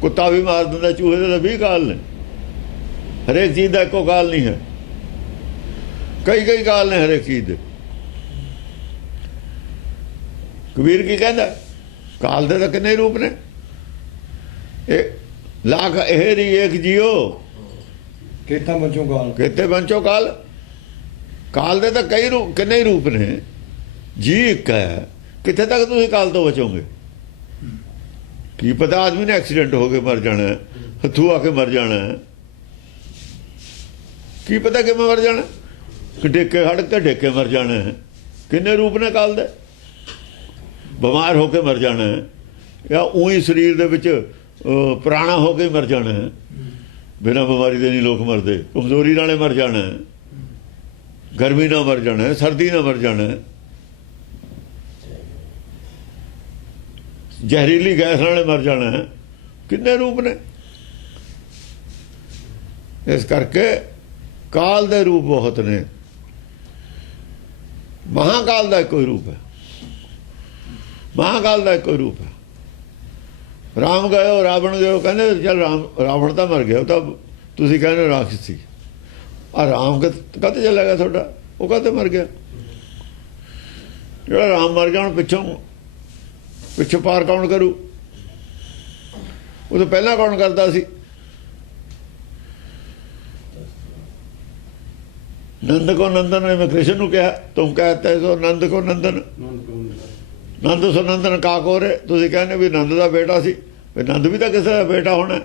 ਕੁੱਤਾ ਵੀ ਮਾਰ ਦਿੰਦਾ। ਚੂਹੇ ਦੇ ਤਾਂ 20 ਕਾਲ ਨੇ। ਹਰੇਕ ਚੀਜ਼ ਦਾ ਇੱਕੋ ਕਾਲ ਨਹੀਂ ਹੈ, ਕਈ ਕਾਲ ਨੇ ਹਰੇਕ ਚੀਜ਼ ਦੇ। ਕਬੀਰ ਕੀ ਕਹਿੰਦਾ? ਕਾਲ ਦੇ ਤਾਂ ਕਿੰਨੇ ਰੂਪ ਨੇ। ਇਹ ਲੱਖ ਇਹਰੀ ਏਕ ਜੀਓ, ਕੇਤਾ ਬੰਚੋ ਕਾਲ, ਕੇਤੇ ਬੰਚੋ ਕਾਲ। ਕਾਲ ਦੇ ਤਾਂ ਕਈ ਰੂਪ, ਕਿੰਨੇ ਹੀ ਰੂਪ ਨੇ। ਜੀ ਇੱਕ ਹੈ। ਕਿੱਥੇ ਤੱਕ ਤੁਸੀਂ ਕਾਲ ਤੋਂ ਬਚੋਗੇ? ਕੀ ਪਤਾ ਆਦਮੀ ਨੇ ਐਕਸੀਡੈਂਟ ਹੋ ਕੇ ਮਰ ਜਾਣਾ, ਹੱਥੋਂ ਆ ਕੇ ਮਰ ਜਾਣਾ, ਕੀ ਪਤਾ ਕਿਵੇਂ ਮਰ ਜਾਣਾ। ਡੇਕੇ ਹੜ ਕੇ ਡੇਕੇ ਮਰ ਜਾਣਾ। ਕਿੰਨੇ ਰੂਪ ਨੇ ਕਾਲ ਦੇ। ਬਿਮਾਰ ਹੋ ਕੇ ਮਰ ਜਾਣਾ, ਜਾਂ ਉਹੀ ਸਰੀਰ ਦੇ ਵਿੱਚ ਪੁਰਾਣਾ ਹੋ ਕੇ ਮਰ ਜਾਣਾ। ਬਿਨਾਂ ਬਿਮਾਰੀ ਦੇ ਨਹੀਂ ਲੋਕ ਮਰਦੇ। ਕਮਜ਼ੋਰੀ ਨਾਲੇ ਮਰ ਜਾਣਾ, ਗਰਮੀ ਨਾਲ ਮਰ ਜਾਣਾ, ਸਰਦੀ ਨਾਲ ਮਰ ਜਾਣਾ, ਜ਼ਹਿਰੀਲੀ ਗੈਸ ਨਾਲੇ ਮਰ ਜਾਣਾ। ਕਿੰਨੇ ਰੂਪ ਨੇ। ਇਸ ਕਰਕੇ ਕਾਲ ਦੇ ਰੂਪ ਬਹੁਤ ਨੇ। ਮਹਾਕਾਲ ਦਾ ਕੋਈ ਰੂਪ ਹੈ। ਮਹਾਕਾਲ ਦਾ ਇੱਕੋ ਰੂਪ ਹੈ। ਰਾਮ ਗਏ ਰਾਵਣ ਗਏ, ਕਹਿੰਦੇ ਚੱਲ ਰਾਵਣ ਤਾਂ ਮਰ ਗਿਆ, ਉਹ ਤਾਂ ਤੁਸੀਂ ਕਹਿੰਦੇ ਰਾਖਸ਼ ਸੀ। ਆ ਰਾਮ ਕਦੇ ਚਲਾ ਗਿਆ ਤੁਹਾਡਾ, ਉਹ ਕਦੇ ਮਰ ਗਿਆ? ਜਿਹੜਾ ਰਾਮ ਮਰ ਗਿਆ ਹੁਣ ਪਿੱਛੋਂ ਪਾਰ ਕੌਣ ਕਰੂ? ਉਹ ਤਾਂ ਪਹਿਲਾਂ ਕੌਣ ਕਰਦਾ ਸੀ? ਨੰਦ ਕੋ ਨੰਦਨ ਨੇ ਮੈਂ ਕ੍ਰਿਸ਼ਨ ਨੂੰ ਕਿਹਾ, ਤੁਮ ਕਹਤੇ ਸੋ ਨੰਦ ਕੋ ਨੰਦਨ, ਨੰਦ ਸੋ ਨੰਦਨ ਕਾ ਕੋਰੇ। ਤੁਸੀਂ ਕਹਿੰਦੇ ਵੀ ਨੰਦ ਦਾ ਬੇਟਾ ਸੀ, ਵੀ ਨੰਦ ਵੀ ਤਾਂ ਕਿਸੇ ਦਾ ਬੇਟਾ ਹੋਣਾ,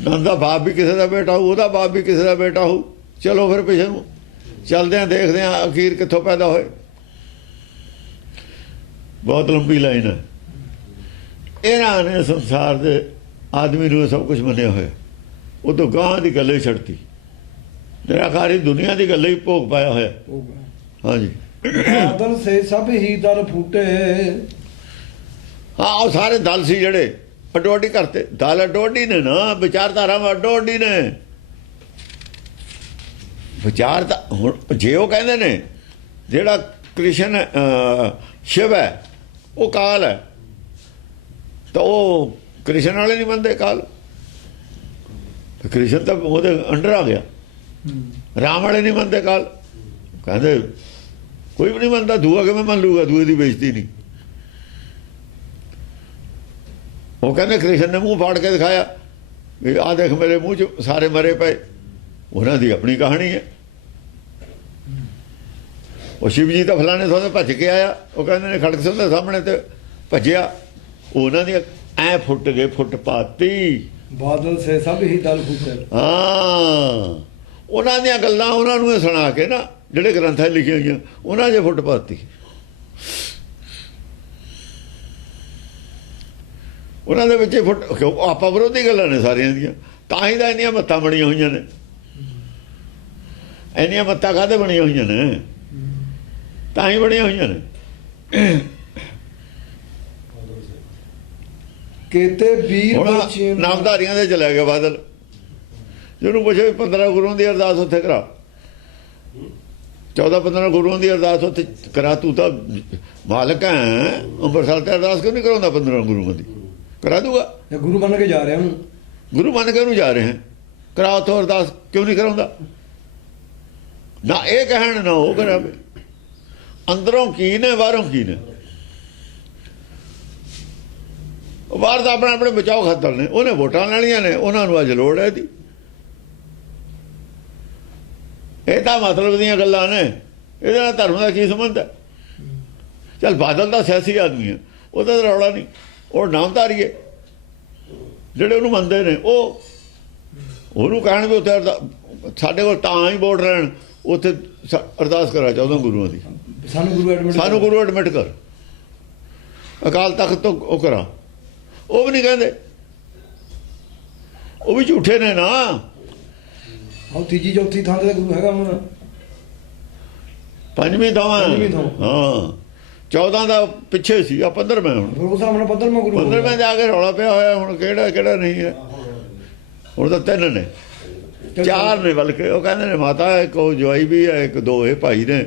ਨੰਦ ਦਾ ਬਾਪ ਵੀ ਕਿਸੇ ਦਾ ਬੇਟਾ ਹੋਊ, ਉਹਦਾ ਬਾਪ ਵੀ ਕਿਸੇ ਦਾ ਬੇਟਾ ਹੋਊ। ਚਲੋ ਫਿਰ ਪਿੱਛੇ ਨੂੰ ਚੱਲਦੇ ਹਾਂ, ਦੇਖਦੇ ਹਾਂ ਅਖੀਰ ਕਿੱਥੋਂ ਪੈਦਾ ਹੋਏ। ਬਹੁਤ ਲੰਬੀ ਲਾਈਨ ਹੈ। ਇਹਨਾਂ ਨੇ ਸੰਸਾਰ ਦੇ ਆਦਮੀ ਨੂੰ ਸਭ ਕੁਝ ਮੰਨਿਆ ਹੋਇਆ, ਉਹ ਤੋਂ ਗਾਂ ਦੀ ਗੱਲ ਹੀ ਛੱਡਤੀ, ਨਿਰਾਕਾਰੀ ਦੁਨੀਆ ਦੀ ਗੱਲ ਹੀ ਭੋਗ ਪਾਇਆ ਹੋਇਆ। ਹਾਂਜੀ, ਬਾਦਲ ਸੇ ਸਭ ਹੀ ਦਲ ਫੂਟੇ। ਹਾਂ, ਉਹ ਸਾਰੇ ਦਲ ਸੀ ਜਿਹੜੇ ਅੱਡੋ ਅੱਡੀ ਕਰਤੇ। ਦਲ ਅੱਡੋ ਅੱਡੀ ਨੇ ਨਾ, ਵਿਚਾਰਧਾਰਾਵਾਂ ਅੱਡੋ ਅੱਡੀ ਨੇ। ਵਿਚਾਰ ਤਾਂ ਹੁਣ ਜੇ ਉਹ ਕਹਿੰਦੇ ਨੇ ਜਿਹੜਾ ਕ੍ਰਿਸ਼ਨ ਸ਼ਿਵ ਹੈ ਉਹ ਕਾਲ ਹੈ, ਤਾਂ ਉਹ ਕ੍ਰਿਸ਼ਨ ਵਾਲੇ ਨਹੀਂ ਮੰਨਦੇ ਕਾਲ, ਕ੍ਰਿਸ਼ਨ ਤਾਂ ਉਹਦੇ ਅੰਡਰ ਆ ਗਿਆ। ਰਾਮ ਵਾਲੇ ਨਹੀਂ ਮੰਨਦੇ ਕਾਲ, ਕਹਿੰਦੇ ਕੋਈ ਵੀ ਨਹੀਂ ਮੰਨਦਾ, ਦੂਆ ਕਿਵੇਂ ਮੰਨ ਲੂਗਾ, ਦੂਏ ਦੀ ਬੇਇੱਜ਼ਤੀ ਨਹੀਂ। ਉਹ ਕਹਿੰਦੇ ਕ੍ਰਿਸ਼ਨ ਨੇ ਮੂੰਹ ਫਾੜ ਕੇ ਦਿਖਾਇਆ ਵੀ ਆਹ ਦੇਖ ਮੇਰੇ ਮੂੰਹ 'ਚ ਸਾਰੇ ਮਰੇ ਪਏ, ਉਹਨਾਂ ਦੀ ਆਪਣੀ ਕਹਾਣੀ ਹੈ। ਉਹ ਸ਼ਿਵ ਜੀ ਤਾਂ ਫਲਾਣੇ ਥਾਂ ਭੱਜ ਕੇ ਆਇਆ, ਉਹ ਕਹਿੰਦੇ ਨੇ ਖੜਕ ਸਿੰਘ ਦੇ ਸਾਹਮਣੇ ਤੇ ਭੱਜਿਆ, ਉਹਨਾਂ ਦੀ ਐ ਫੁੱਟ ਗਏ, ਫੁੱਟ ਪਾਤੀ। ਬਾਦਲ ਸੇ ਸਭ ਹੀ ਦਲ ਫੂਟੇ। ਹਾਂ, ਉਹਨਾਂ ਦੀਆਂ ਗੱਲਾਂ ਉਹਨਾਂ ਨੂੰ ਸੁਣਾ ਕੇ ਨਾ, ਜਿਹੜੇ ਗ੍ਰੰਥਾਂ ਲਿਖੀਆਂ ਹੋਈਆਂ ਉਹਨਾਂ 'ਚ ਫੁੱਟ ਪਾਤੀ। ਉਹਨਾਂ ਦੇ ਵਿੱਚ ਫੁੱਟ, ਆਪਾਂ ਵਿਰੋਧੀ ਗੱਲਾਂ ਨੇ ਸਾਰੀਆਂ ਦੀਆਂ, ਤਾਂ ਹੀ ਤਾਂ ਇੰਨੀਆਂ ਮੱਤਾਂ ਬਣੀਆਂ ਹੋਈਆਂ ਨੇ। ਇੰਨੀਆਂ ਮੱਤਾਂ ਕਾਹਦੇ ਬਣੀਆਂ ਹੋਈਆਂ ਨੇ? ਤਾਂ ਹੀ ਬਣੀਆਂ ਹੋਈਆਂ ਨੇ। ਕਿਤੇ ਵੀਰ ਨਾਮਧਾਰੀਆਂ ਦੇ ਚਲੇ ਗਿਆ ਬਾਦਲ, ਜਿਹਨੂੰ ਪੁੱਛੇ 15 ਗੁਰੂਆਂ ਦੀ ਅਰਦਾਸ ਉੱਥੇ ਕਰਾ, 14-15 ਗੁਰੂਆਂ ਦੀ ਅਰਦਾਸ ਉੱਥੇ ਕਰਾ, ਤੂੰ ਤਾਂ ਮਾਲਕ ਹੈ, ਅੰਮ੍ਰਿਤਸਰ ਤੇ ਅਰਦਾਸ ਕਿਉਂ ਨਹੀਂ ਕਰਾਉਂਦਾ? 15 ਗੁਰੂਆਂ ਦੀ ਕਰਾ ਦੂਗਾ। ਗੁਰੂ ਬਣ ਕੇ ਜਾ ਰਿਹਾ ਹੁਣ, ਗੁਰੂ ਬਣ ਕੇ ਉਹਨੂੰ ਜਾ ਰਹੇ ਹੈ, ਕਰਾ ਉੱਥੋਂ ਅਰਦਾਸ ਕਿਉਂ ਨਹੀਂ ਕਰਾਉਂਦਾ? ਨਾ ਇਹ ਕਹਿਣ ਨਾ ਉਹ ਕਰਾਵੇ। ਅੰਦਰੋਂ ਕੀ ਨੇ, ਬਾਹਰੋਂ ਕੀ ਨੇ? ਬਾਹਰ ਤਾਂ ਆਪਣੇ ਆਪਣੇ ਬਚਾਓ ਖਾਤਰ ਨੇ, ਉਹਨੇ ਵੋਟਾਂ ਲੈਣੀਆਂ ਨੇ, ਉਹਨਾਂ ਨੂੰ ਅੱਜ ਲੋੜ ਹੈ ਇਹਦੀ। ਇਹ ਤਾਂ ਮਤਲਬ ਦੀਆਂ ਗੱਲਾਂ ਨੇ, ਇਹਦੇ ਨਾਲ ਧਰਮ ਦਾ ਕੀ ਸੰਬੰਧ ਹੈ? ਚੱਲ ਬਾਦਲ ਦਾ ਸਿਆਸੀ ਆਦਮੀ ਹੈ, ਉਹਦਾ ਤਾਂ ਰੌਲਾ ਨਹੀਂ, ਉਹ ਨਾਮਧਾਰੀ ਹੈ। ਜਿਹੜੇ ਉਹਨੂੰ ਮੰਨਦੇ ਨੇ ਉਹ ਉਹਨੂੰ ਕਹਿਣ ਵੀ ਉੱਥੇ ਸਾਡੇ ਕੋਲ ਤਾਂ ਹੀ ਵੋਟ ਰਹਿਣ, ਉੱਥੇ ਅਰਦਾਸ ਕਰਾ 14 ਗੁਰੂਆਂ ਦੀ, ਸਾਨੂੰ ਗੁਰੂ ਐਡਮਿਟ ਕਰ, ਅਕਾਲ ਤਖਤ ਤੋਂ ਉਹ ਕਰਾ। ਉਹ ਵੀ ਨਹੀਂ ਕਹਿੰਦੇ, ਉਹ ਵੀ ਝੂਠੇ ਨੇ ਨਾ। ਤੀਜੀ ਚੌਥੀ ਥਾਂ ਤੇ ਗੁਰੂ ਹੈਗਾ ਹੁਣ, ਪੰਜਵੀਂ ਥਾਂ। ਹਾਂ, 14 ਦਾ ਪਿੱਛੇ ਸੀ, ਆ 15ਵਾਂ ਹੁਣ। ਉਸ ਹਿਸਾਬ ਨਾਲ 15ਵਾਂ ਜਾ ਕੇ ਰੌਲਾ ਪਿਆ ਹੋਇਆ ਹੁਣ, ਕਿਹੜਾ ਨਹੀਂ ਹੈ ਹੁਣ। ਤਾਂ 3 ਨੇ, 4 ਨੇ ਬਲਕਿ। ਉਹ ਕਹਿੰਦੇ ਨੇ ਮਾਤਾ ਇੱਕ ਉਹ ਜਵਾਈ ਵੀ ਹੈ, ਇੱਕ 2 ਇਹ ਭਾਈ ਨੇ,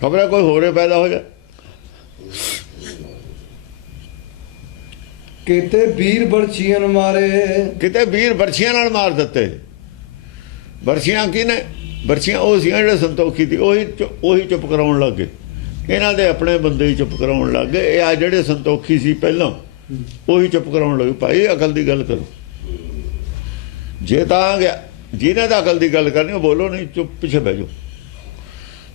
ਖਬਰ ਕੋਈ ਹੋਰੇ ਪੈਦਾ ਹੋ ਜਾ। ਕਿਤੇ ਵੀਰ ਬਰਛੀਆਂ ਮਾਰੇ, ਕਿਤੇ ਵੀਰ ਬਰਛੀਆਂ ਨਾਲ ਮਾਰ ਦਿੱਤੇ। ਬਰਛੀਆਂ ਕੀ ਨੇ? ਬਰਛੀਆਂ ਉਹ ਸੀ ਜਿਹੜੇ ਸੰਤੋਖੀ ਸੀ, ਉਹੀ ਚੁੱਪ ਕਰਾਉਣ ਲੱਗ ਗਏ। ਇਹਨਾਂ ਦੇ ਆਪਣੇ ਬੰਦੇ ਹੀ ਚੁੱਪ ਕਰਾਉਣ ਲੱਗ ਗਏ। ਇਹ ਆ ਜਿਹੜੇ ਸੰਤੋਖੀ ਸੀ ਪਹਿਲਾਂ, ਉਹੀ ਚੁੱਪ ਕਰਾਉਣ ਲੱਗੇ। ਭਾਈ ਅਕਲ ਦੀ ਗੱਲ ਕਰੋ, ਜੇ ਤਾਂ ਗਿਆ ਜਿਹਨੇ ਤਾਂ ਅਕਲ ਦੀ ਗੱਲ ਕਰਨੀ ਉਹ ਬੋਲੋ, ਨਹੀਂ ਚੁੱਪ ਪਿੱਛੇ ਬਹਿ ਜਾਓ।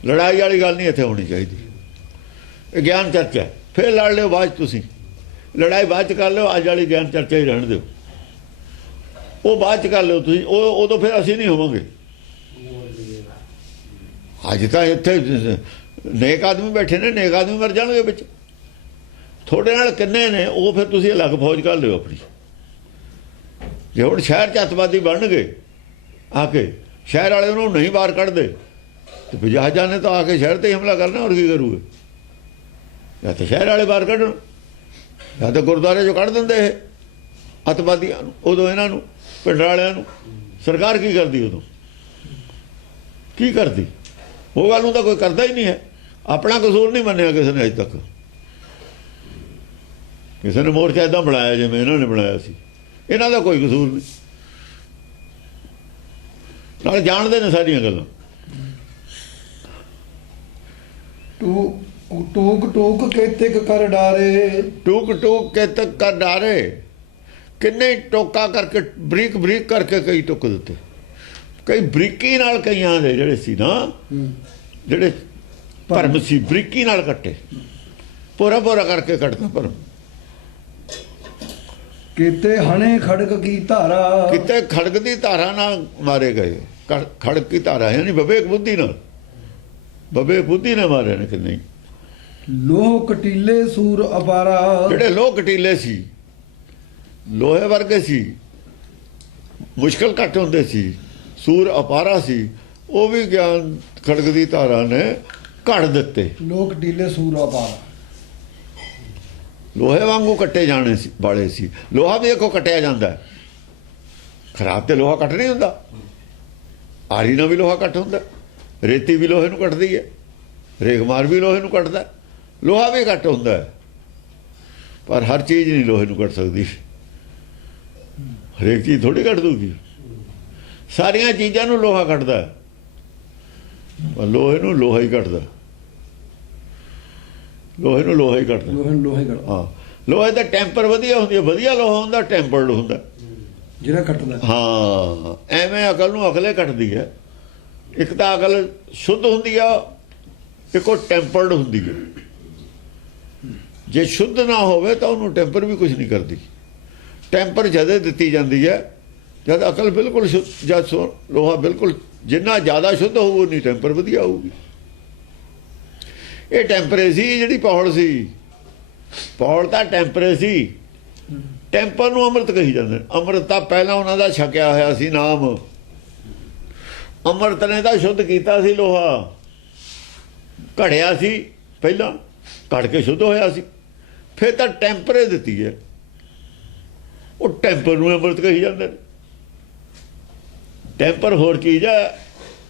ਲੜਾਈ ਵਾਲੀ ਗੱਲ ਨਹੀਂ ਇੱਥੇ ਹੋਣੀ ਚਾਹੀਦੀ। ਇਹ ਗਿਆਨ ਚਰਚਾ, ਫਿਰ ਲੜ ਲਿਓ ਬਾਅਦ 'ਚ, ਤੁਸੀਂ ਲੜਾਈ ਬਾਅਦ 'ਚ ਕਰ ਲਿਓ, ਅੱਜ ਵਾਲੀ ਗਿਆਨ ਚਰਚਾ ਹੀ ਰਹਿਣ ਦਿਓ। ਉਹ ਬਾਅਦ 'ਚ ਕਰ ਲਿਓ ਤੁਸੀਂ, ਉਹ ਉਦੋਂ ਫਿਰ ਅਸੀਂ ਨਹੀਂ ਹੋਵਾਂਗੇ। ਅੱਜ ਤਾਂ ਇੱਥੇ ਨੇਕ ਆਦਮੀ ਬੈਠੇ ਨੇ, ਨੇਕ ਆਦਮੀ ਮਰ ਜਾਣਗੇ ਵਿੱਚ। ਤੁਹਾਡੇ ਨਾਲ ਕਿੰਨੇ ਨੇ ਉਹ ਫਿਰ ਤੁਸੀਂ ਅਲੱਗ ਫੌਜ ਕਰ ਲਿਓ ਆਪਣੀ। ਜੇ ਹੁਣ ਸ਼ਹਿਰ 'ਚ ਅੱਤਵਾਦੀ ਬਣਨਗੇ ਆ ਕੇ, ਸ਼ਹਿਰ ਵਾਲੇ ਉਹਨੂੰ ਨਹੀਂ ਬਾਹਰ ਕੱਢਦੇ, ਤੇ ਜਹਾਜ਼ਾਂ ਨੇ ਤਾਂ ਆ ਕੇ ਸ਼ਹਿਰ 'ਤੇ ਹਮਲਾ ਕਰਨਾ, ਹੋਰ ਕੀ ਕਰੂਗੇ? ਜਾਂ ਤਾਂ ਸ਼ਹਿਰ ਵਾਲੇ ਬਾਹਰ ਕੱਢਣ, ਜਾਂ ਤਾਂ ਗੁਰਦੁਆਰੇ 'ਚੋਂ ਕੱਢ ਦਿੰਦੇ ਇਹ ਅੱਤਵਾਦੀਆਂ ਨੂੰ। ਉਦੋਂ ਇਹਨਾਂ ਨੂੰ, ਪਿੰਡ ਵਾਲਿਆਂ ਨੂੰ ਸਰਕਾਰ ਕੀ ਕਰਦੀ? ਉਦੋਂ ਕੀ ਕਰਦੀ? ਉਹ ਗੱਲ ਨੂੰ ਤਾਂ ਕੋਈ ਕਰਦਾ ਹੀ ਨਹੀਂ ਹੈ। ਆਪਣਾ ਕਸੂਰ ਨਹੀਂ ਮੰਨਿਆ ਕਿਸੇ ਨੇ ਅਜੇ ਤੱਕ। ਕਿਸੇ ਨੇ ਮੋਰਚਾ ਏਦਾਂ ਬਣਾਇਆ ਜਿਵੇਂ ਇਹਨਾਂ ਨੇ ਬਣਾਇਆ ਸੀ। ਇਹਨਾਂ ਦਾ ਕੋਈ ਕਸੂਰ ਨਹੀਂ, ਨਾਲ ਜਾਣਦੇ ਨੇ ਸਾਰੀਆਂ ਗੱਲਾਂ। ਟੂਕ ਟੂਕ ਕੇ ਤਿਕ ਕਰ ਡਾਰੇ, ਟੂਕ ਟੂਕ ਕੇ ਤੱਕ ਕਰ ਡਾਰੇ, ਕਿੰਨੇ ਟੋਕਾ ਕਰਕੇ ਬਰੀਕ ਬਰੀਕ ਕਰਕੇ ਕਈ ਟੁੱਕ ਦਿੱਤੇ। ਕਈ ਬਰੀਕੀ ਨਾਲ ਕਈਆਂ ਦੇ ਜਿਹੜੇ ਸੀ ਨਾ, ਜਿਹੜੇ ਭਰਮ ਸੀ ਬਰੀਕੀ ਨਾਲ ਕੱਟੇ, ਪੂਰਾ ਪੂਰਾ ਕਰਕੇ ਕੱਟਦਾ ਭਰਮ। ਕਿਤੇ ਹਣੇ ਖੜਕ ਕੀ ਧਾਰਾ, ਕਿਤੇ ਖੜਕ ਦੀ ਧਾਰਾ ਨਾਲ ਮਾਰੇ ਗਏ। ਖੜਕ ਕੀ ਧਾਰਾ ਯਾਨੀ ਵਿਵੇਕ ਬੁੱਧੀ ਨਾਲ, ਵਿਵੇਕ ਬੁੱਧੀ ਨੇ ਮਾਰੇ ਨੇ। ਕਿੰਨੇ ਲੋਹ ਕਟੀਲੇ ਸੂਰ ਅਪਾਰਾ, ਜਿਹੜੇ ਲੋਹ ਕਟੀਲੇ ਸੀ, ਲੋਹੇ ਵਰਗੇ ਸੀ, ਮੁਸ਼ਕਲ ਘੱਟ ਹੁੰਦੇ ਸੀ, ਸੂਰ ਅਪਾਰਾ ਸੀ, ਉਹ ਵੀ ਗਿਆਨ ਖੜਕ ਦੀ ਧਾਰਾ ਨੇ ਘੜ ਦਿੱਤੇ। ਲੋਹ ਕਟੀਲੇ ਸੂਰ ਅਪਾਰਾ, ਲੋਹੇ ਵਾਂਗੂ ਕੱਟੇ ਜਾਣੇ ਸੀ ਵਾਲੇ ਸੀ। ਲੋਹਾ ਵੀ ਦੇਖੋ ਕੱਟਿਆ ਜਾਂਦਾ ਹੈ, ਖਰਾਬ ਤੇ ਲੋਹਾ ਕੱਟ ਨਹੀਂ ਹੁੰਦਾ। ਆਰੀ ਨਾਲ ਵੀ ਲੋਹਾ ਕੱਟ ਹੁੰਦਾ, ਰੇਤੀ ਵੀ ਲੋਹੇ ਨੂੰ ਕੱਟਦੀ ਹੈ, ਰੇਗਮਾਰ ਵੀ ਲੋਹੇ ਨੂੰ ਕੱਟਦਾ, ਲੋਹਾ ਵੀ ਕੱਟ ਹੁੰਦਾ ਹੈ। ਪਰ ਹਰ ਚੀਜ਼ ਨਹੀਂ ਲੋਹੇ ਨੂੰ ਕੱਟ ਸਕਦੀ, ਹਰੇਕ ਚੀਜ਼ ਥੋੜੀ ਕੱਟ ਦੂਗੀ। ਸਾਰੀਆਂ ਚੀਜ਼ਾਂ ਨੂੰ ਲੋਹਾ ਕੱਟਦਾ, ਪਰ ਲੋਹੇ ਨੂੰ ਲੋਹਾ ਹੀ ਕੱਟਦਾ, ਲੋਹੇ ਨੂੰ ਲੋਹਾ ਹੀ ਕੱਟਦਾ। ਹਾਂ, ਲੋਹੇ ਦਾ ਟੈਂਪਰ ਵਧੀਆ ਹੁੰਦੀ ਹੈ, ਵਧੀਆ ਲੋਹਾ ਹੁੰਦਾ, ਟੈਂਪਰਡ ਹੁੰਦਾ ਜਿਹੜਾ ਕੱਟਦਾ। ਹਾਂ, ਐਵੇਂ ਅਕਲ ਨੂੰ ਅਕਲੇ ਕੱਟਦੀ ਹੈ। ਇੱਕ ਤਾਂ ਅਕਲ ਸ਼ੁੱਧ ਹੁੰਦੀ ਆ, ਇੱਕ ਉਹ ਟੈਂਪਰਡ ਹੁੰਦੀ ਹੈ। ਜੇ ਸ਼ੁੱਧ ਨਾ ਹੋਵੇ ਤਾਂ ਉਹਨੂੰ ਟੈਂਪਰ ਵੀ ਕੁਝ ਨਹੀਂ ਕਰਦੀ। ਟੈਂਪਰ ਜਦੇ ਦਿੱਤੀ ਜਾਂਦੀ ਹੈ ਜਦ ਅਕਲ ਬਿਲਕੁਲ ਸ਼ੁੱਧ, ਜਦ ਲੋਹਾ ਬਿਲਕੁਲ, ਜਿੰਨਾ ਜ਼ਿਆਦਾ ਸ਼ੁੱਧ ਹੋਊ ਉਨੀ ਟੈਂਪਰ ਵਧੀਆ ਹੋਊਗੀ। ਇਹ ਟੈਂਪਰੇਸੀ ਜਿਹੜੀ ਪੌੜ ਸੀ, ਪੌੜ ਤਾਂ ਟੈਂਪਰੇਸੀ, ਟੈਂਪਰ ਨੂੰ ਅੰਮ੍ਰਿਤ ਕਹੀ ਜਾਂਦੇ। ਅੰਮ੍ਰਿਤ ਤਾਂ ਪਹਿਲਾਂ ਉਹਨਾਂ ਦਾ ਛਕਿਆ ਹੋਇਆ ਸੀ ਨਾਮ, ਅੰਮ੍ਰਿਤ ਨੇ ਤਾਂ ਸ਼ੁੱਧ ਕੀਤਾ ਸੀ ਲੋਹਾ। ਘੜਿਆ ਸੀ ਪਹਿਲਾਂ, ਘੜ ਕੇ ਸ਼ੁੱਧ ਹੋਇਆ ਸੀ, ਫਿਰ ਤਾਂ ਟੈਂਪਰੇ ਦਿੱਤੀ ਹੈ। ਉਹ ਟੈਂਪਰ ਨੂੰ ਅੰਮ੍ਰਿਤ ਕਹੀ ਜਾਂਦੇ ਨੇ। ਟੈਂਪਰ ਹੋਰ ਚੀਜ਼ ਹੈ,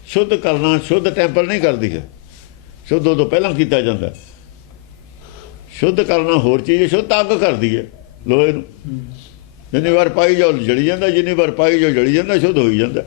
ਸ਼ੁੱਧ ਕਰਨਾ ਸ਼ੁੱਧ ਟੈਂਪਰ ਨਹੀਂ ਕਰਦੀ ਹੈ, ਸ਼ੁੱਧ ਤੋਂ ਪਹਿਲਾਂ ਕੀਤਾ ਜਾਂਦਾ। ਸ਼ੁੱਧ ਕਰਨਾ ਹੋਰ ਚੀਜ਼ ਹੈ, ਸ਼ੁੱਧ ਅੱਗ ਕਰਦੀ ਹੈ ਲੋਹੇ ਨੂੰ। ਜਿੰਨੀ ਵਾਰ ਪਾਈ ਜਾਓ ਜਲੀ ਜਾਂਦਾ, ਜਿੰਨੀ ਵਾਰ ਪਾਈ ਜਾਓ ਜਲੀ ਜਾਂਦਾ, ਸ਼ੁੱਧ ਹੋਈ ਜਾਂਦਾ।